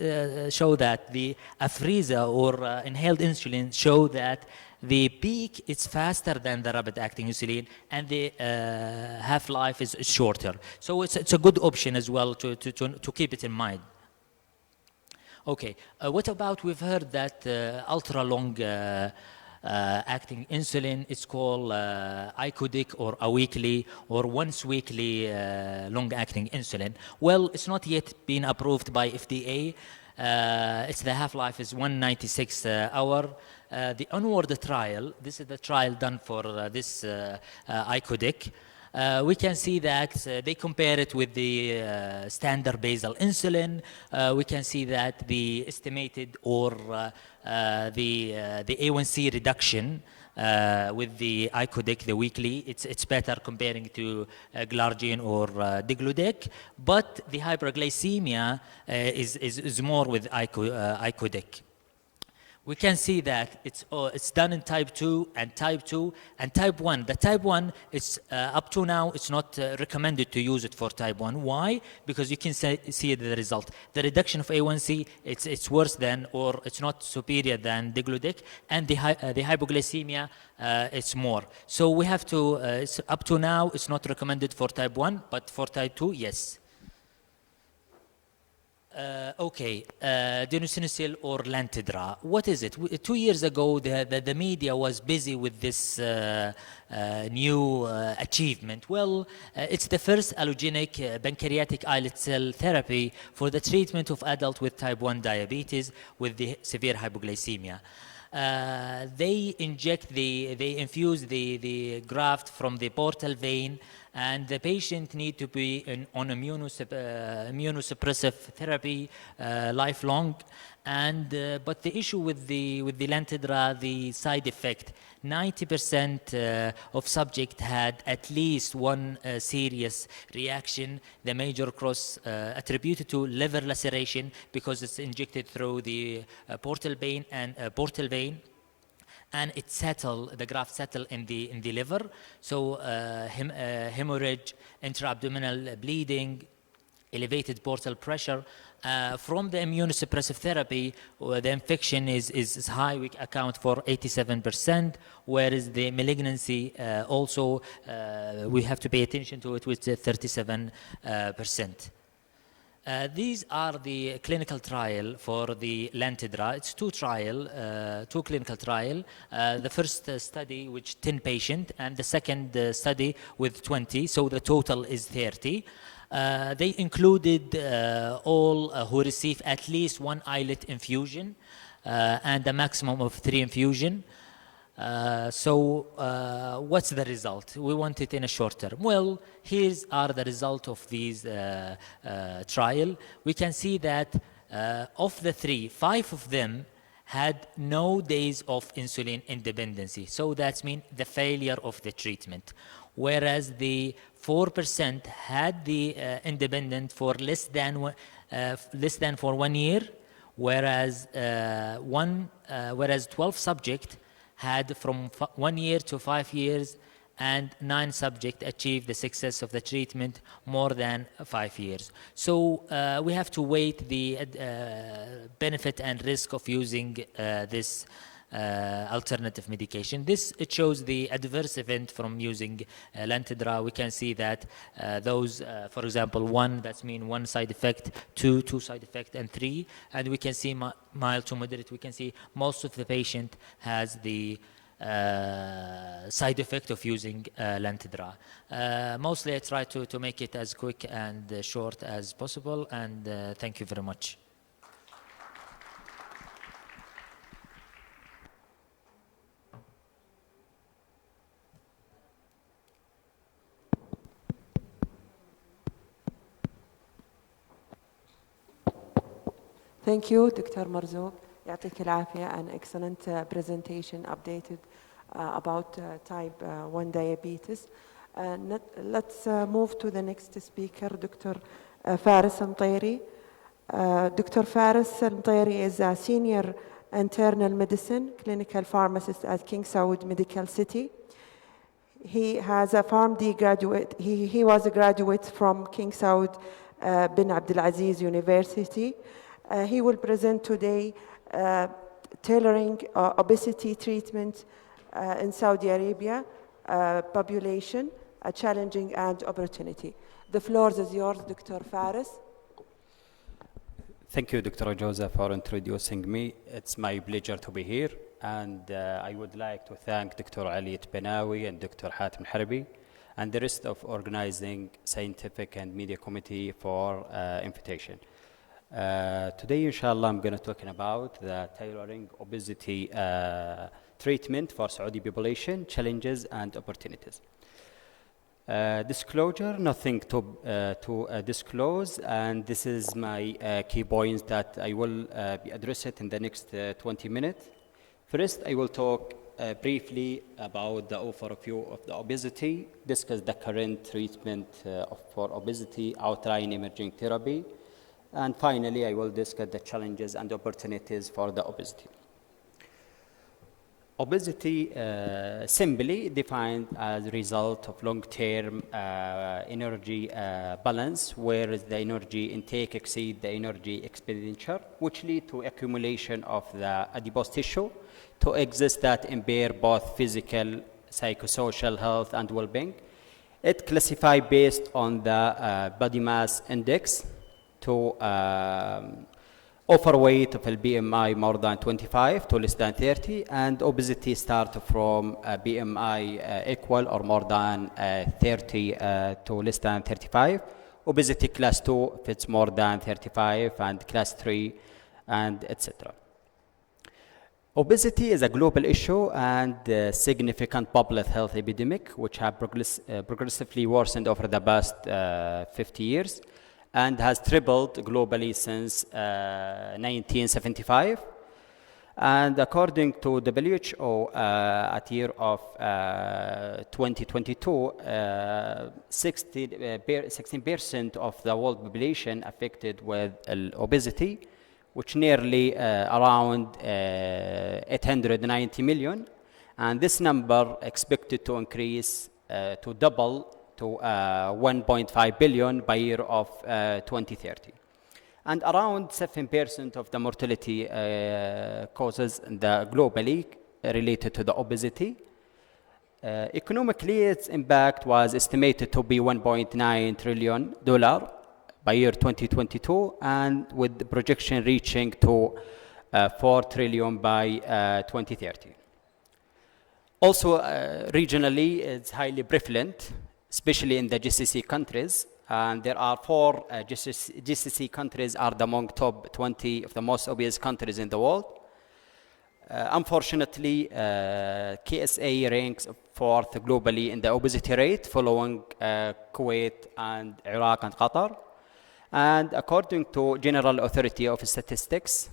show that the Afrezza or inhaled insulin show that the peak is faster than the rapid-acting insulin, and the half-life is shorter. So it's a good option as well to keep it in mind. Okay, what about, we've heard that ultra-long acting insulin is called icodic or a weekly or once weekly long-acting insulin. Well, it's not yet been approved by FDA. It's the half-life is 196 hour. The onward trial, this is the trial done for this icodic. We can see that they compare it with the standard basal insulin. We can see that the estimated or the A1C reduction with the icodec, the weekly. It's better comparing to glargine or digludec, but the hyperglycemia is more with icodec. We can see that it's done in type 2 and type 2 and type 1. The type 1, it's up to now, it's not recommended to use it for type 1. Why? Because you can see the result. The reduction of A1C, it's worse than, or it's not superior than digludec, and the hypoglycemia, it's more. So we have to, up to now, it's not recommended for type 1, but for type 2, yes. Okay, denosinosyl or Lantidra. What is it? 2 years ago, the media was busy with this new achievement. Well, it's the first allogenic pancreatic islet cell therapy for the treatment of adults with type 1 diabetes with the severe hypoglycemia. They infuse the graft from the portal vein, and the patient need to be on immunosuppressive therapy lifelong. But the issue with the Lantidra, the side effect, 90% of subjects had at least one serious reaction. The major cause attributed to liver laceration because it's injected through the portal vein, and it the graft settle in the liver. So hemorrhage, intra-abdominal bleeding, elevated portal pressure. From the immunosuppressive therapy, the infection is high. We account for 87%, whereas the malignancy also we have to pay attention to it with 37%. These are the clinical trial for the Lantidra. It's two clinical trial. The first study with 10 patients, and the second study with 20, so the total is 30. They included all who receive at least one islet infusion and a maximum of 3 infusion. What's the result? We want it in a short term. Well, here's are the result of these trial. We can see that of the 3, 5 of them had no days of insulin independency. So that means the failure of the treatment. Whereas the 4% had the independent for less than for 1 year, whereas 12 subjects had from 1 year to 5 years, and 9 subjects achieved the success of the treatment more than 5 years. So we have to weigh the benefit and risk of using this alternative medication. It shows the adverse event from using Lantidra. We can see that those, for example, 1, that's mean 1 side effect, 2 side effect, and 3. And we can see mild to moderate. We can see most of the patient has the side effect of using Lantidra. Mostly I try to make it as quick and short as possible, and thank you very much. Thank you, Dr. Marzouk. يعطيك العافية. An excellent presentation updated about type 1 diabetes. Let's move to the next speaker, Dr. Faris Mtairi. Dr. Faris Mtairi is a senior internal medicine clinical pharmacist at King Saud Medical City. He has a PharmD graduate. He was a graduate from King Saud bin Abdulaziz University. He will present today tailoring obesity treatment in Saudi Arabia population, a challenging and opportunity. The floor is yours, Dr. Faris. Thank you, Dr. Joseph, for introducing me. It's my pleasure to be here, and I would like to thank Dr. Ali Tbenawi and Dr. Hatem Harbi and the rest of organizing scientific and media committee for invitation. Today, inshallah, I'm going to talk about the tailoring obesity treatment for Saudi population, challenges and opportunities. Disclosure, nothing to disclose, and this is my key points that I will be addressed in the next 20 minutes. First, I will talk briefly about the overview of the obesity, discuss the current treatment for obesity, outline emerging therapy, and finally I will discuss the challenges and opportunities for the obesity. Obesity, simply defined as a result of long-term energy balance, where the energy intake exceeds the energy expenditure, which lead to accumulation of the adipose tissue to exist that impair both physical, psychosocial health, and well-being. It classified based on the body mass index to overweight of a BMI more than 25 to less than 30, and obesity start from BMI equal or more than 30 to less than 35. Obesity class 2 if it's more than 35, and class 3, and etc. Obesity is a global issue and significant public health epidemic, which have progressively worsened over the past 50 years. And has tripled globally since 1975. And according to WHO, at year of 2022, 16% of the world population affected with obesity, which nearly around 890 million. And this number expected to increase to double to 1.5 billion by year of 2030. And around 7% of the mortality causes globally related to the obesity. Economically, its impact was estimated to be $1.9 trillion by year 2022, and with the projection reaching to 4 trillion by 2030. Also, regionally, it's highly prevalent, especially in the GCC countries, and there are 4 GCC countries are among top 20 of the most obese countries in the world. Unfortunately, KSA ranks 4th globally in the obesity rate, following Kuwait and Iraq and Qatar. And according to General Authority of Statistics,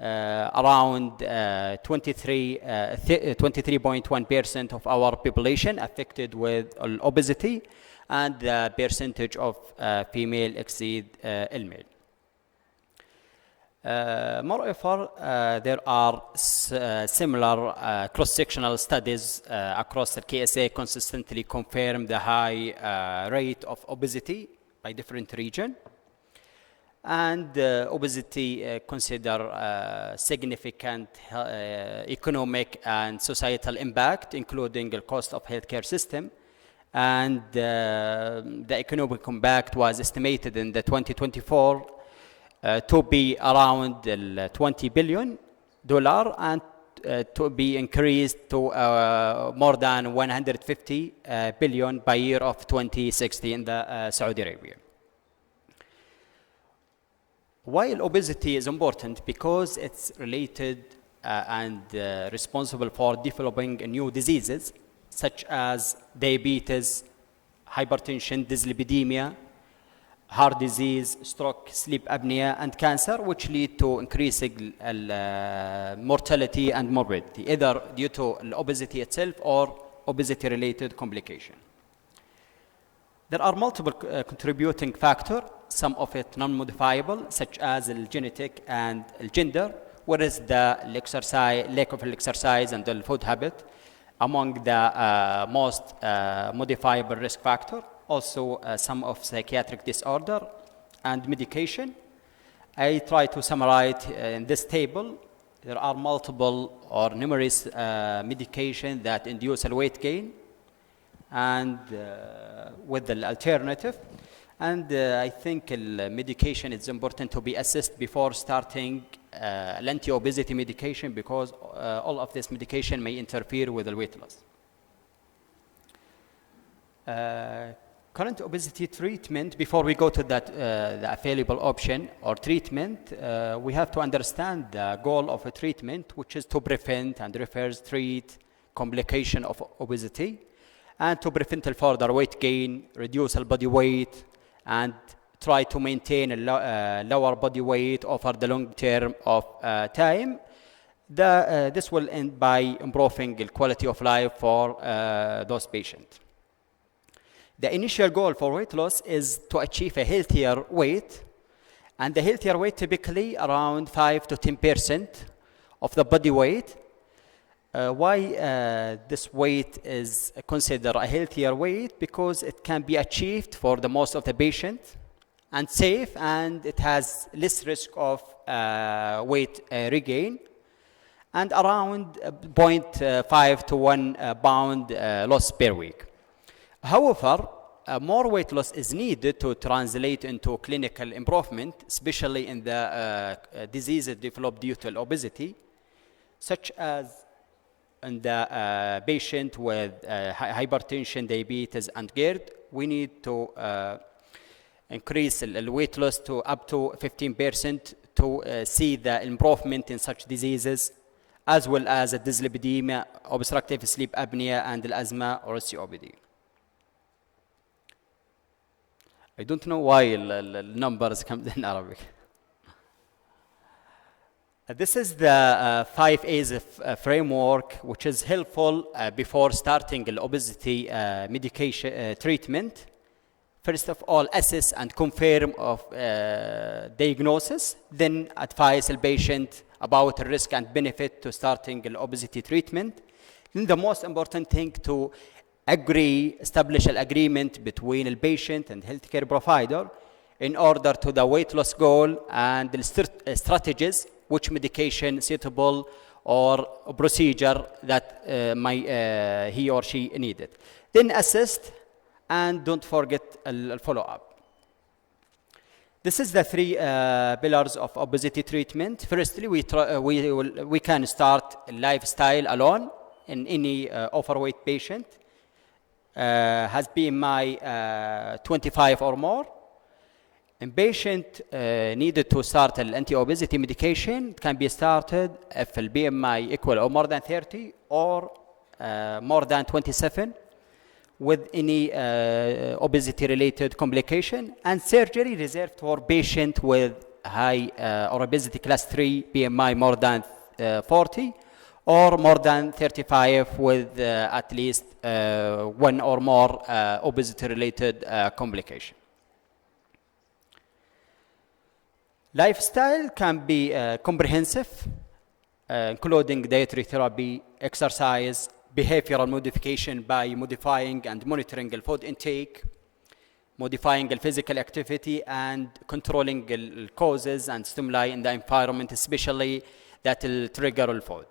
around 23.1% of our population affected with obesity, and the percentage of female exceed male. Moreover, there are similar cross-sectional studies across the KSA consistently confirm the high rate of obesity by different regions. And obesity consider significant economic and societal impact, including the cost of healthcare system. And the economic impact was estimated in the 2024 to be around $20 billion, and to be increased to more than 150 billion by year of 2060 in the Saudi Arabia. While obesity is important because it's related and responsible for developing new diseases such as diabetes, hypertension, dyslipidemia, heart disease, stroke, sleep apnea, and cancer, which lead to increasing mortality and morbidity, either due to obesity itself or obesity-related complication. There are multiple contributing factors, some of it non-modifiable, such as genetic and gender, whereas the lack of exercise and the food habit among the most modifiable risk factor. Also, some of psychiatric disorder and medication. I try to summarize in this table. There are multiple or numerous medications that induce a weight gain, and with the alternative. And I think medication is important to be assessed before starting anti-obesity medication, because all of this medication may interfere with the weight loss. Current obesity treatment, before we go to that, the available option or treatment, we have to understand the goal of a treatment, which is to prevent and treat complication of obesity, and to prevent further weight gain, reduce body weight, and try to maintain a lower body weight over the long term of time, This will end by improving the quality of life for those patients. The initial goal for weight loss is to achieve a healthier weight, and the healthier weight typically around 5 to 10% of the body weight. Why this weight is considered a healthier weight? Because it can be achieved for the most of the patient and safe, and it has less risk of weight regain, and around 0.5 to 1 pound loss per week. However, more weight loss is needed to translate into clinical improvement, especially in the diseases developed due to obesity, such as in the patient with hypertension, diabetes, and GERD. We need to increase the weight loss to up to 15% to see the improvement in such diseases, as well as dyslipidemia, obstructive sleep apnea, and asthma or COPD. I don't know why the numbers come in Arabic. This is the 5 A's framework, which is helpful before starting the obesity medication treatment. First of all, assess and confirm of diagnosis, then advise the patient about the risk and benefit to starting the obesity treatment. Then the most important thing to establish an agreement between the patient and healthcare provider in order to the weight loss goal and the strategies, which medication suitable or procedure that he or she needed. Then assess and don't forget a follow-up. This is the 3 pillars of obesity treatment. Firstly, we can start lifestyle alone in any overweight patient. Has BMI 25 or more. And patient needed to start an anti-obesity medication. It can be started if the BMI equal or more than 30 or more than 27 with any obesity-related complication, and surgery reserved for patient with high or obesity class 3 BMI more than 40 or more than 35 with at least 1 or more obesity-related complication. Lifestyle can be comprehensive, including dietary therapy, exercise, behavioral modification by modifying and monitoring the food intake, modifying the physical activity, and controlling the causes and stimuli in the environment, especially that will trigger the food.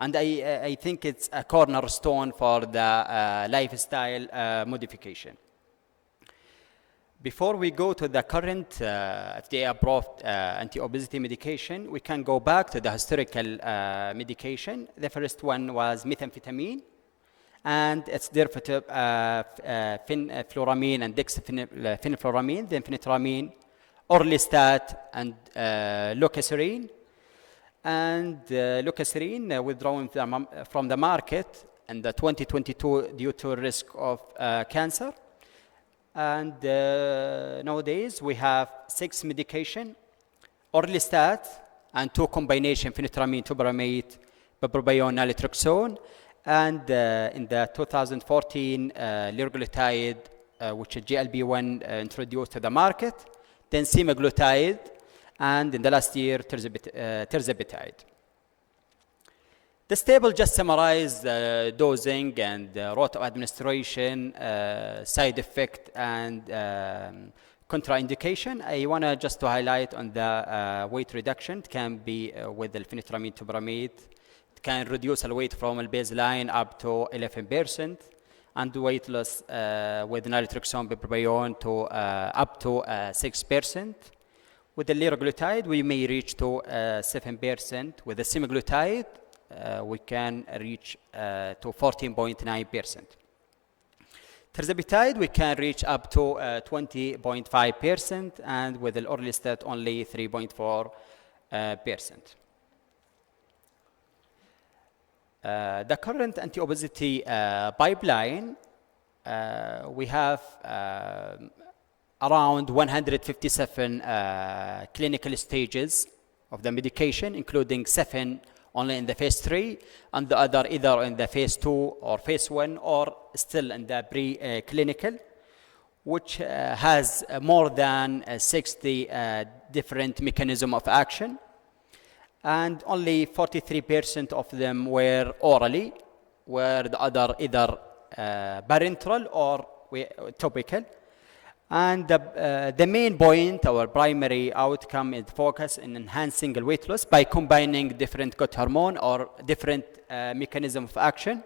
And I think it's a cornerstone for the lifestyle modification. Before we go to the current FDA-approved anti-obesity medication, we can go back to the historical medication. The first one was methamphetamine, and its derivative fenfluramine and dexfenfluramine, then phenetramine, orlistat, and leucoserine. And leucoserine withdrawn from the market in the 2022 due to risk of cancer. And nowadays we have 6 medication, orlistat, and 2 combination, phenetramine, topiramate, bupropion, naltrexone, and in the 2014 liraglutide, which is GLP-1 introduced to the market, then semaglutide, and in the last year tirzepatide. This table just summarizes dosing and route of administration, side effect, and contraindication. I want to just to highlight on the weight reduction. It can be with the phenetramine topiramate. It can reduce the weight from the baseline up to 11%, and weight loss with naltrexone bupropion to up to 6%. With the liraglutide, we may reach to 7%. With the semaglutide, we can reach to 14.9%. Tirzepatide, we can reach up to 20.5%, and with the orlistat, only 3.4%. The current anti-obesity pipeline, we have around 157 clinical stages of the medication, including 7 only in the phase 3, and the other either in the phase 2 or phase 1 or still in the pre-clinical, which has more than 60 different mechanisms of action. And only 43% of them were orally, where the other either parenteral or topical. And the main point, our primary outcome, is focus in enhancing weight loss by combining different gut hormone or different mechanism of action,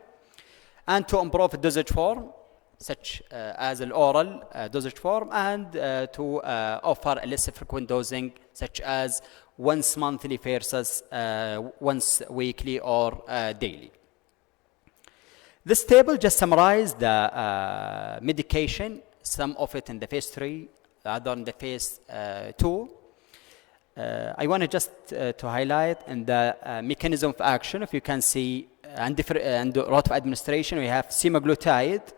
and to improve dosage form, such as an oral dosage form, and to offer a less frequent dosing, such as once monthly versus once weekly or daily. This table just summarizes the medication, some of it in the phase 3, the other in the phase 2. I want to just to highlight in the mechanism of action. If you can see, and route of administration, we have semaglutide.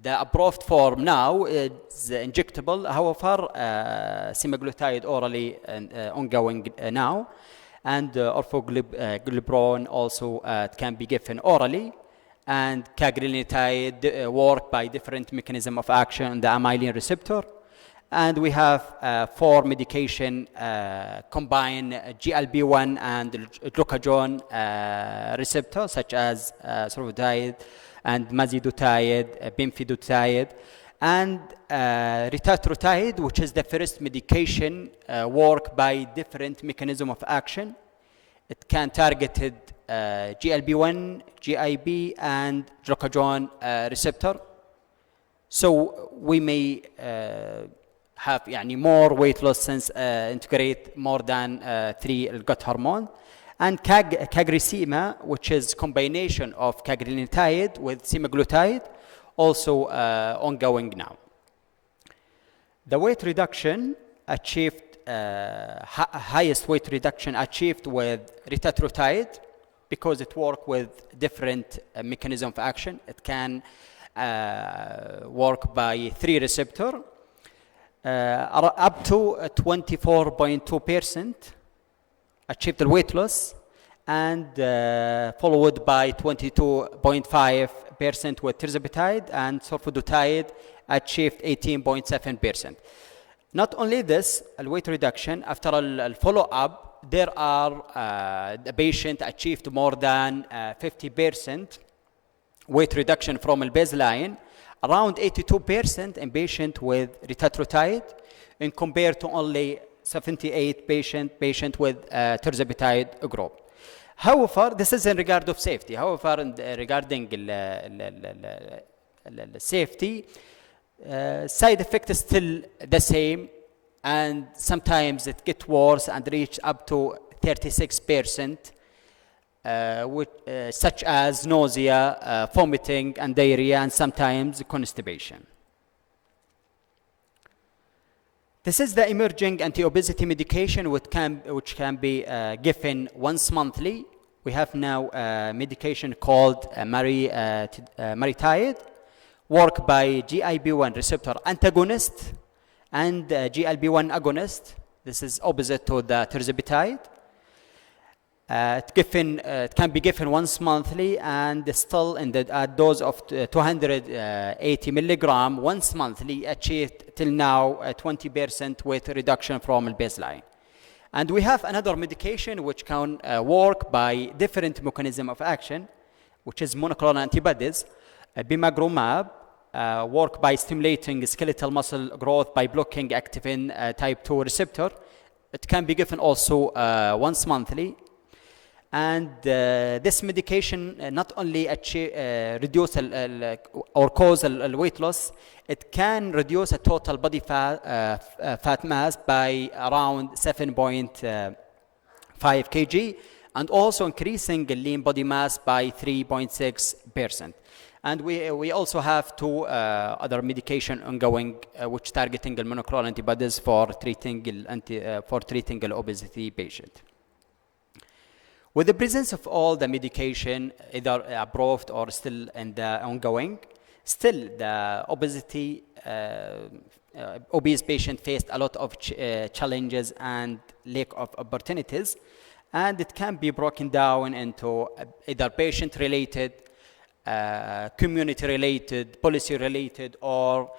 The approved form now is injectable. However, semaglutide orally ongoing now, and orforglipron also can be given orally. And cagrilintide work by different mechanism of action on the amylin receptor. And we have 4 medication combine GLP-1 and glucagon receptor, such as survodutide and mazidotide, bemfidotide, and retatrutide, which is the first medication work by different mechanism of action. It can targeted GLP-1, GIP, and glucagon receptor. So we may have more weight loss since integrate more than 3 gut hormone. And cagrisema, which is combination of cagrilintide with semaglutide, also ongoing now. The weight reduction achieved, highest weight reduction achieved with retatrutide, because it works with different mechanism of action. It can work by 3 receptor, up to 24.2% achieved the weight loss, and followed by 22.5% with tirzepatide, and survodutide achieved 18.7%. Not only this, weight reduction, after a follow-up, there are the patient achieved more than 50% weight reduction from a baseline, around 82% in patient with retatrutide, and compared to only 78 patient with tirzepatide group. However, this is in regard of safety. However, regarding the safety, side effect is still the same, and sometimes it gets worse and reach up to 36%, such as nausea, vomiting, and diarrhea, and sometimes constipation. This is the emerging anti-obesity medication which can be given once monthly. We have now a medication called maritide, work by GIP-1 receptor antagonist and GLP-1 agonist. This is opposite to the tirzepatide. It can be given once monthly, and still in the dose of 280 milligram once monthly, achieved till now 20% weight reduction from the baseline. And we have another medication which can work by different mechanism of action, which is monoclonal antibodies. Bimagrumab work by stimulating skeletal muscle growth by blocking activin type 2 receptor. It can be given also once monthly. And this medication not only reduce or cause weight loss, it can reduce a total body fat mass by around 7.5 kg, and also increasing lean body mass by 3.6%. And we also have 2 other medication ongoing, which targeting the monoclonal antibodies for treating obesity patient. With the presence of all the medication, either approved or still in the ongoing, still the obese patient faced a lot of challenges and lack of opportunities. And it can be broken down into either patient-related, community-related, policy-related, or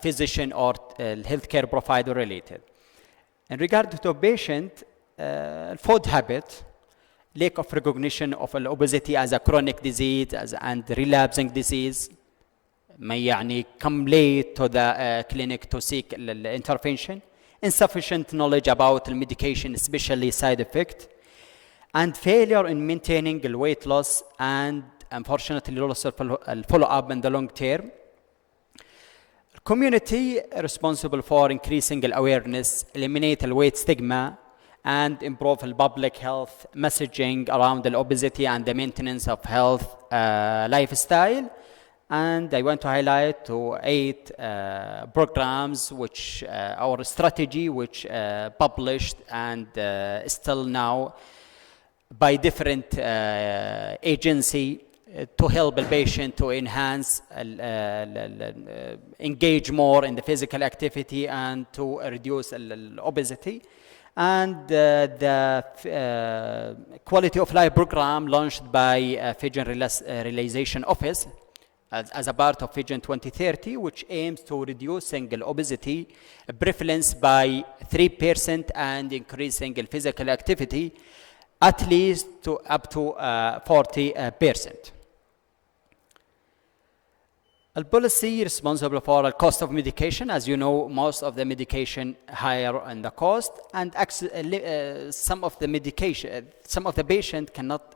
physician or healthcare provider-related. In regard to patient, food habit, lack of recognition of obesity as a chronic disease and relapsing disease may يعني come late to the clinic to seek intervention, insufficient knowledge about the medication, especially side effect, and failure in maintaining the weight loss and unfortunately loss of follow-up in the long term. Community responsible for increasing the awareness, eliminate the weight stigma, and improve the public health messaging around the obesity and the maintenance of health lifestyle. And I want to highlight 8 programs which our strategy which published and still now by different agency to help the patient to enhance, engage more in the physical activity and to reduce obesity. And the quality of life program launched by Vision Realization Office as a part of Vision 2030, which aims to reduce single obesity prevalence by 3% and increasing physical activity at least to up to 40%. The policy responsible for the cost of medication, as you know, most of the medication higher in the cost, and some of the patient cannot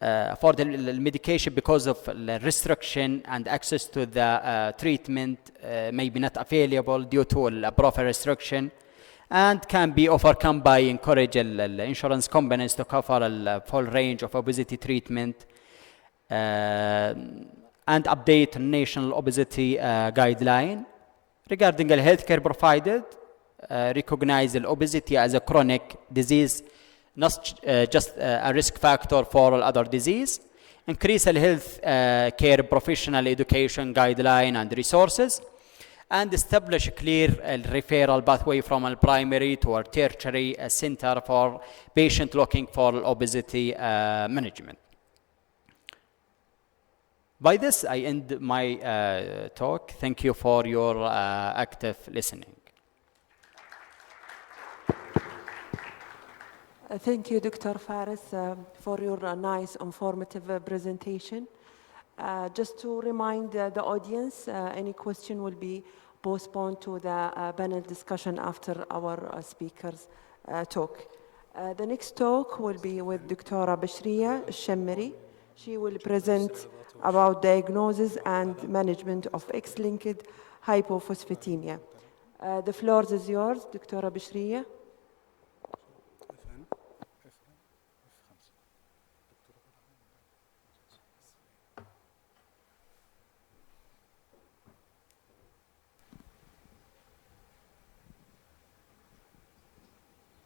afford the medication because of the restriction, and access to the treatment may be not available due to a proper restriction, and can be overcome by encouraging the insurance companies to cover the full range of obesity treatment. And update national obesity guideline regarding the healthcare provided, recognize the obesity as a chronic disease, not just a risk factor for all other disease, increase the health care professional education guideline and resources, and establish a clear referral pathway from a primary to a tertiary center for patient looking for obesity management. By this, I end my talk. Thank you for your active listening. Thank you, Dr. Faris, for your nice, informative presentation. Just to remind the audience, any question will be postponed to the panel discussion after our speakers' talk. The next talk will be with Dr. Bashriya Shemmeri. She will present about diagnosis and management of X-linked hypophosphatemia. The floor is yours, Dr. Bashriya.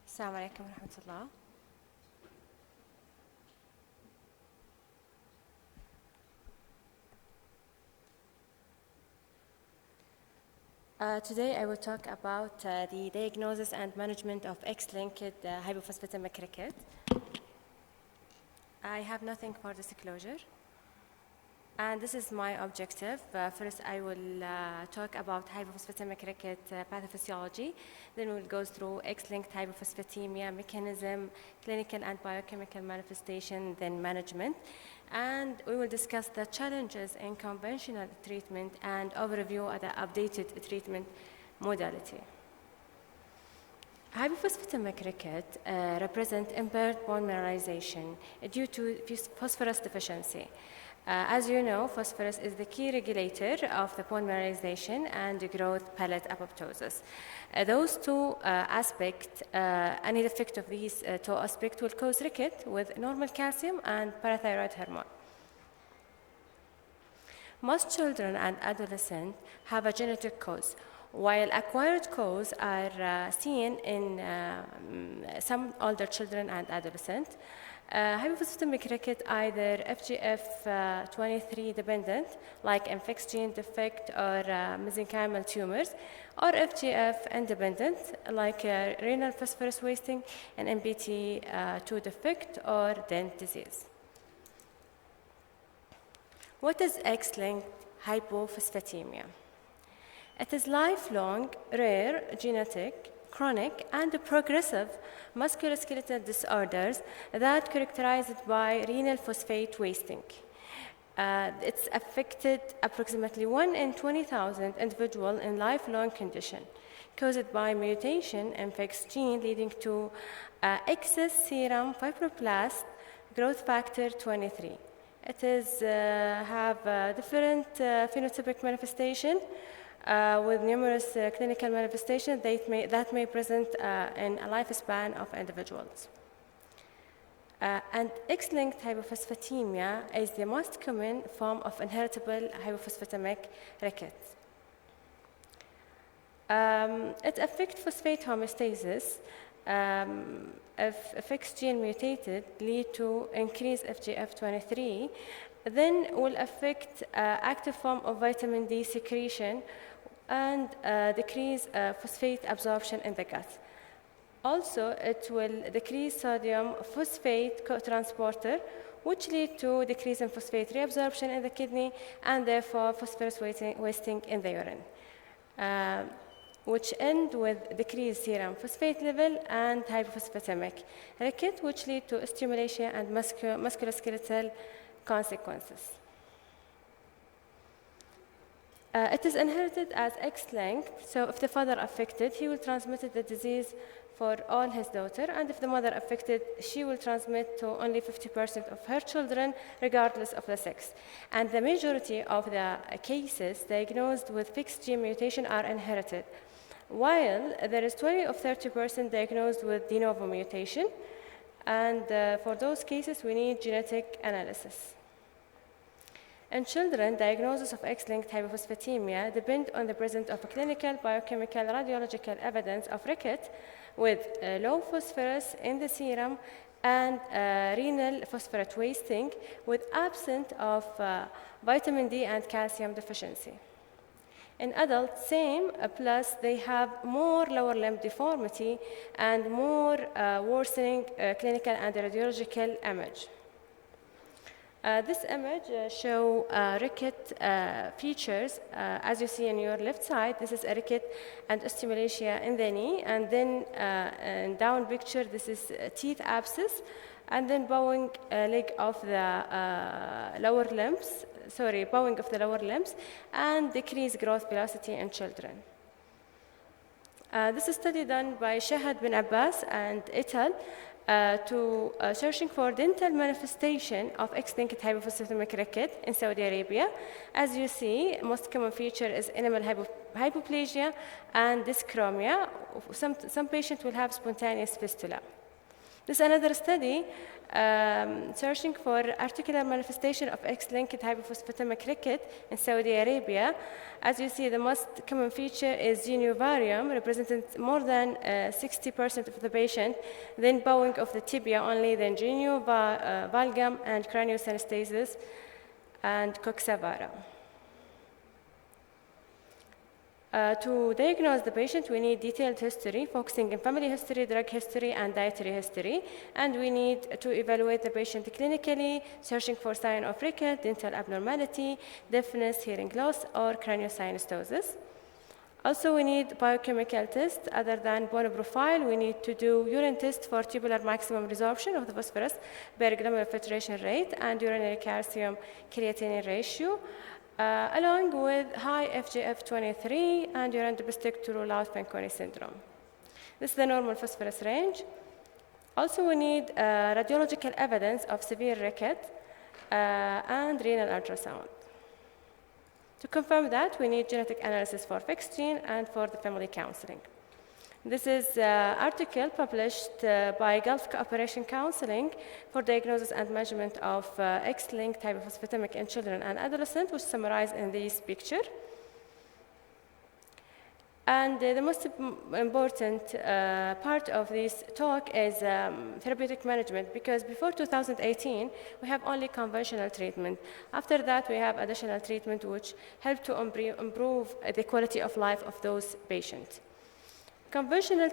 السلام عليكم ورحمة الله. Today I will talk about the diagnosis and management of X-linked hypophosphatemic ricket. I have nothing for disclosure, and this is my objective. First I will talk about hypophosphatemic ricket pathophysiology, then we'll go through X-linked hypophosphatemia mechanism, clinical and biochemical manifestation, then management. And we will discuss the challenges in conventional treatment and overview of the updated treatment modality. Hypophosphatemic ricket represent impaired bone mineralization due to phosphorus deficiency. As you know, phosphorus is the key regulator of the bone mineralization and the growth pellet apoptosis. Those two aspects, any defect of these two aspects will cause ricket with normal calcium and parathyroid hormone. Most children and adolescents have a genetic cause, while acquired causes are seen in some older children and adolescents. Hypophosphatemic ricket either FGF23 dependent, like MFX gene defect or mesenchymal tumors, or FGF independent, like renal phosphorus wasting and MBT2 defect or dent disease. What is X-linked hypophosphatemia? It is lifelong, rare, genetic, chronic, and progressive musculoskeletal disorders that characterized by renal phosphate wasting. It's affected approximately 1 in 20,000 individuals in lifelong condition, caused by mutation in MFX gene leading to excess serum fibroblast growth factor 23. It is have different phenotypic manifestation with numerous clinical manifestations that may present in a lifespan of individuals. And X-linked hypophosphatemia is the most common form of inheritable hypophosphatemic rickets. It affects phosphate homeostasis. If FX gene mutated lead to increased FGF23, then will affect active form of vitamin D secretion and decrease phosphate absorption in the gut. Also, it will decrease sodium phosphate co-transporter, which lead to decrease in phosphate reabsorption in the kidney and therefore phosphorus wasting in the urine, which end with decreased serum phosphate level and hypophosphatemic ricket, which lead to stimulation and musculoskeletal consequences. It is inherited as X-linked, so if the father affected, he will transmit the disease for all his daughter, and if the mother affected, she will transmit to only 50% of her children, regardless of the sex. And the majority of the cases diagnosed with fixed gene mutation are inherited, while there is 20 or 30% diagnosed with de novo mutation, and for those cases, we need genetic analysis. In children, diagnosis of X-linked hypophosphatemia depend on the presence of a clinical, biochemical, radiological evidence of ricket with low phosphorus in the serum and renal phosphorate wasting with absence of vitamin D and calcium deficiency. In adults, same, plus they have more lower limb deformity and more worsening clinical and radiological image. This image show ricket features. As you see on your left side, this is a ricket and osteomalacia in the knee, and then in down picture, this is teeth abscess, and then bowing leg of the lower limbs, bowing of the lower limbs, and decreased growth velocity in children. This is a study done by Shahad bin Abbas and et al. Searching for dental manifestation of X-linked hypophosphatemic ricket in Saudi Arabia. As you see, most common feature is enamel hypoplasia and dyschromia. Some patients will have spontaneous fistula. This is another study searching for articular manifestation of X-linked hypophosphatemic ricket in Saudi Arabia. As you see, the most common feature is geniovarium, representing more than 60% of the patient, then bowing of the tibia only, then geniovalgum and craniosynesthesis and coxavara. To diagnose the patient, we need detailed history, focusing on family history, drug history, and dietary history. And we need to evaluate the patient clinically, searching for sign of ricket, dental abnormality, deafness, hearing loss, or craniosynostosis. Also, we need biochemical tests other than bone profile. We need to do urine test for tubular maximum resorption of the phosphorus, glomerular filtration rate, and urinary calcium creatinine ratio. Along with high FGF23 and urine dipstick to rule out Fanconi syndrome. This is the normal phosphorus range. Also, we need radiological evidence of severe ricket and renal ultrasound. To confirm that, we need genetic analysis for fixed gene and for the family counseling. This is an article published by Gulf Cooperation Counseling for diagnosis and measurement of X-linked hypophosphatemic in children and adolescents, which is summarized in this picture. And the most important part of this talk is therapeutic management, because before 2018, we have only conventional treatment. After that, we have additional treatment which help to improve the quality of life of those patients. Conventional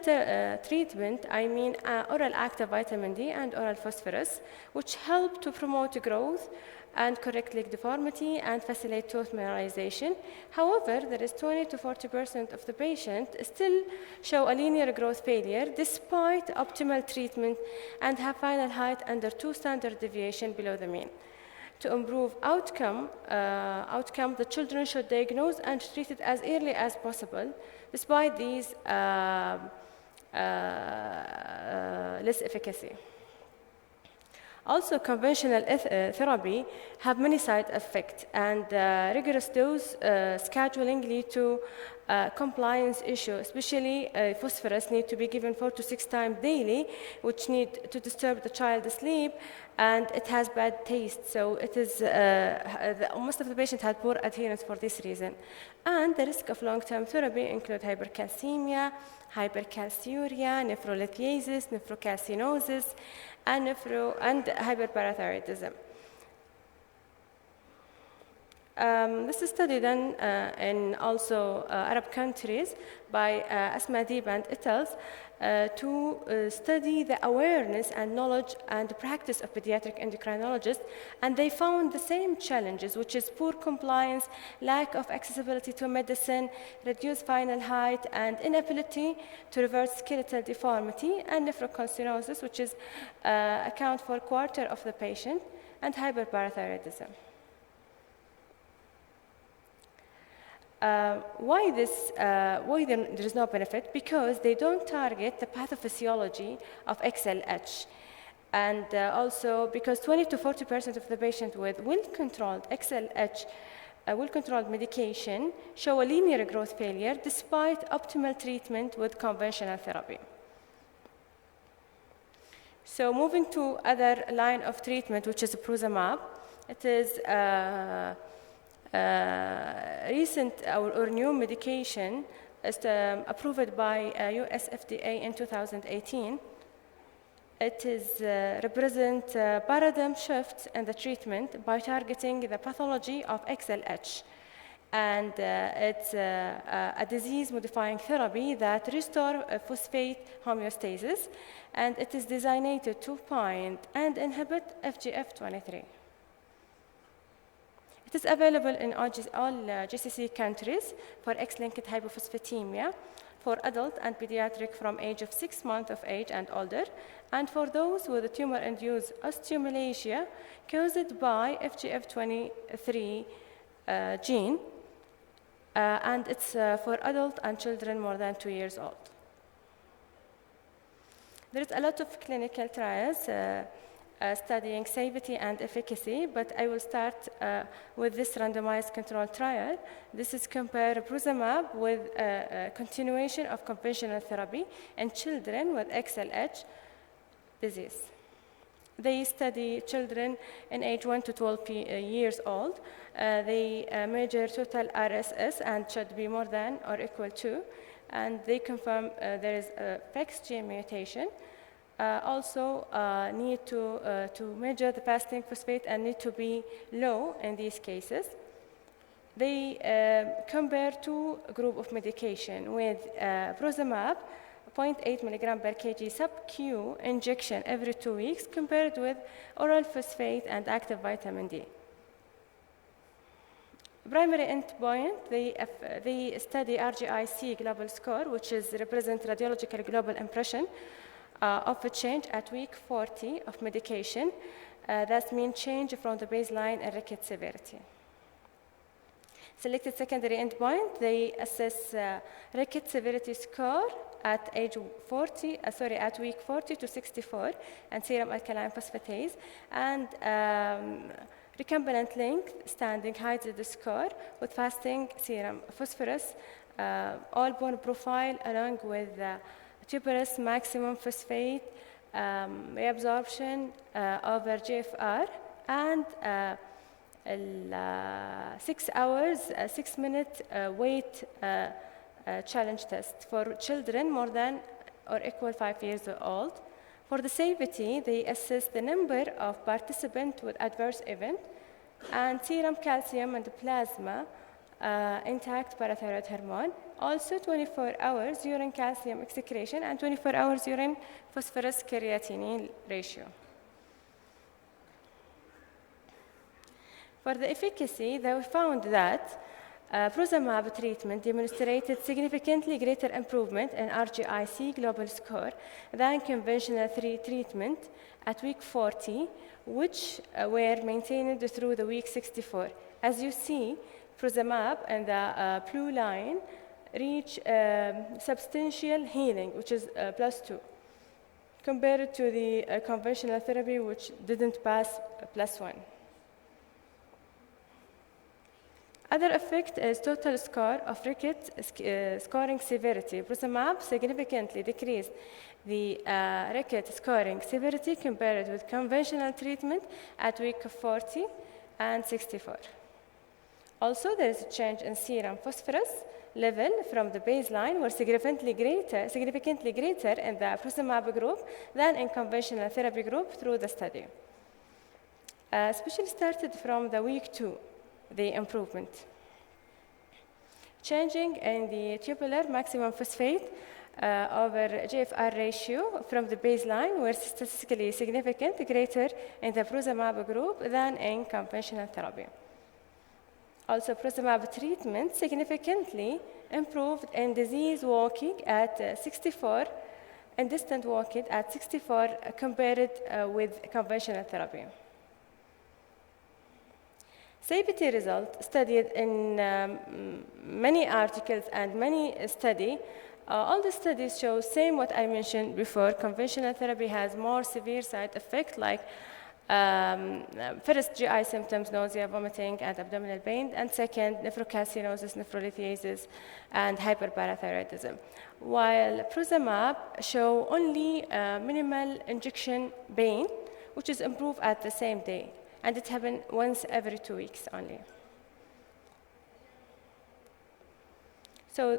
treatment, I mean oral active vitamin D and oral phosphorus, which help to promote growth and correct leg deformity and facilitate tooth mineralization. However, there is 20 to 40% of the patient still show a linear growth failure despite optimal treatment and have final height under 2 standard deviation below the mean. To improve outcome, the children should diagnose and treat it as early as possible, despite these less efficacy. Also, conventional therapy have many side effects, and rigorous dose scheduling lead to compliance issue, especially phosphorus need to be given 4 to 6 times daily, which need to disturb the child's sleep, and it has bad taste. So it is, most of the patients had poor adherence for this reason. And the risk of long-term therapy include hypercalcemia, hypercalciuria, nephrolithiasis, nephrocalcinosis, and hyperparathyroidism. This is study done in also Arab countries by Asma Deeb and Itals to study the awareness and knowledge and practice of pediatric endocrinologists, and they found the same challenges, which is poor compliance, lack of accessibility to medicine, reduced final height, and inability to reverse skeletal deformity, and nephrocalcinosis, which is account for a quarter of the patient, and hyperparathyroidism. Why there is no benefit? Because they don't target the pathophysiology of XLH. And also because 20 to 40% of the patients with well-controlled XLH, well-controlled medication, show a linear growth failure despite optimal treatment with conventional therapy. So moving to other line of treatment, which is Pruzamab. It is recent or new medication is approved by US FDA in 2018. It is represent a paradigm shift in the treatment by targeting the pathology of XLH. And it's a disease-modifying therapy that restores phosphate homeostasis, and it is designed to bind and inhibit FGF23. It is available in all GCC countries for X-linked hypophosphatemia, for adult and pediatric from age of 6 months of age and older, and for those with a tumor-induced osteomalacia caused by FGF23 gene, and it's for adult and children more than 2 years old. There is a lot of clinical trials studying safety and efficacy, but I will start with this randomized controlled trial. This is compare Pruzamab with continuation of conventional therapy in children with XLH disease. They study children in age 1 to 12 years old. They measure total RSS and should be more than or equal to, and they confirm there is a PEX gene mutation. Also need to measure the fasting phosphate and need to be low in these cases. They compare 2 groups of medication with Pruzamab, 0.8 milligram per kg sub-Q injection every 2 weeks, compared with oral phosphate and active vitamin D. Primary endpoint, they study RGI-C global score, which is represent radiological global impression of a change at week 40 of medication. That means change from the baseline in ricket severity. Selected secondary endpoint, they assess ricket severity score at age 40, at week 40 to 64, and serum alkaline phosphatase, and recombinant length standing hides the score with fasting serum phosphorus, all bone profile along with tuberous maximum phosphate, reabsorption over GFR, and 6 hours, 6-minute weight challenge test for children more than or equal 5 years old. For the safety, they assess the number of participants with adverse event and serum calcium and plasma intact parathyroid hormone. Also 24 hours urine calcium excretion and 24 hours urine phosphorus creatinine ratio. For the efficacy, they found that Prozamab treatment demonstrated significantly greater improvement in RGIC global score than conventional treatment at week 40, which were maintained through the week 64. As you see, Prozamab and the blue line reach substantial healing, which is +2, compared to the conventional therapy, which didn't pass +1. Other effect is total score of ricket scoring severity. Prozamab significantly decreased the ricket scoring severity compared with conventional treatment at week 40 and 64. Also, there is a change in serum phosphorus level from the baseline were significantly greater in the Prozamab group than in conventional therapy group through the study. Especially started from the week 2. The improvement. Changing in the tubular maximum phosphate over GFR ratio from the baseline were statistically significant, greater in the Prozamab group than in conventional therapy. Also, Prozamab treatment significantly improved in disease walking at 64 and distant walking at 64 compared with conventional therapy. Safety result studied in many articles and many studies. All the studies show same what I mentioned before. Conventional therapy has more severe side effects like first GI symptoms, nausea, vomiting, and abdominal pain, and second nephrocalcinosis, nephrolithiasis, and hyperparathyroidism. While Prozamab show only minimal injection pain, which is improved at the same day. And it happened once every 2 weeks only. So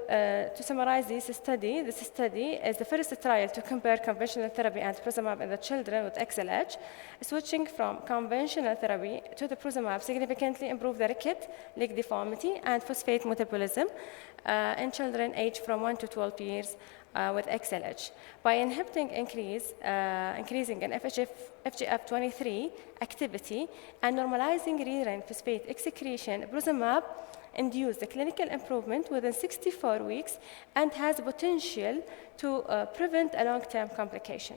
to summarize this study is the first trial to compare conventional therapy and Prozamab in the children with XLH. Switching from conventional therapy to the Prozamab significantly improved the ricket, leg deformity, and phosphate metabolism in children aged from 1 to 12 years with XLH. By inhibiting increasing in FGF23 activity and normalizing urine phosphate excretion, Prozamab induced the clinical improvement within 64 weeks and has the potential to prevent a long-term complication.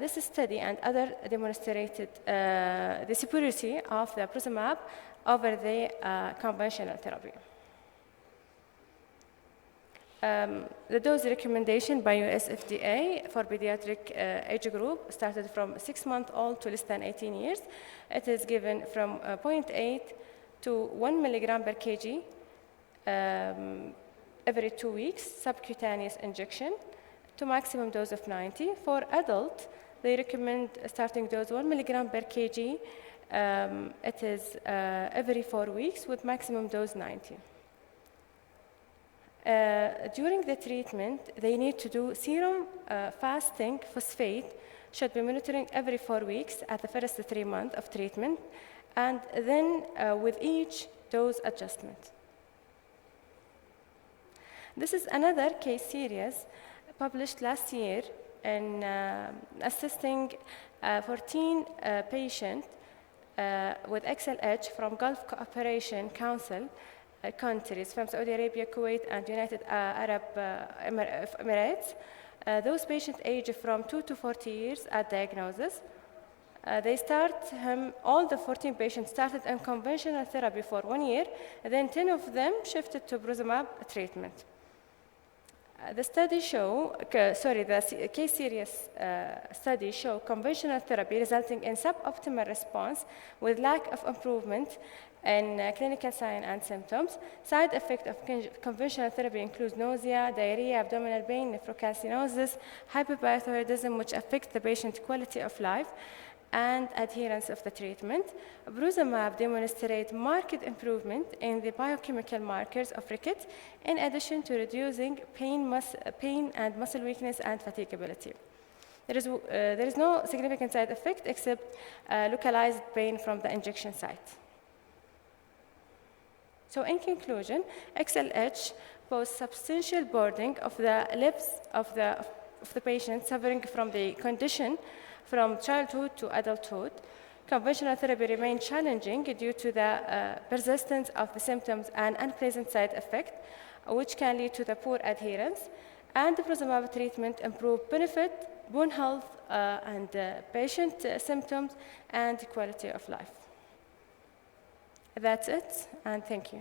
This study and other demonstrated the superiority of the Prozamab over the conventional therapy. The dose recommendation by US FDA for pediatric age group started from 6-month-old to less than 18 years. It is given from 0.8 to 1 milligram per kg every 2 weeks, subcutaneous injection, to maximum dose of 90. For adult, they recommend starting dose 1 milligram per kg. It is every 4 weeks with maximum dose 90. During the treatment, they need to do serum fasting phosphate, should be monitoring every 4 weeks at the first 3 months of treatment, and then with each dose adjustment. This is another case series published last year in assisting 14 patients with XLH from Gulf Cooperation Council countries from Saudi Arabia, Kuwait, and United Arab Emirates. Those patients aged from 2 to 40 years at diagnosis. All the 14 patients started in conventional therapy for 1 year, and then 10 of them shifted to Prozamab treatment. The case series study show conventional therapy resulting in suboptimal response with lack of improvement in clinical signs and symptoms. Side effects of conventional therapy include nausea, diarrhea, abdominal pain, nephrocalcinosis, hyperparathyroidism, which affect the patient's quality of life, and adherence of the treatment. Bruzumab demonstrates marked improvement in the biochemical markers of rickets, in addition to reducing pain and muscle weakness and fatigability. There is no significant side effect except localized pain from the injection site. So in conclusion, XLH poses substantial burden of the lives of the patient suffering from the condition from childhood to adulthood. Conventional therapy remains challenging due to the persistence of the symptoms and unpleasant side effects, which can lead to the poor adherence. And the Bruzumab treatment improve benefit, bone health, and patient symptoms and quality of life. That's it, and thank you.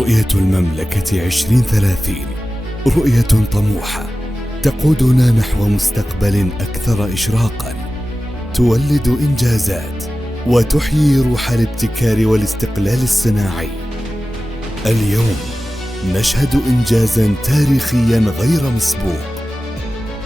رؤية المملكة 2030 رؤية طموحة تقودنا نحو مستقبل أكثر إشراقاً، تولد إنجازات وتحيي روح الابتكار والاستقلال الصناعي. اليوم نشهد إنجازاً تاريخياً غير مسبوق،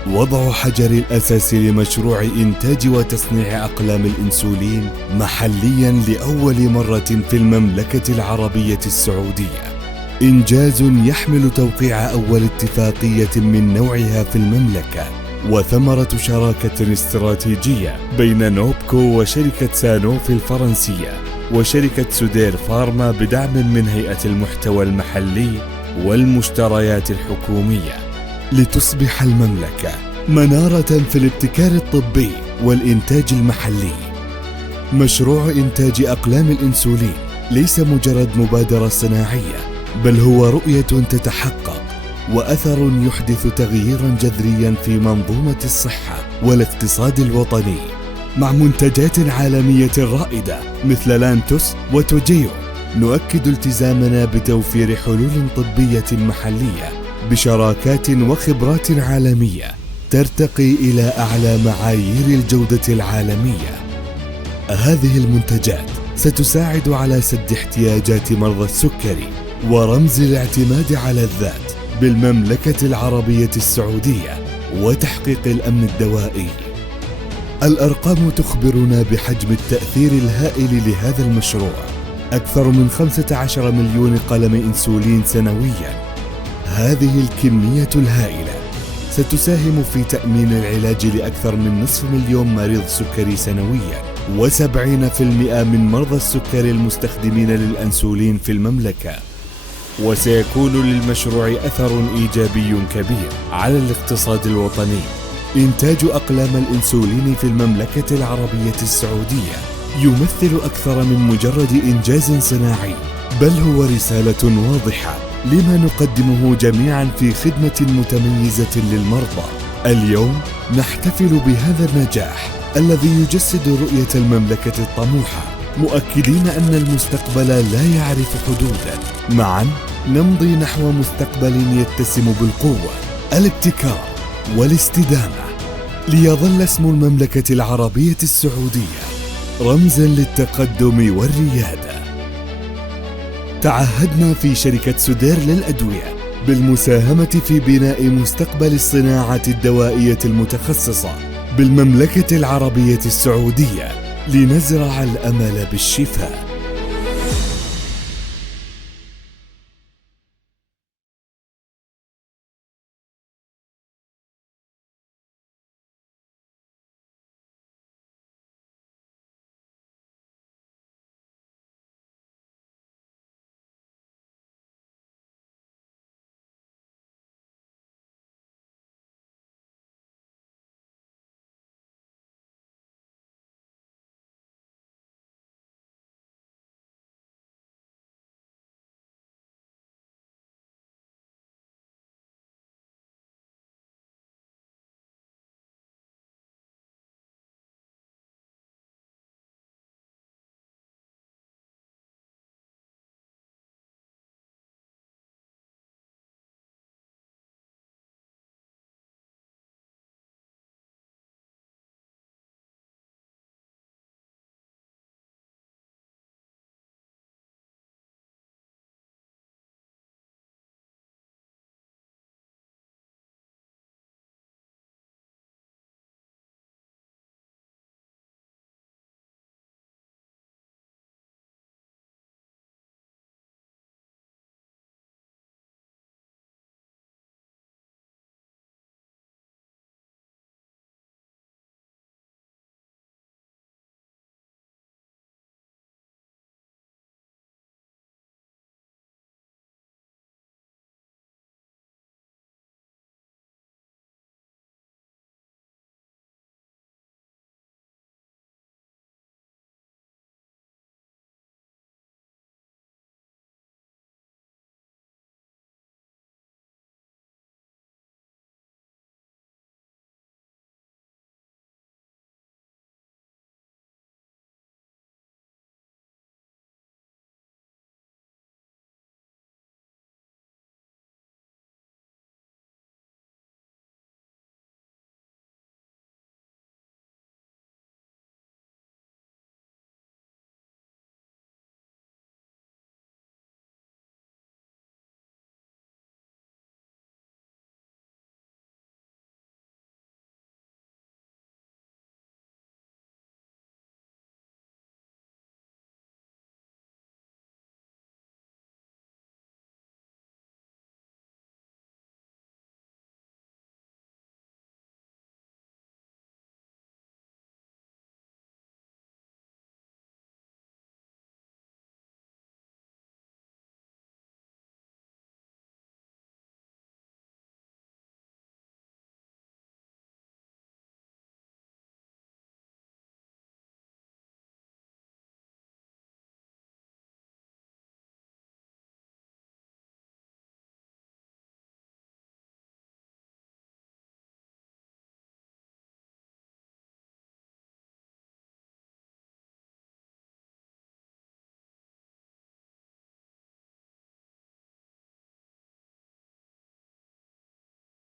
وضع حجر الأساس لمشروع إنتاج وتصنيع أقلام الإنسولين محلياً لأول مرة في المملكة العربية السعودية، إنجاز يحمل توقيع أول اتفاقية من نوعها في المملكة، وثمرة شراكة استراتيجية بين نوبكو وشركة سانوفي الفرنسية وشركة سودير فارما بدعم من هيئة المحتوى المحلي والمشتريات الحكومية، لتصبح المملكة منارة في الابتكار الطبي والإنتاج المحلي. مشروع إنتاج أقلام الإنسولين ليس مجرد مبادرة صناعية، بل هو رؤية تتحقق وأثر يحدث تغييراً جذرياً في منظومة الصحة والاقتصاد الوطني، مع منتجات عالمية رائدة مثل لانتوس وتوجيو. نؤكد التزامنا بتوفير حلول طبية محلية بشراكات وخبرات عالمية ترتقي إلى أعلى معايير الجودة العالمية. هذه المنتجات ستساعد على سد احتياجات مرضى السكري ورمز الاعتماد على الذات بالمملكة العربية السعودية وتحقيق الأمن الدوائي. الأرقام تخبرنا بحجم التأثير الهائل لهذا المشروع، أكثر من 15 مليون قلم إنسولين سنوياً. هذه الكمية الهائلة ستساهم في تأمين العلاج لأكثر من نصف مليون مريض سكري سنوياً، و70% من مرضى السكري المستخدمين للأنسولين في المملكة. وسيكون للمشروع أثر إيجابي كبير على الاقتصاد الوطني. إنتاج أقلام الإنسولين في المملكة العربية السعودية يمثل أكثر من مجرد إنجاز صناعي، بل هو رسالة واضحة لما نقدمه جميعا في خدمة متميزة للمرضى. اليوم نحتفل بهذا النجاح الذي يجسد رؤية المملكة الطموحة، مؤكدين أن المستقبل لا يعرف حدودا. معا نمضي نحو مستقبل يتسم بالقوة، الابتكار والاستدامة، ليظل اسم المملكة العربية السعودية رمزا للتقدم والريادة. تعهدنا في شركة سودير للأدوية بالمساهمة في بناء مستقبل الصناعة الدوائية المتخصصة بالمملكة العربية السعودية، لنزرع الأمل بالشفاء.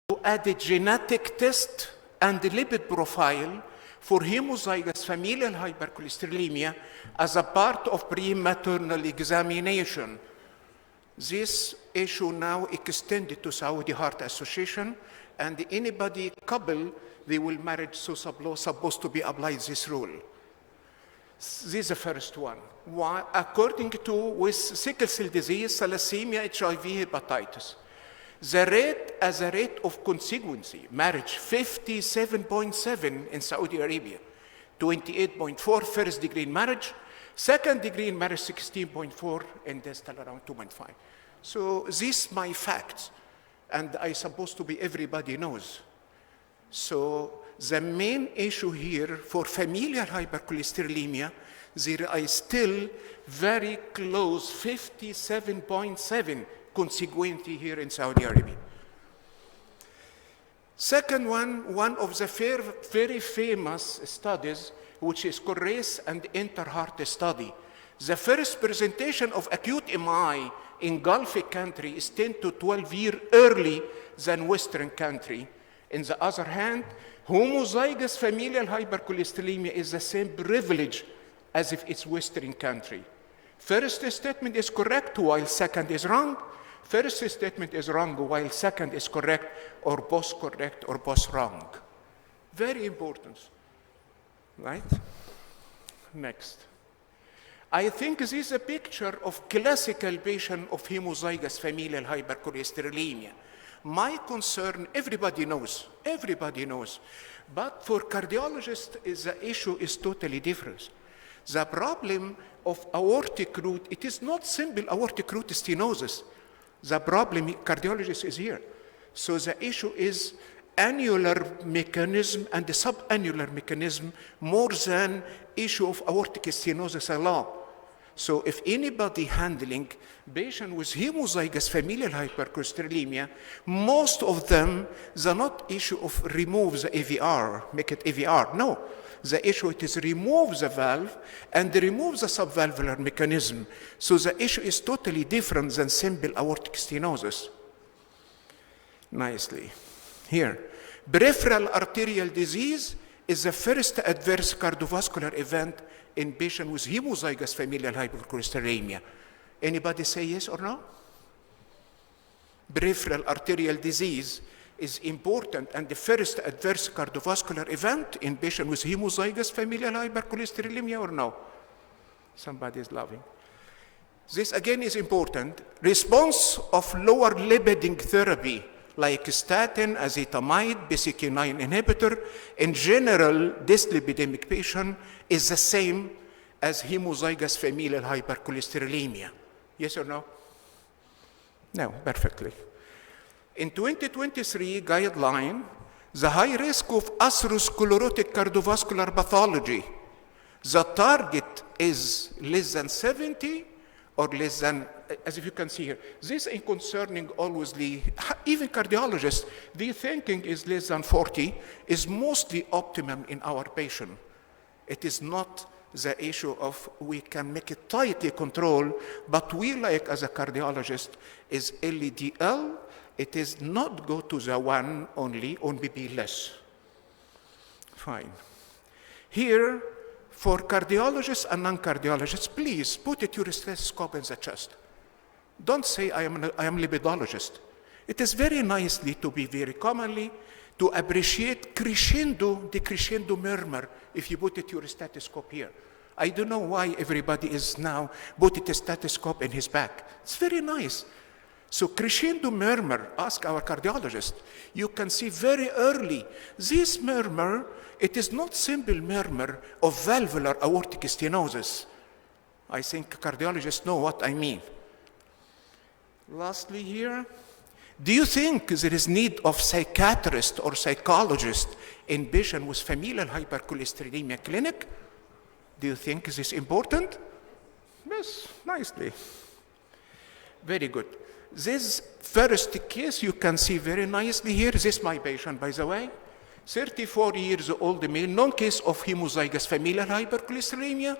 to add a genetic test and a lipid profile for homozygous familial hypercholesterolemia as a part of prematernal examination. This issue now extended to Saudi Heart Association, and anybody couple they will marry supposed to be applied this rule. This is the first one. Why? According to with sickle cell disease, thalassemia, HIV, hepatitis, the rate of consequency, marriage 57.7 in Saudi Arabia, 28.4 first degree in marriage, second degree in marriage 16.4, and that's still around 2.5. So these my facts, and I supposed to be everybody knows. So the main issue here for familial hypercholesterolemia, there is still very close 57.7 consequently here in Saudi Arabia. Second one of the very famous studies, which is Corres and Interheart study. The first presentation of acute MI in Gulf country is 10 to 12 years early than Western country. On the other hand, homozygous familial hypercholesterolemia is the same privilege as if it's Western country. First statement is correct while second is wrong. First statement is wrong while second is correct or both wrong. Very important, right? Next. I think this is a picture of classical patient of homozygous familial hypercholesterolemia. My concern, everybody knows, but for cardiologists, the issue is totally different. The problem of aortic root, it is not simple aortic root stenosis. The problem, cardiologist is here. So the issue is annular mechanism and the subannular mechanism more than issue of aortic stenosis alone. So if anybody handling patient with homozygous familial hypercholesterolemia, most of them, the not issue of remove the AVR, make it AVR, no. The issue it is remove the valve and remove the subvalvular mechanism. So the issue is totally different than simple aortic stenosis. Nicely. Here, peripheral arterial disease is the first adverse cardiovascular event in patients with homozygous familial hypercholesterolemia. Anybody say yes or no? Peripheral arterial disease is important and the first adverse cardiovascular event in patients with homozygous familial hypercholesterolemia or no? Somebody is laughing. This again is important. Response of lower lipiding therapy like statin, azetamide, BCK9 inhibitor, in general, dyslipidemic patient is the same as homozygous familial hypercholesterolemia. Yes or no? No, perfectly. In 2023 guideline, the high risk of atherosclerotic cardiovascular pathology, the target is less than 70 or less than, as if you can see here. This is concerning always even cardiologists, the thinking is less than 40 is mostly optimum in our patient. It is not the issue of we can make it tightly controlled, but we like as a cardiologist is LDL, it is not go to the one only, or maybe less. Fine. Here, for cardiologists and non-cardiologists, please put it your stethoscope in the chest. Don't say I am lipidologist. It is very nicely to be very commonly to appreciate the crescendo murmur if you put it your stethoscope here. I don't know why everybody is now putting a stethoscope in his back. It's very nice. So crescendo murmur, ask our cardiologist. You can see very early, this murmur, it is not simple murmur of valvular aortic stenosis. I think cardiologists know what I mean. Lastly here, do you think there is need of psychiatrist or psychologist in patient with familial hypercholesterolemia clinic? Do you think this is important? Yes, nicely. Very good. This first case you can see very nicely here. This is my patient, by the way. 34 years old male, non-case of homozygous familial hypercholesterolemia,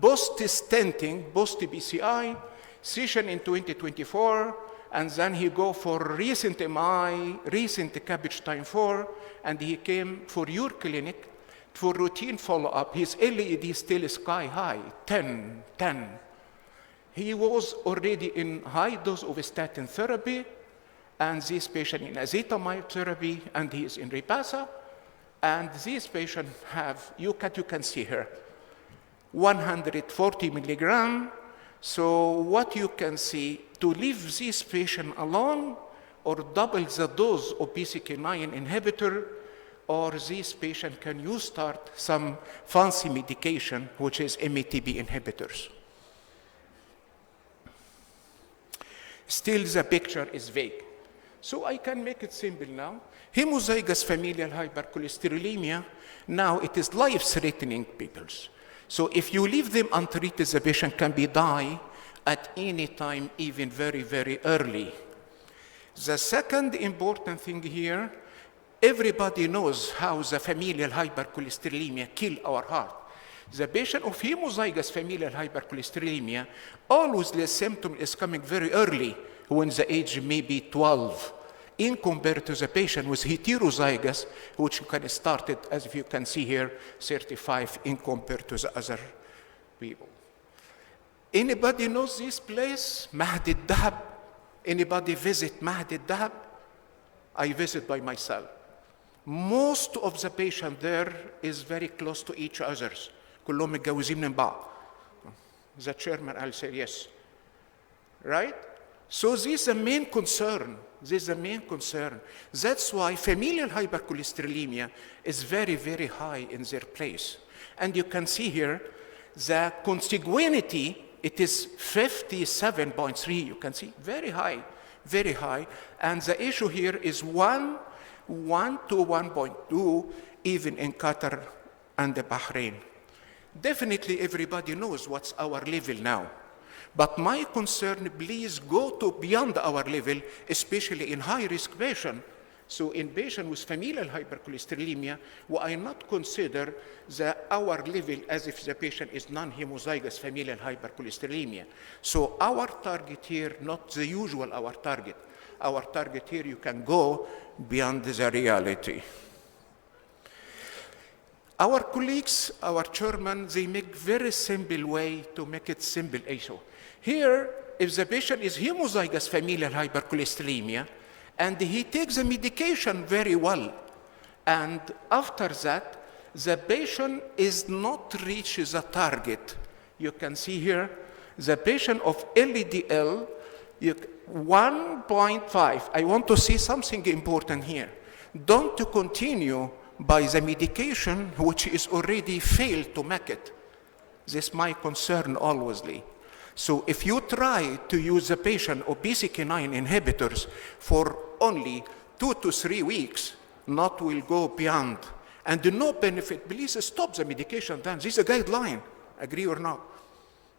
post-stenting, post-BCI, session in 2024, and then he go for recent MI, recent cabbage time 4, and he came for your clinic for routine follow-up. His LED still is sky high, 10. He was already in high dose of statin therapy, and this patient in azetamide therapy, and he is in Repassa, and this patient have, you can see here, 140 milligram. So what you can see, to leave this patient alone or double the dose of PCSK9 inhibitor, or this patient, can you start some fancy medication, which is MATB inhibitors? Still, the picture is vague. So I can make it simple now. Homozygous familial hypercholesterolemia, now it is life-threatening people. So if you leave them untreated, the patient can be die at any time, even very, very early. The second important thing here, everybody knows how the familial hypercholesterolemia kill our heart. The patient of homozygous familial hypercholesterolemia, always the symptom is coming very early, when the age may be 12, in compared to the patient with heterozygous, which can start it, as you can see here, 35 in compared to the other people. Anybody knows this place, Mahdi Dahab? Anybody visit Mahdi Dahab? I visit by myself. Most of the patients there is very close to each other. كلهم متجوزين من بعض. The chairman, I'll say yes. Right? So this is the main concern. This is the main concern. That's why familial hypercholesterolemia is very, very high in their place. And you can see here the consanguinity, it is 57.3. You can see very high, very high. And the issue here is 1 to 1.2, even in Qatar and the Bahrain. Definitely everybody knows what's our level now. But my concern, please go to beyond our level, especially in high-risk patients. So in patients with familial hypercholesterolemia, I not consider our level as if the patient is non-homozygous familial hypercholesterolemia. So our target here, not the usual our target. Our target here, you can go beyond the reality. Our colleagues, our chairman, they make very simple way to make it simple issue. Here, if the patient is homozygous familial hypercholesterolemia, and he takes the medication very well, and after that, the patient is not reaching the target. You can see here, the patient of LDL, 1.5. I want to see something important here. Don't continue by the medication which is already failed to make it. This is my concern alwaysly. So if you try to use the patient of PCSK9 inhibitors for only 2 to 3 weeks, not will go beyond, and no benefit, please stop the medication then. This is a guideline, agree or not?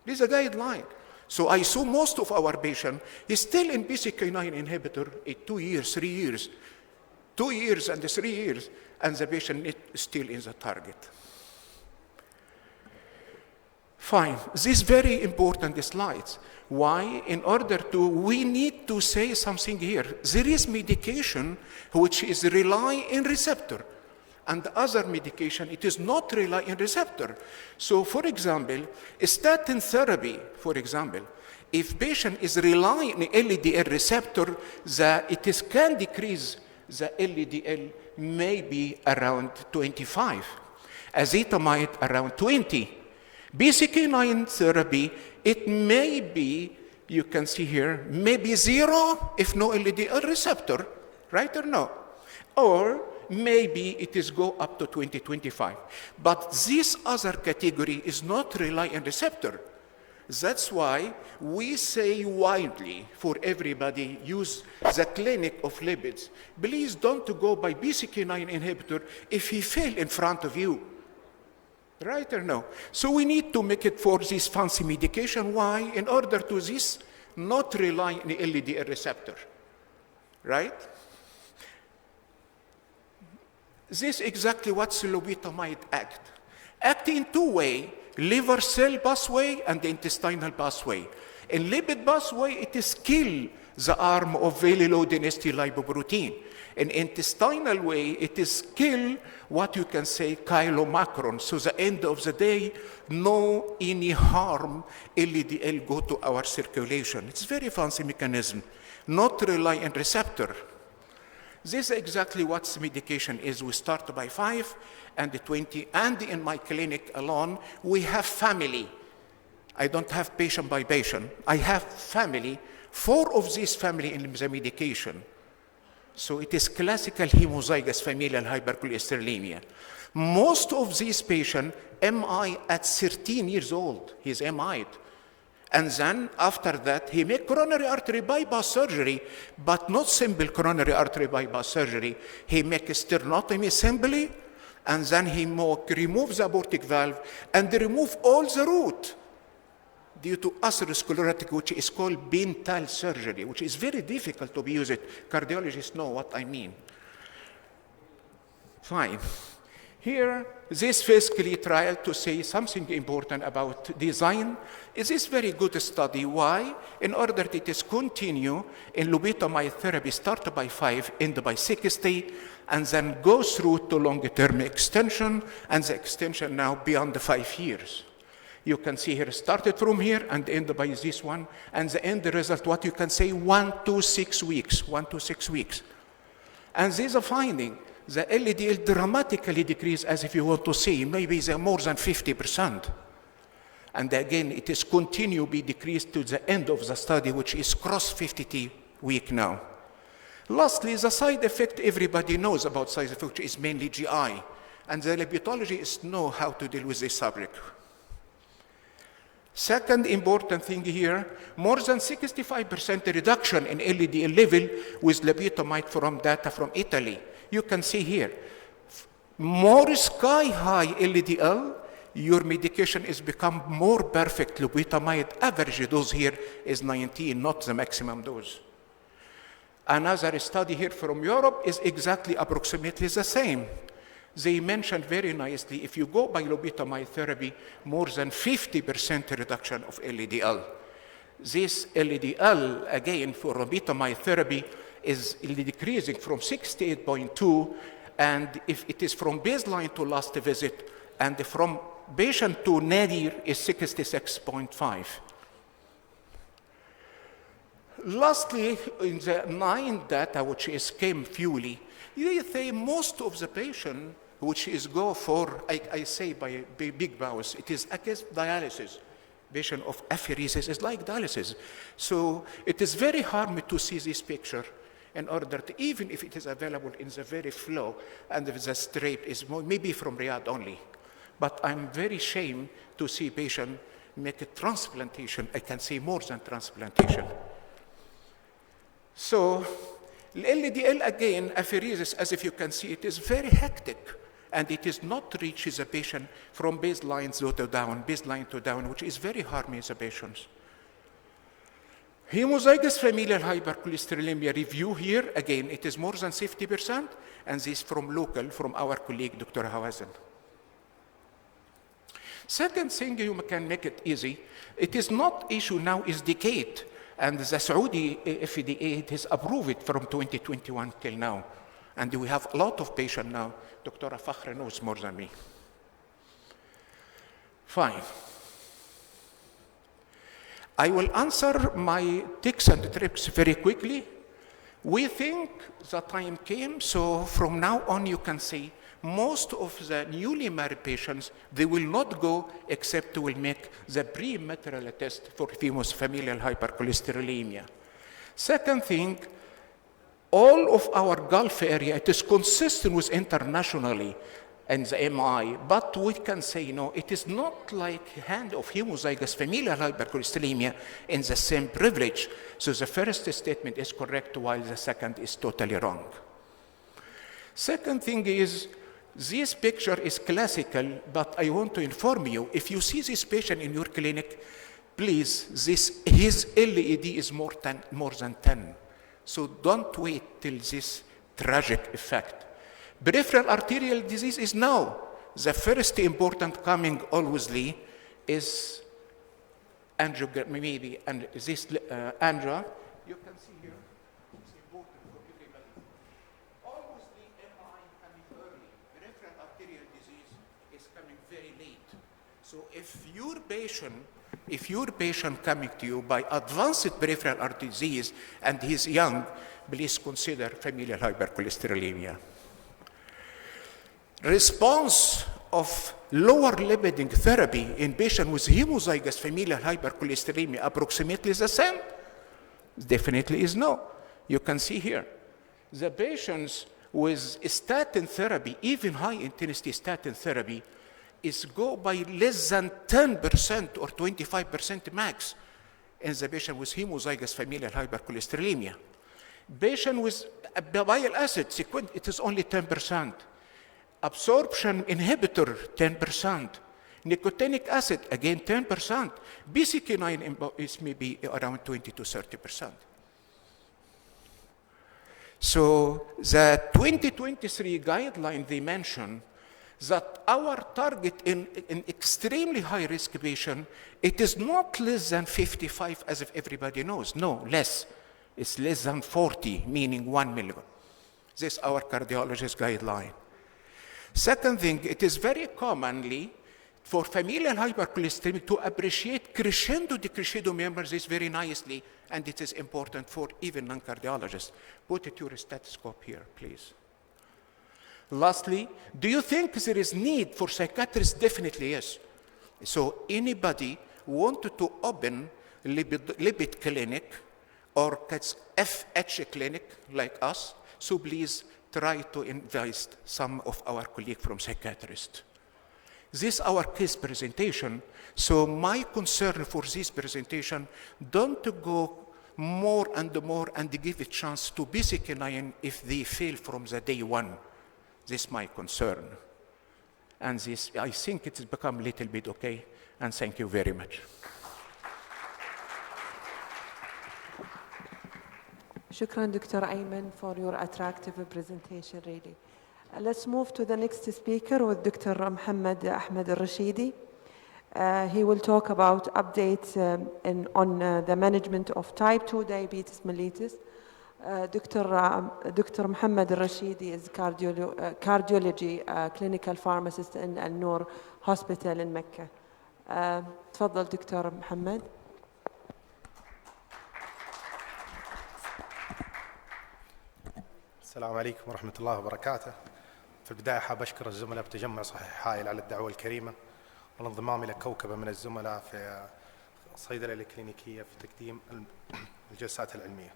This is a guideline. So I saw most of our patients is still in PCSK9 inhibitor at 2 years, 3 years, 2 years and 3 years, and the patient is still in the target. Fine, these very important slides. Why? In order to, we need to say something here. There is medication which is rely in receptor, and other medication, it is not rely in receptor. So for example, statin therapy, for example, if patient is relying on LDL receptor, can decrease the LDL maybe around 25, azetamide around 20. PCSK9 therapy, it may be, you can see here, maybe 0 if no LDL receptor, right or no? Or maybe it is go up to 20, 25. But this other category is not rely on receptor. That's why we say widely for everybody, use the clinic of lipids. Please don't go by PCSK9 inhibitor if he fail in front of you. Right or no? So we need to make it for this fancy medication. Why? In order to this, not rely on the LDL receptor. Right? This is exactly what selabutamide act. Act in 2 ways, liver cell pathway and the intestinal pathway. In lipid pathway, it is kill the arm of very low density lipoprotein. In intestinal way, it is kill what you can say chylomacron. So the end of the day, no any harm LDL go to our circulation. It's very fancy mechanism, not rely on receptor. This is exactly what medication is. We start by 5 and 20, and in my clinic alone, we have family. I don't have patient by patient. I have family, 4 of these family in the medication. So it is classical homozygous familial hypercholesterolemia. Most of these patients MI at 13 years old, he's MI'd. And then after that, he make coronary artery bypass surgery, but not simple coronary artery bypass surgery. He make sternotomy simply, and then he remove the aortic valve and remove all the root due to atherosclerotic, which is called Bentall surgery, which is very difficult to be used. Cardiologists know what I mean. Fine. Here, this fiscally trial to say something important about design is this very good study. Why? In order that it is continue in lobetomide therapy, start by 5, end by 60, and then go through to long-term extension, and the extension now beyond the 5 years. You can see here, started from here and end by this one, and the end result, what you can say, 1 to 6 weeks, 1 to 6 weeks. And there's a finding, the LDL dramatically decreased, as if you want to see, maybe they're more than 50%. And again, it is continue be decreased to the end of the study, which is cross 50 week now. Lastly, the side effect, everybody knows about side effect, which is mainly GI. And the lipidologists know how to deal with this subject. Second important thing here, more than 65% reduction in LDL level with lobetomide from data from Italy. You can see here, more sky-high LDL, your medication is become more perfect. Lobetomide average dose here is 19, not the maximum dose. Another study here from Europe is exactly approximately the same. They mentioned very nicely, if you go by lobetomide therapy, more than 50% reduction of LDL. This LDL, again, for lobetomide therapy, is decreasing from 68.2, and if it is from baseline to last visit, and from patient to nadir is 66.5. Lastly, in the 9 data, which is came fully, you say most of the patient which is go for, I say by big bowels, it is against dialysis. Patient of apheresis is like dialysis. So it is very hard to see this picture in order to, even if it is available in the very flow, and if the straight is more, maybe from Riyadh only. But I'm very ashamed to see patient make a transplantation. I can say more than transplantation. So LDL again, apheresis, as if you can see, it is very hectic, and it is not reaches the patient from baseline to down, which is very harming the patients. Homozygous familial hypercholesterolemia review here, again, it is more than 50%, and this from local, from our colleague, Dr. Hawazin. Second thing, you can make it easy. It is not issue now, is decade. And the Saudi FDA has approved it from 2021 till now. And we have a lot of patients now. Dr. Fakhri knows more than me. Fine. I will answer my tips and tricks very quickly. We think the time came, so from now on you can see most of the newly married patients, they will not go except will make the pre-material test for familial hypercholesterolemia. Second thing, all of our Gulf area, it is consistent with internationally and the MI, but we can say, no, it is not like hand of homozygous familial hypercholesterolemia in the same privilege. So the first statement is correct while the second is totally wrong. Second thing is, this picture is classical, but I want to inform you, if you see this patient in your clinic, please, his LED is more than 10. So don't wait till this tragic effect. Peripheral arterial disease is now. The first important coming alwaysly is angiogram, maybe, and this angio, You can see here, it's important for everybody. Always the MI coming early. Peripheral arterial disease is coming very late. So if your patient coming to you by advanced peripheral artery disease and he's young, please consider familial hypercholesterolemia. Response of lower lipiding therapy in patients with homozygous familial hypercholesterolemia approximately the same? Definitely is no. You can see here. The patients with statin therapy, even high-intensity statin therapy, is go by less than 10% or 25% max in the patient with homozygous familial hypercholesterolemia. Patient with bile acid, it is only 10%. Absorption inhibitor, 10%. Nicotinic acid, again 10%. BCK9 is maybe around 20 to 30%. So the 2023 guideline, they mention that our target in extremely high-risk patient, it is not less than 55, as if everybody knows. No, less. It's less than 40, meaning 1 milligram. This is our cardiologist guideline. Second thing, it is very commonly for familial hypercholesterolemia to appreciate crescendo decrescendo members is very nicely, and it is important for even non-cardiologists. Put it your stethoscope here, please. Lastly, do you think there is need for psychiatrists? Definitely yes. So anybody wanted to open lipid clinic or FH clinic like us, so please try to invite some of our colleagues from psychiatrists. This is our case presentation. So my concern for this presentation, don't go more and give a chance to BCK9 if they fail from the day one. This is my concern. And this, I think it has become a little bit okay. And thank you very much. شكرا دكتور أيمن for your attractive presentation really. Let's move to the next speaker with Dr. Mohammed Ahmed Al-Rashidi. He will talk about updates on the management of type 2 diabetes mellitus. Dr. Mohammed Al-Rashidi is cardiology clinical pharmacist in Al-Noor Hospital in Mecca. تفضل دكتور محمد. السلام عليكم ورحمة الله وبركاته. في البداية حاب أشكر الزملاء بتجمع صحيح هائل على الدعوة الكريمة والانضمام إلى كوكبة من الزملاء في الصيدلة الكلينيكية في تقديم الجلسات العلمية.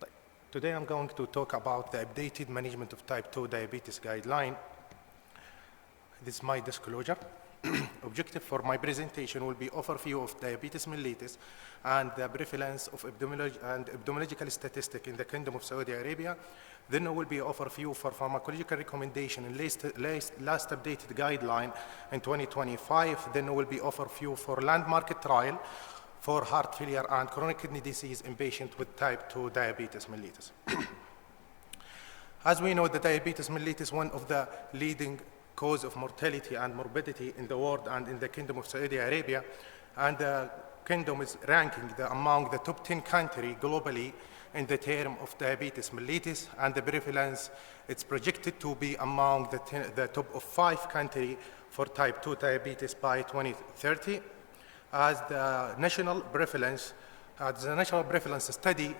طيب. Today I'm going to talk about the updated management of type 2 diabetes guideline. This is my disclosure. Objective for my presentation will be overview of diabetes mellitus and the prevalence of epidemiological statistics in the Kingdom of Saudi Arabia. Then there will be overview for pharmacological recommendation and last updated guideline in 2025. Then there will be overview for landmark trial for heart failure and chronic kidney disease in patients with type 2 diabetes mellitus. As we know, the diabetes mellitus is one of the leading cause of mortality and morbidity in the world and in the Kingdom of Saudi Arabia, and the Kingdom is ranking among the top 10 countries globally in the term of diabetes mellitus, and the prevalence it's projected to be among the top of 5 countries for type 2 diabetes by 2030. As the national prevalence study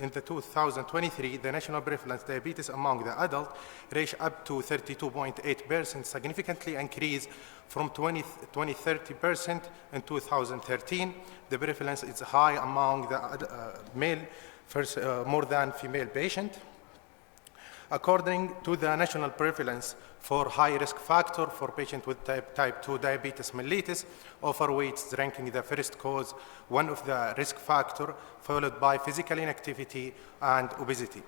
in the 2023, the national prevalence diabetes among the adult reached up to 32.8%, significantly increased from 30% in 2013. The prevalence is high among the male, more than female patient. According to the national prevalence for high risk factor for patients with type 2 diabetes mellitus, overweight is ranking the first cause, one of the risk factor, followed by physical inactivity and obesity.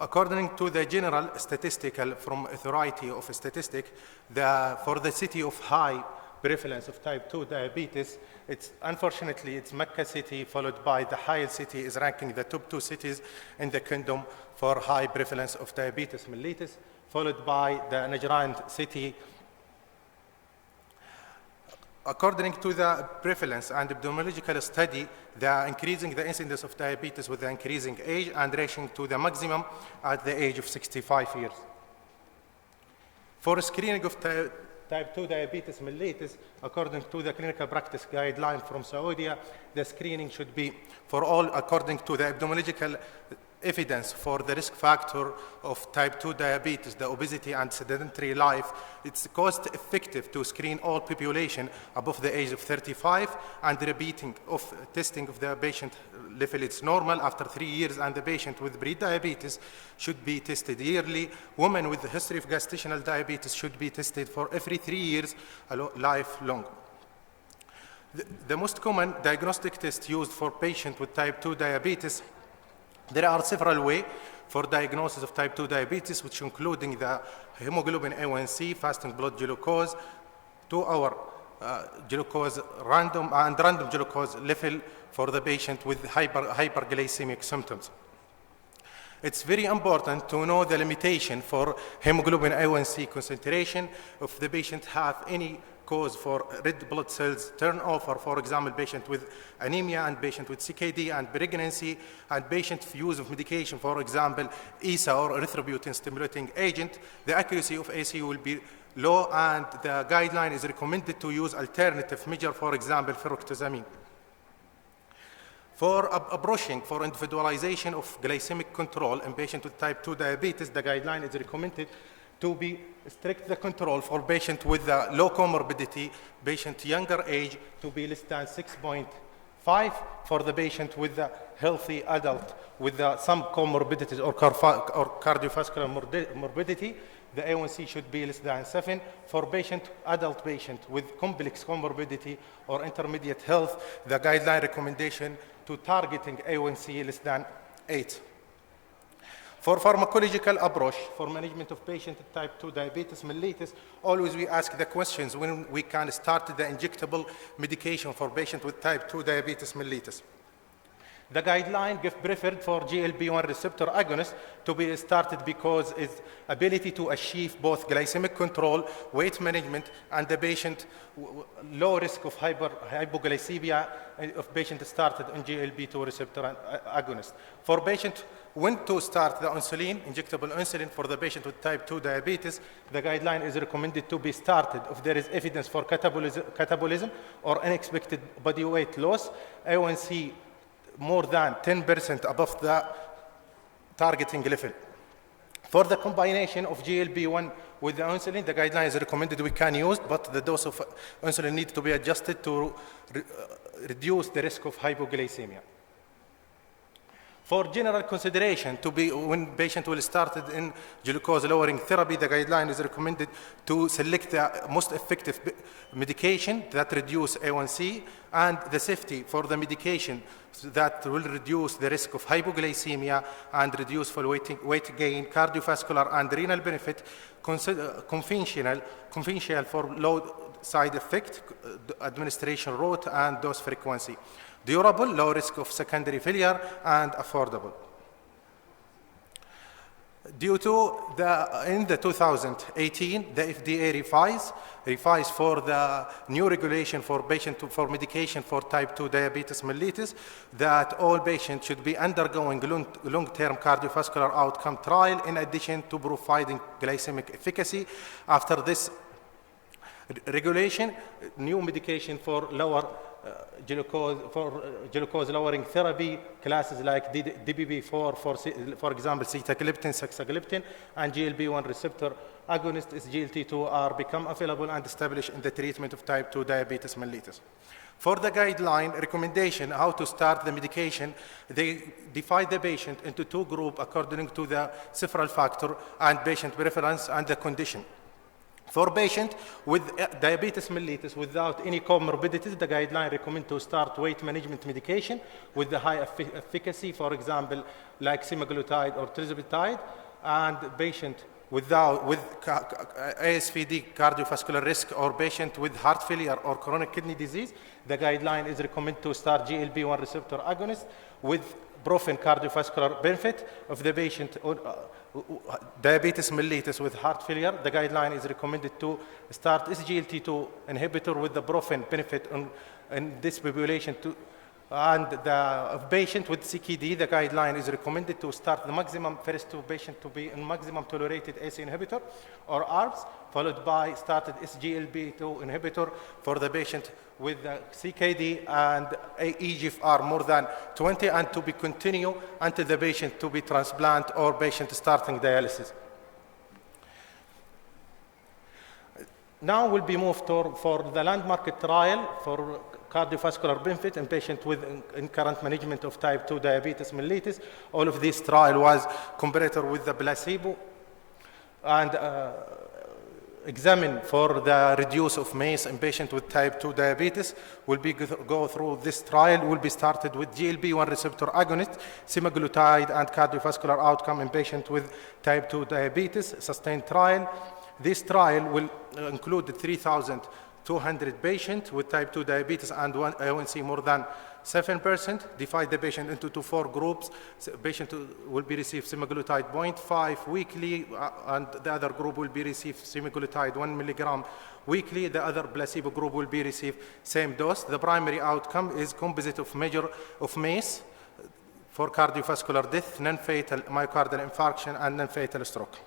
According to the general statistical from Authority of Statistics, for the city of high prevalence of type 2 diabetes, unfortunately it's Mecca city, followed by the Hayl city is ranking the top 2 cities in the kingdom for high prevalence of diabetes mellitus, followed by the Najran city. According to the prevalence and epidemiological study, they are increasing the incidence of diabetes with the increasing age and reaching to the maximum at the age of 65 years. For screening of type 2 diabetes mellitus, according to the clinical practice guideline from Saudi, the screening should be for all according to the epidemiological evidence for the risk factor of type 2 diabetes, the obesity and sedentary life. It's cost effective to screen all population above the age of 35, and repeating of testing of the patient level is normal after 3 years, and the patient with pre-diabetes should be tested yearly. Women with a history of gestational diabetes should be tested for every 3 years lifelong. The most common diagnostic test used for patients with type 2 diabetes, there are several ways for diagnosis of type 2 diabetes, which including the hemoglobin A1C, fasting blood glucose, 2-hour glucose random glucose level for the patient with hyperglycemic symptoms. It's very important to know the limitation for hemoglobin A1C concentration if the patient have any cause for red blood cells turnover, for example, patient with anemia and patient with CKD and pregnancy, and patient use of medication, for example, ESA or erythropoietin stimulating agent, the accuracy of AC will be low, and the guideline is recommended to use alternative measure, for example, ferroctazamine. For approaching for individualization of glycemic control in patients with type 2 diabetes, the guideline is recommended to be strict the control for patient with low comorbidity, patient younger age to be less than 6.5, for the patient with the healthy adult with some comorbidities or cardiovascular morbidity, the A1C should be less than 7. For adult patient with complex comorbidity or intermediate health, the guideline recommendation to targeting A1C less than 8. For pharmacological approach for management of patient with type 2 diabetes mellitus, always we ask the questions when we can start the injectable medication for patient with type 2 diabetes mellitus. The guideline give preferred for GLP-1 receptor agonist to be started because its ability to achieve both glycemic control, weight management, and the patient low risk of hypoglycemia if patient started on GLP-2 receptor agonist. For patient when to start the insulin, injectable insulin for the patient with type 2 diabetes, the guideline is recommended to be started if there is evidence for catabolism or unexpected body weight loss, A1C more than 10% above the targeting level. For the combination of GLP-1 with the insulin, the guideline is recommended we can use, but the dose of insulin needs to be adjusted to reduce the risk of hypoglycemia. For general consideration, to be when patient will start in glucose lowering therapy, the guideline is recommended to select the most effective medication that reduce A1C, and the safety for the medication that will reduce the risk of hypoglycemia and reduce full weight gain, cardiovascular and renal benefit, conventional for low side effect, administration route and dose frequency. Durable, low risk of secondary failure, and affordable. Due to in the 2018, the FDA revised for the new regulation for for medication for type 2 diabetes mellitus, that all patients should be undergoing long-term cardiovascular outcome trial in addition to providing glycemic efficacy. After this regulation, new medication for lower glucose lowering therapy classes like DPP-4 for example sitagliptin, saxagliptin, and GLP-1 receptor agonist SGLT2 are become available and established in the treatment of type 2 diabetes mellitus. For the guideline recommendation how to start the medication, they divide the patient into 2 groups according to the several factor and patient preference and the condition. For patient with diabetes mellitus without any comorbidities, the guideline recommend to start weight management medication with the high efficacy, for example, like semaglutide or tirzepatide, and patient with ASVD cardiovascular risk or patient with heart failure or chronic kidney disease, the guideline is recommended to start GLP-1 receptor agonist with proven cardiovascular benefit. If the patient diabetes mellitus with heart failure, the guideline is recommended to start SGLT2 inhibitor with the proven benefit in this population and the patient with CKD, the guideline is recommended to start the maximum first two patient to be in maximum tolerated ACE inhibitor or ARBs, followed by started SGLT2 inhibitor for the patient with CKD and EGFR more than 20, and to be continue until the patient to be transplant or patient starting dialysis. Now will be moved for the landmark trial for cardiovascular benefit in patients with in current management of type 2 diabetes mellitus. All of this trial was comparator with the placebo and examine for the reduce of MACE in patients with type 2 diabetes. Will be go through this trial. Will be started with GLP-1 receptor agonist, semaglutide, and cardiovascular outcome in patients with type 2 diabetes. Sustained trial. This trial will include 3,200 patients with type 2 diabetes and A1C more than 7%. Divide the patient into 4 groups. Patient will be received semaglutide 0.5 weekly, and the other group will be received semaglutide 1 milligram weekly. The other placebo group will be received same dose. The primary outcome is composite of measure of MACE for cardiovascular death, non-fatal myocardial infarction, and non-fatal stroke.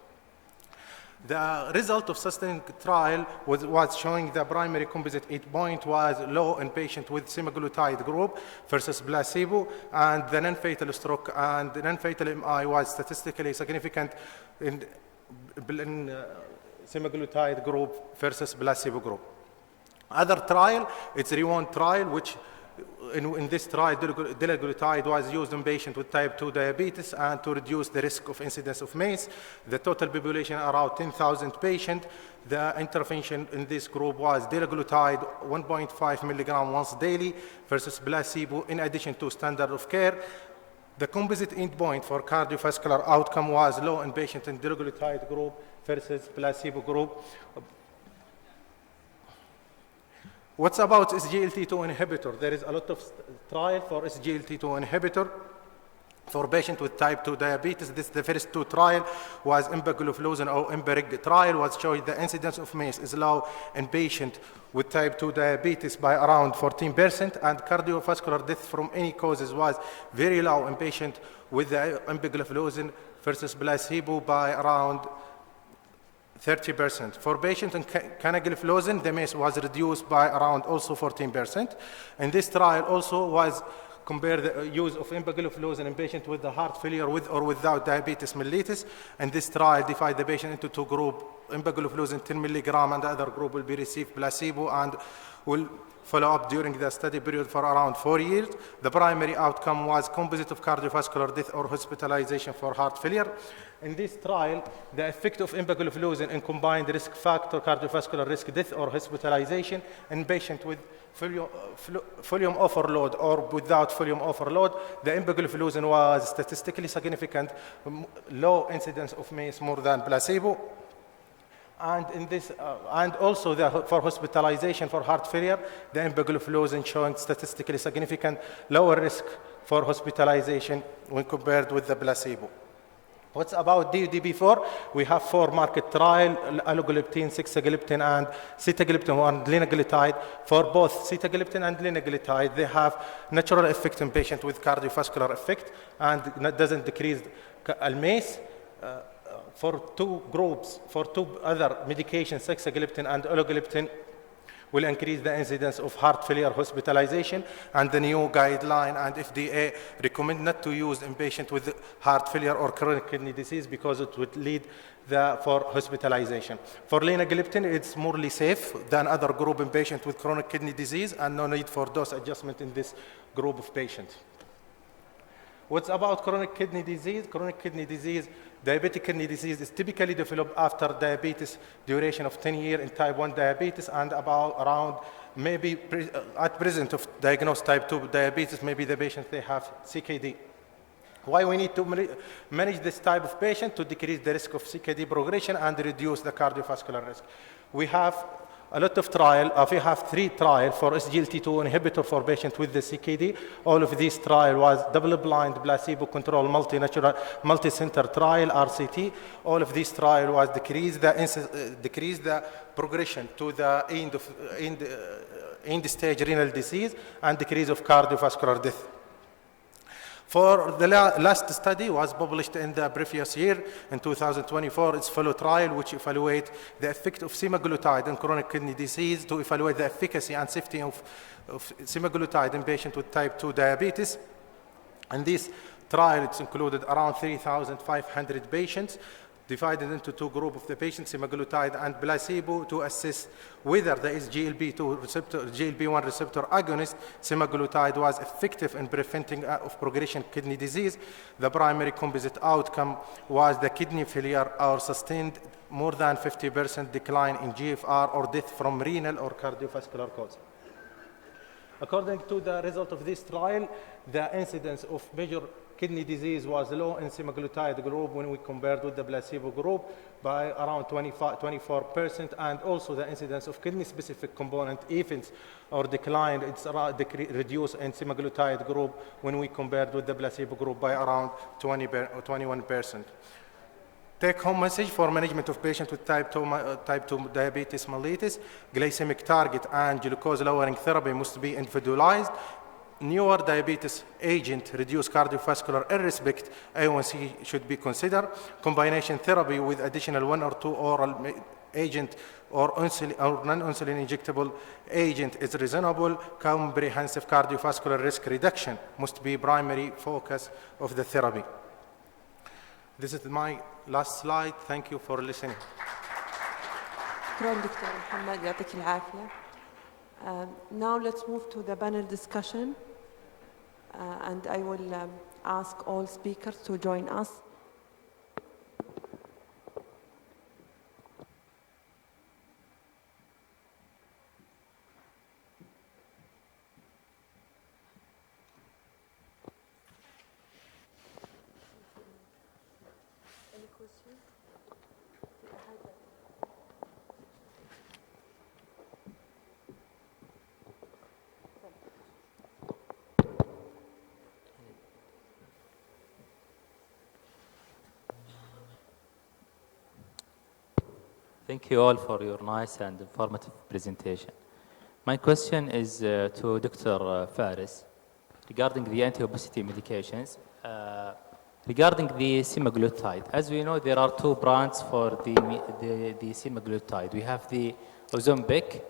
The result of sustained trial was showing the primary composite 8-point was low in patient with semaglutide group versus placebo, and the non-fatal stroke and the non-fatal MI was statistically significant in semaglutide group versus placebo group. Other trial, it's REWAND trial, which in this trial, dulaglutide was used in patients with type 2 diabetes and to reduce the risk of incidence of MACE. The total population around 10,000 patients. The intervention in this group was dulaglutide 1.5 milligram once daily versus placebo in addition to standard of care. The composite endpoint for cardiovascular outcome was low in patients in dulaglutide group versus placebo group. What's about SGLT2 inhibitor? There is a lot of trial for SGLT2 inhibitor for patients with type 2 diabetes. The first 2 trial was empagliflozin or EMPA-REG trial, was showing the incidence of MACE is low in patients with type 2 diabetes by around 14%, and cardiovascular death from any causes was very low in patients with the empagliflozin versus placebo by around 30%. For patients in canagliflozin, the MACE was reduced by around also 14%. And this trial also was compared the use of empagliflozin in patients with the heart failure with or without diabetes mellitus. And this trial divided the patient into 2 groups, empagliflozin 10 milligram, and the other group will be received placebo and will follow up during the study period for around 4 years. The primary outcome was composite of cardiovascular death or hospitalization for heart failure. In this trial, the effect of empagliflozin in combined risk factor, cardiovascular risk, death or hospitalization in patients with volume overload or without volume overload, the empagliflozin was statistically significant, low incidence of MACE more than placebo. And in this, and also for hospitalization for heart failure, the empagliflozin showing statistically significant lower risk for hospitalization when compared with the placebo. What's about DDB4? We have 4 market trial, allogliptin, sitagliptin, and sitagliptin and linaglutide. For both sitagliptin and linaglutide, they have natural effect in patients with cardiovascular effect and doesn't decrease MACE. For 2 groups, for 2 other medications, sitagliptin and allogliptin, will increase the incidence of heart failure hospitalization, and the new guideline and FDA recommend not to use in patients with heart failure or chronic kidney disease because it would lead for hospitalization. For linagliptin, it's more safe than other group in patients with chronic kidney disease and no need for dose adjustment in this group of patients. What's about chronic kidney disease? Chronic kidney disease, diabetic kidney disease is typically developed after diabetes duration of 10 years in type 1 diabetes and about around maybe at present of diagnosed type 2 diabetes, maybe the patients they have CKD. Why we need to manage this type of patient to decrease the risk of CKD progression and reduce the cardiovascular risk. We have a lot of trial. We have 3 trials for SGLT2 inhibitor for patients with the CKD. All of these trial was double-blind, placebo-controlled, multi-center trial, RCT. All of these trial was decrease the progression to the end-stage renal disease and decrease of cardiovascular death. For the last study was published in the previous year, in 2024, it's follow trial, which evaluate the effect of semaglutide in chronic kidney disease to evaluate the efficacy and safety of semaglutide in patients with type 2 diabetes. And this trial, it's included around 3,500 patients, divided into 2 groups of the patients, semaglutide and placebo, to assess whether the GLP-1 receptor agonist, semaglutide, was effective in preventing of progression kidney disease. The primary composite outcome was the kidney failure or sustained more than 50% decline in GFR or death from renal or cardiovascular cause. According to the result of this trial, the incidence of major kidney disease was low in semaglutide group when we compared with the placebo group by around 24%, and also the incidence of kidney-specific component events or decline, it's reduced in semaglutide group when we compared with the placebo group by around 21%. Take-home message for management of patients with type 2 diabetes mellitus: glycemic target and glucose-lowering therapy must be individualized. Newer diabetes agent reduce cardiovascular risk, A1C should be considered. Combination therapy with additional 1 or 2 oral agent or non-insulin injectable agent is reasonable. Comprehensive cardiovascular risk reduction must be primary focus of the therapy. This is my last slide. Thank you for listening. شكرا دكتور محمد يعطيك العافية. Now let's move to the panel discussion, and I will ask all speakers to join us. Thank you all for your nice and informative presentation. My question is to Dr. Faris regarding the anti-obesity medications. Regarding the semaglutide, as we know, there are 2 brands for the semaglutide. We have the Ozempic,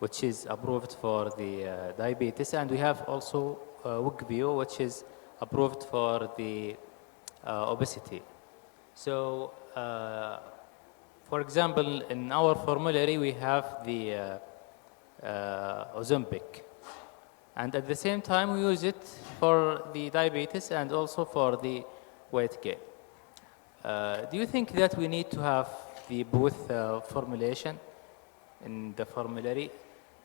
which is approved for the diabetes, and we have also Wegovy, which is approved for the obesity. So, for example, in our formulary, we have the Ozempic. And at the same time, we use it for the diabetes and also for the weight gain. Do you think that we need to have the both formulation in the formulary,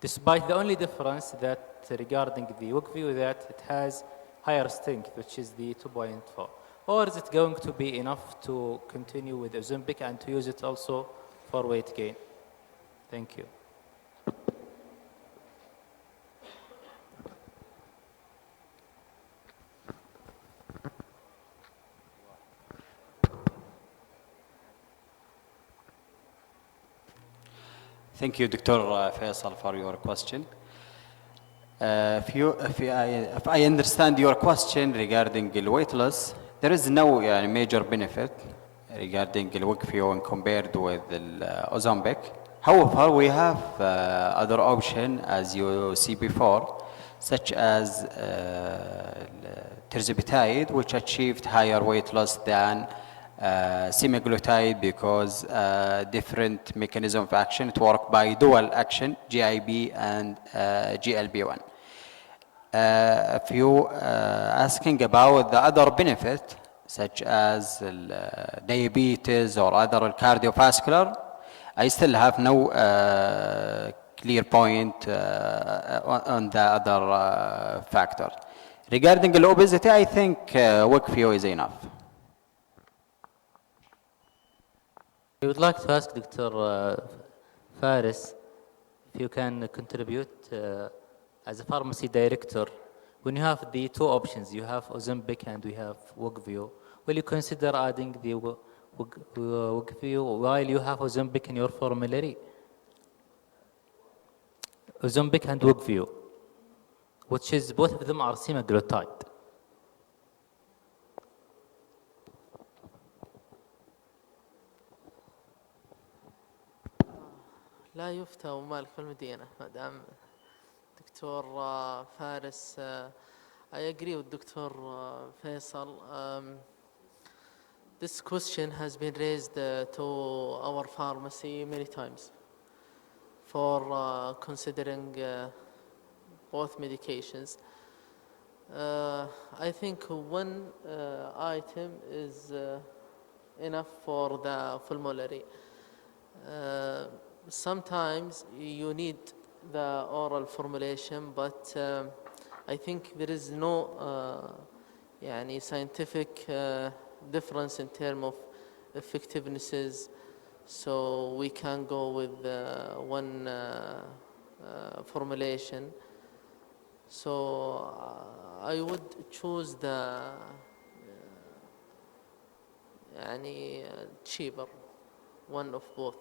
despite the only difference that regarding the Wegovy that it has higher strength, which is the 2.4? Or is it going to be enough to continue with Ozempic and to use it also for weight gain? Thank you. Thank you, Dr. Faisal, for your question. If I understand your question regarding the weight loss, there is no major benefit regarding the Wegovy when compared with the Ozempic. However, we have other option, as you see before, such as tirzepatide, which achieved higher weight loss than semaglutide because different mechanism of action. It works by dual action, GIP and GLP-1. If you asking about the other benefit, such as diabetes or other cardiovascular, I still have no clear point on the other factor. Regarding the obesity, I think Wegovy is enough. I would like to ask Dr. Faris if you can contribute as a pharmacy director, when you have the two options, you have Ozempic and we have Wegovy, will you consider adding the Wegovy while you have Ozempic in your formulary? Ozempic and Wegovy, which is both of them are semaglutide. لا يفتى ومالك في المدينة مدام دكتور فارس. I agree with Dr. Faisal. This question has been raised to our pharmacy many times for considering both medications. I think one item is enough for the formulary. Sometimes you need the oral formulation, but I think there is no يعني scientific difference in terms of effectivenesses, so we can go with one formulation. So I would choose the يعني cheaper one of both.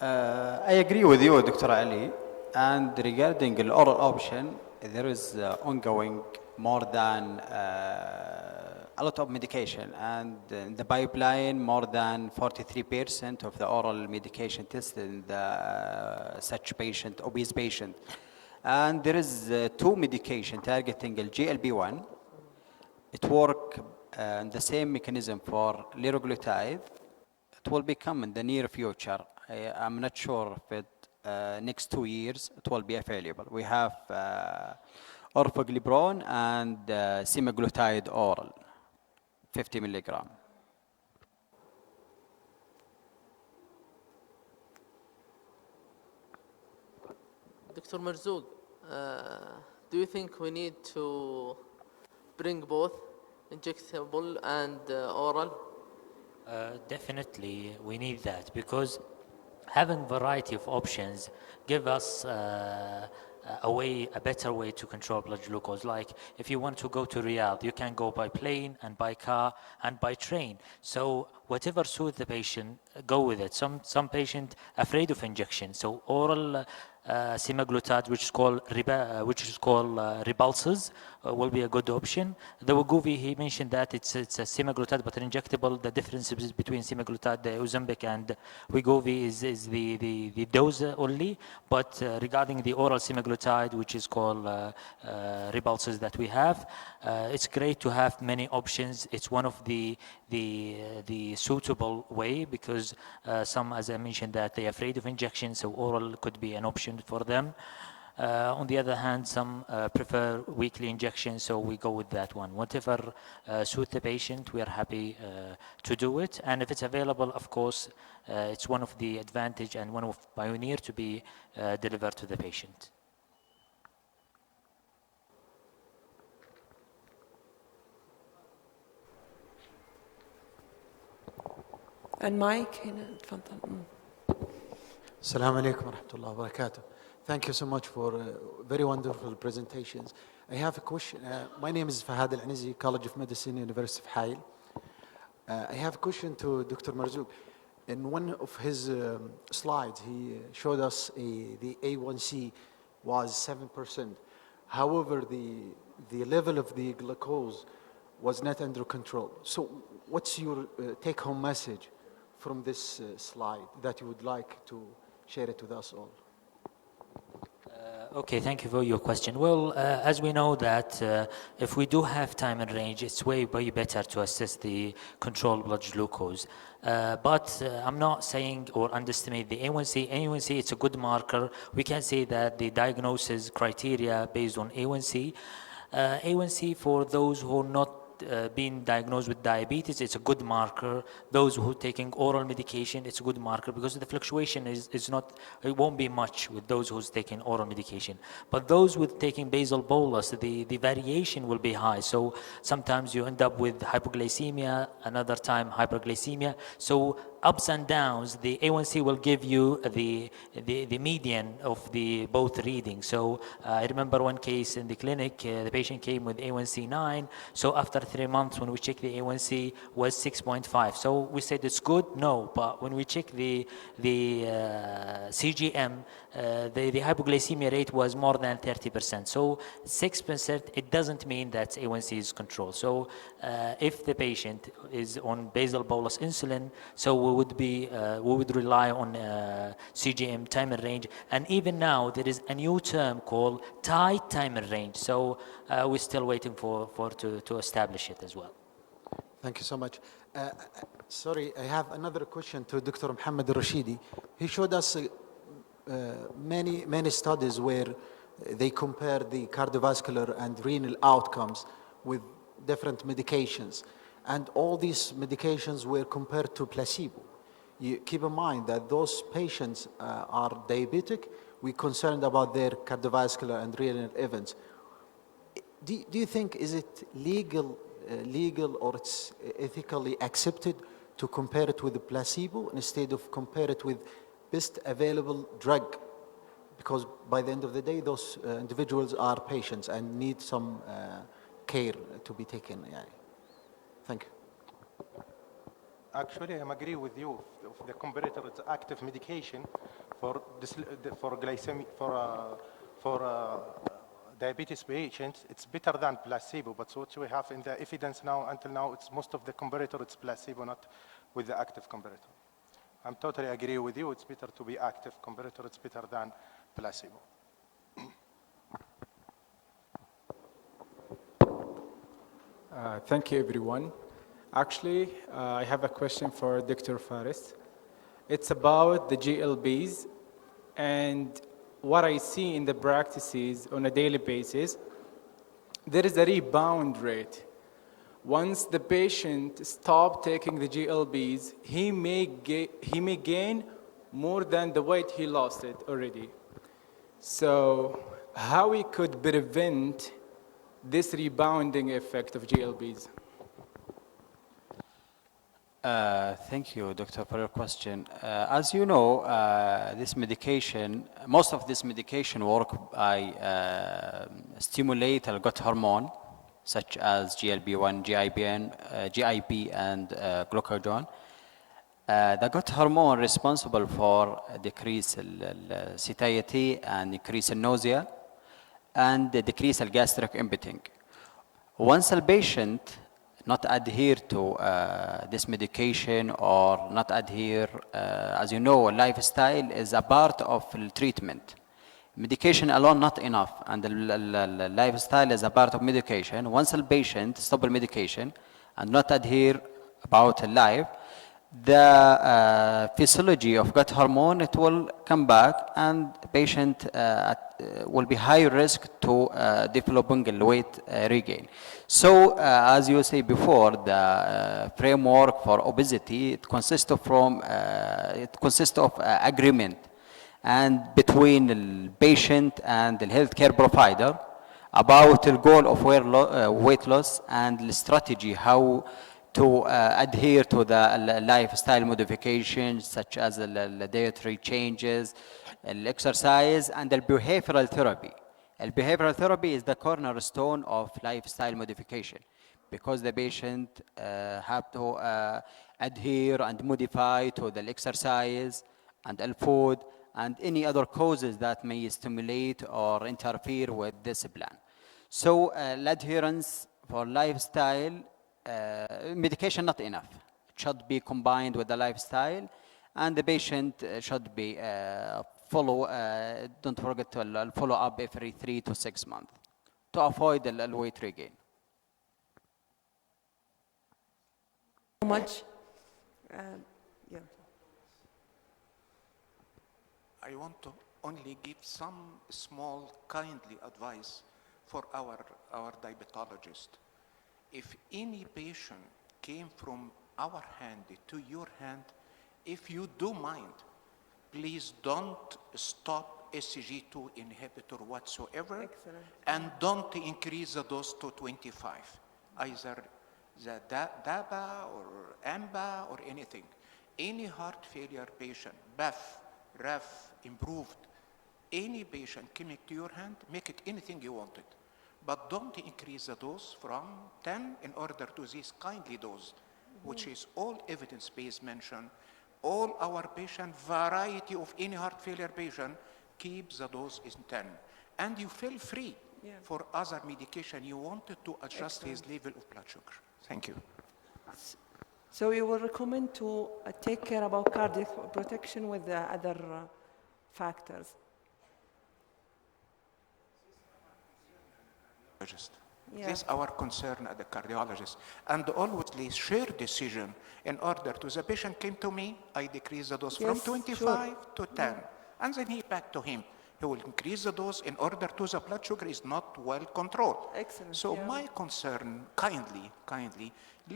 I agree with you, Dr. Ali. And regarding the oral option, there is ongoing more than a lot of medication. And in the pipeline, more than 43% of the oral medication tested in the such patient, obese patient. And there is two medication targeting the GLP-1. It work the same mechanism for liraglutide. It will become in the near future. I'm not sure if it next 2 years it will be available. We have orforglipron and semaglutide oral, 50 milligram. Dr. Marzouk, do you think we need to bring both injectable and oral? Definitely, we need that because having variety of options give us a better way to control blood glucose. Like if you want to go to Riyadh, you can go by plane and by car and by train. So whatever suits the patient, go with it. Some patient afraid of injection, so oral semaglutide, which is called Rybelsus, will be a good option. The Wegovy, he mentioned that it's a semaglutide but an injectable. The difference between semaglutide, the Ozempic, and Wegovy is the dose only. But regarding the oral semaglutide, which is called Rybelsus that we have, it's great to have many options. It's one of the suitable way because some, as I mentioned, that they're afraid of injection, so oral could be an option for them. On the other hand, some prefer weekly injection, so we go with that one. Whatever suits the patient, we are happy to do it. And if it's available, of course, it's one of the advantage and one of pioneer to be delivered to the patient. And Mike هنا تفضل. السلام عليكم ورحمة الله وبركاته. Thank you so much for very wonderful presentations. I have a question. My name is Fahad Al-Anizi, College of Medicine, University of Hail. I have a question to Dr. Marzouk. In one of his slides, he showed us the A1C was 7%. However, the level of the glucose was not under control. So what's your take-home message from this slide that you would like to share it with us all? Okay, thank you for your question. Well, as we know that if we do have time and range, it's way better to assess the controlled blood glucose. But I'm not saying or underestimate the A1C. A1C, it's a good marker. We can say that the diagnosis criteria based on A1C. A1C for those who are not being diagnosed with diabetes, it's a good marker. Those who are taking oral medication, it's a good marker because the fluctuation is not, it won't be much with those who's taking oral medication. But those with taking basal bolus, the variation will be high. So sometimes you end up with hypoglycemia, another time hyperglycemia. So ups and downs, the A1C will give you the median of the both readings. So I remember one case in the clinic, the patient came with A1C 9. So after 3 months, when we checked the A1C was 6.5. So we said it's good? No. But when we check the CGM, the hypoglycemia rate was more than 30%. So 6%, it doesn't mean that A1C is controlled. So if the patient is on basal bolus insulin, so we would rely on CGM time in range. And even now, there is a new term called tight time in range. So we're still waiting to establish it as well. Thank you so much. Sorry, I have another question to Dr. Mohammed Rashidi. He showed us many studies where they compare the cardiovascular and renal outcomes with different medications. And all these medications were compared to placebo. You keep in mind that those patients are diabetic. We're concerned about their cardiovascular and renal events. Do you think, is it legal or it's ethically accepted to compare it with the placebo instead of compare it with best available drug? Because by the end of the day, those individuals are patients and need some care to be taken. Thank you. Actually, I agree with you. If the comparator is active medication for glycemic for diabetes patients, it's better than placebo. But what we have in the evidence now, until now, it's most of the comparator it's placebo, not with the active comparator. I'm totally agree with you. It's better to be active comparator. It's better than placebo. Thank you, everyone. Actually, I have a question for Dr. Faris. It's about the GLBs, and what I see in the practices on a daily basis, there is a rebound rate. Once the patient stops taking the GLBs, he may gain more than the weight he lost it already. So how we could prevent this rebounding effect of GLBs? Thank you, Doctor, for your question. As you know, this medication, most of this medication work by stimulate a gut hormone, such as GLB-1, GIP, and glucagon. The gut hormone responsible for decrease satiety and increase nausea and decrease gastric emptying. Once a patient not adhere to this medication or not adhere, as you know, lifestyle is a part of the treatment. Medication alone not enough, and the lifestyle is a part of medication. Once a patient stop the medication and not adhere about life, the physiology of gut hormone, it will come back, and the patient will be high risk to developing a weight regain. So as you say before, the framework for obesity, it consists of agreement and between the patient and the healthcare provider about the goal of weight loss and the strategy how to adhere to the lifestyle modifications such as the dietary changes, exercise, and the behavioral therapy. Behavioral therapy is the cornerstone of lifestyle modification because the patient have to adhere and modify to the exercise and the food and any other causes that may stimulate or interfere with this plan. So adherence for lifestyle, medication not enough. It should be combined with the lifestyle, and the patient should be don't forget to follow up every 3 to 6 months to avoid the weight regain. So much. I want to only give some small kindly advice for our diabetologist. if any patient came from our hand to your hand, if you do mind, please don't stop SG2 inhibitor whatsoever. Excellent. And don't increase the dose to 25, either the DABA or AMBA or anything. Any heart failure patient, BAF, RAF, improved, any patient coming to your hand, make it anything you want it. But don't increase the dose from 10 in order to this kindly dose, which is all evidence-based mention. All our patient, variety of any heart failure patient, keeps the dose in 10. And you feel free for other medication you wanted to adjust his level of blood sugar. Thank you. So you will recommend to take care about cardiac protection with the other factors? Yeah. This is our concern at the cardiologist. And always share decision in order to the patient came to me, I decrease the dose from 25 to 10. And then he back to him. He will increase the dose in order to the blood sugar is not well controlled. Excellent. So my concern, kindly,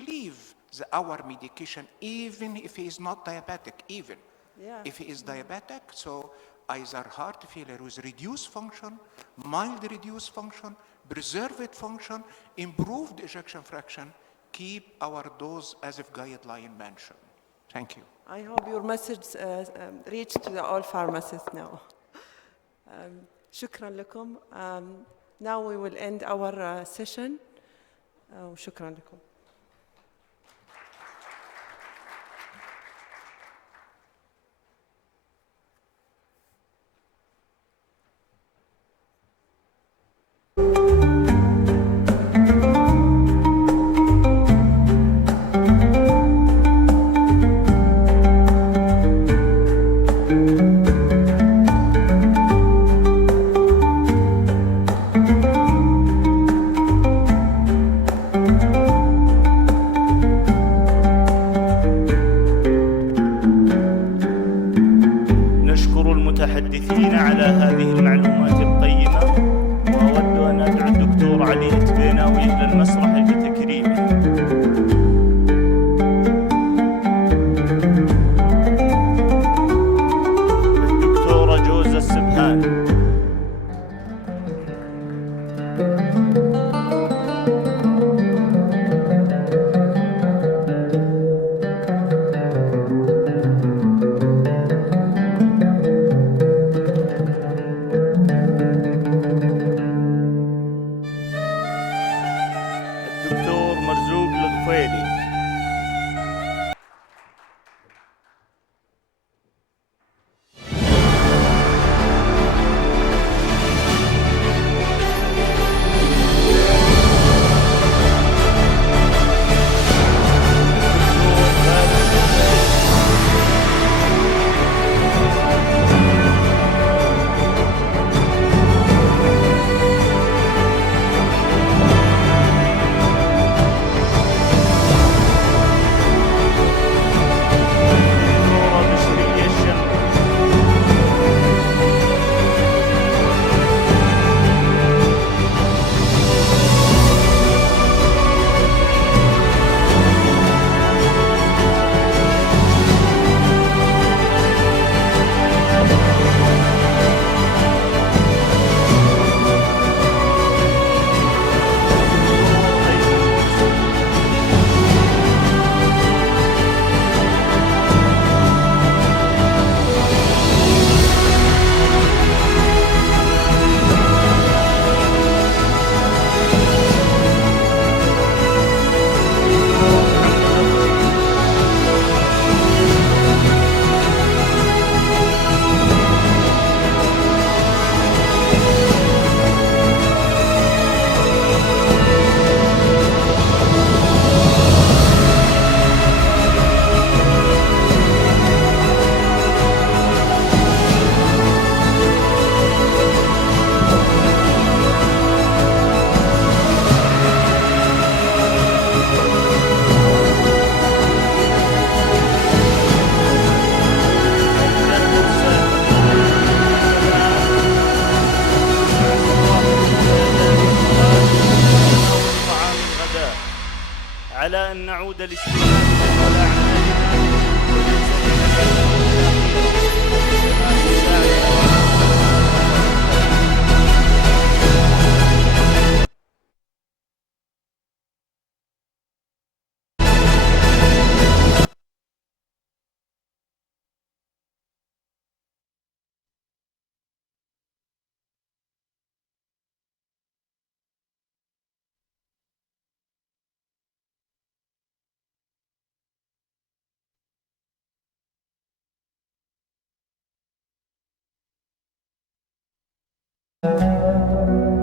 leave our medication even if he is not diabetic, even. Yeah. If he is diabetic, so either heart failure with reduced function, mild reduced function, preserved function, improved ejection fraction, keep our dose as if guideline mentioned. Thank you. I hope your message reached to all pharmacists now. شكرا لكم. Now we will end our session. شكرا لكم. نشكر المتحدثين على هذه المعلومات القيمة، وأود أن أدعو الدكتور علي التبيناوي إلى المسرح لتكريمه. الدكتورة جوزة السبهان. نعود لاستماعكم ولأعمالنا Thank you.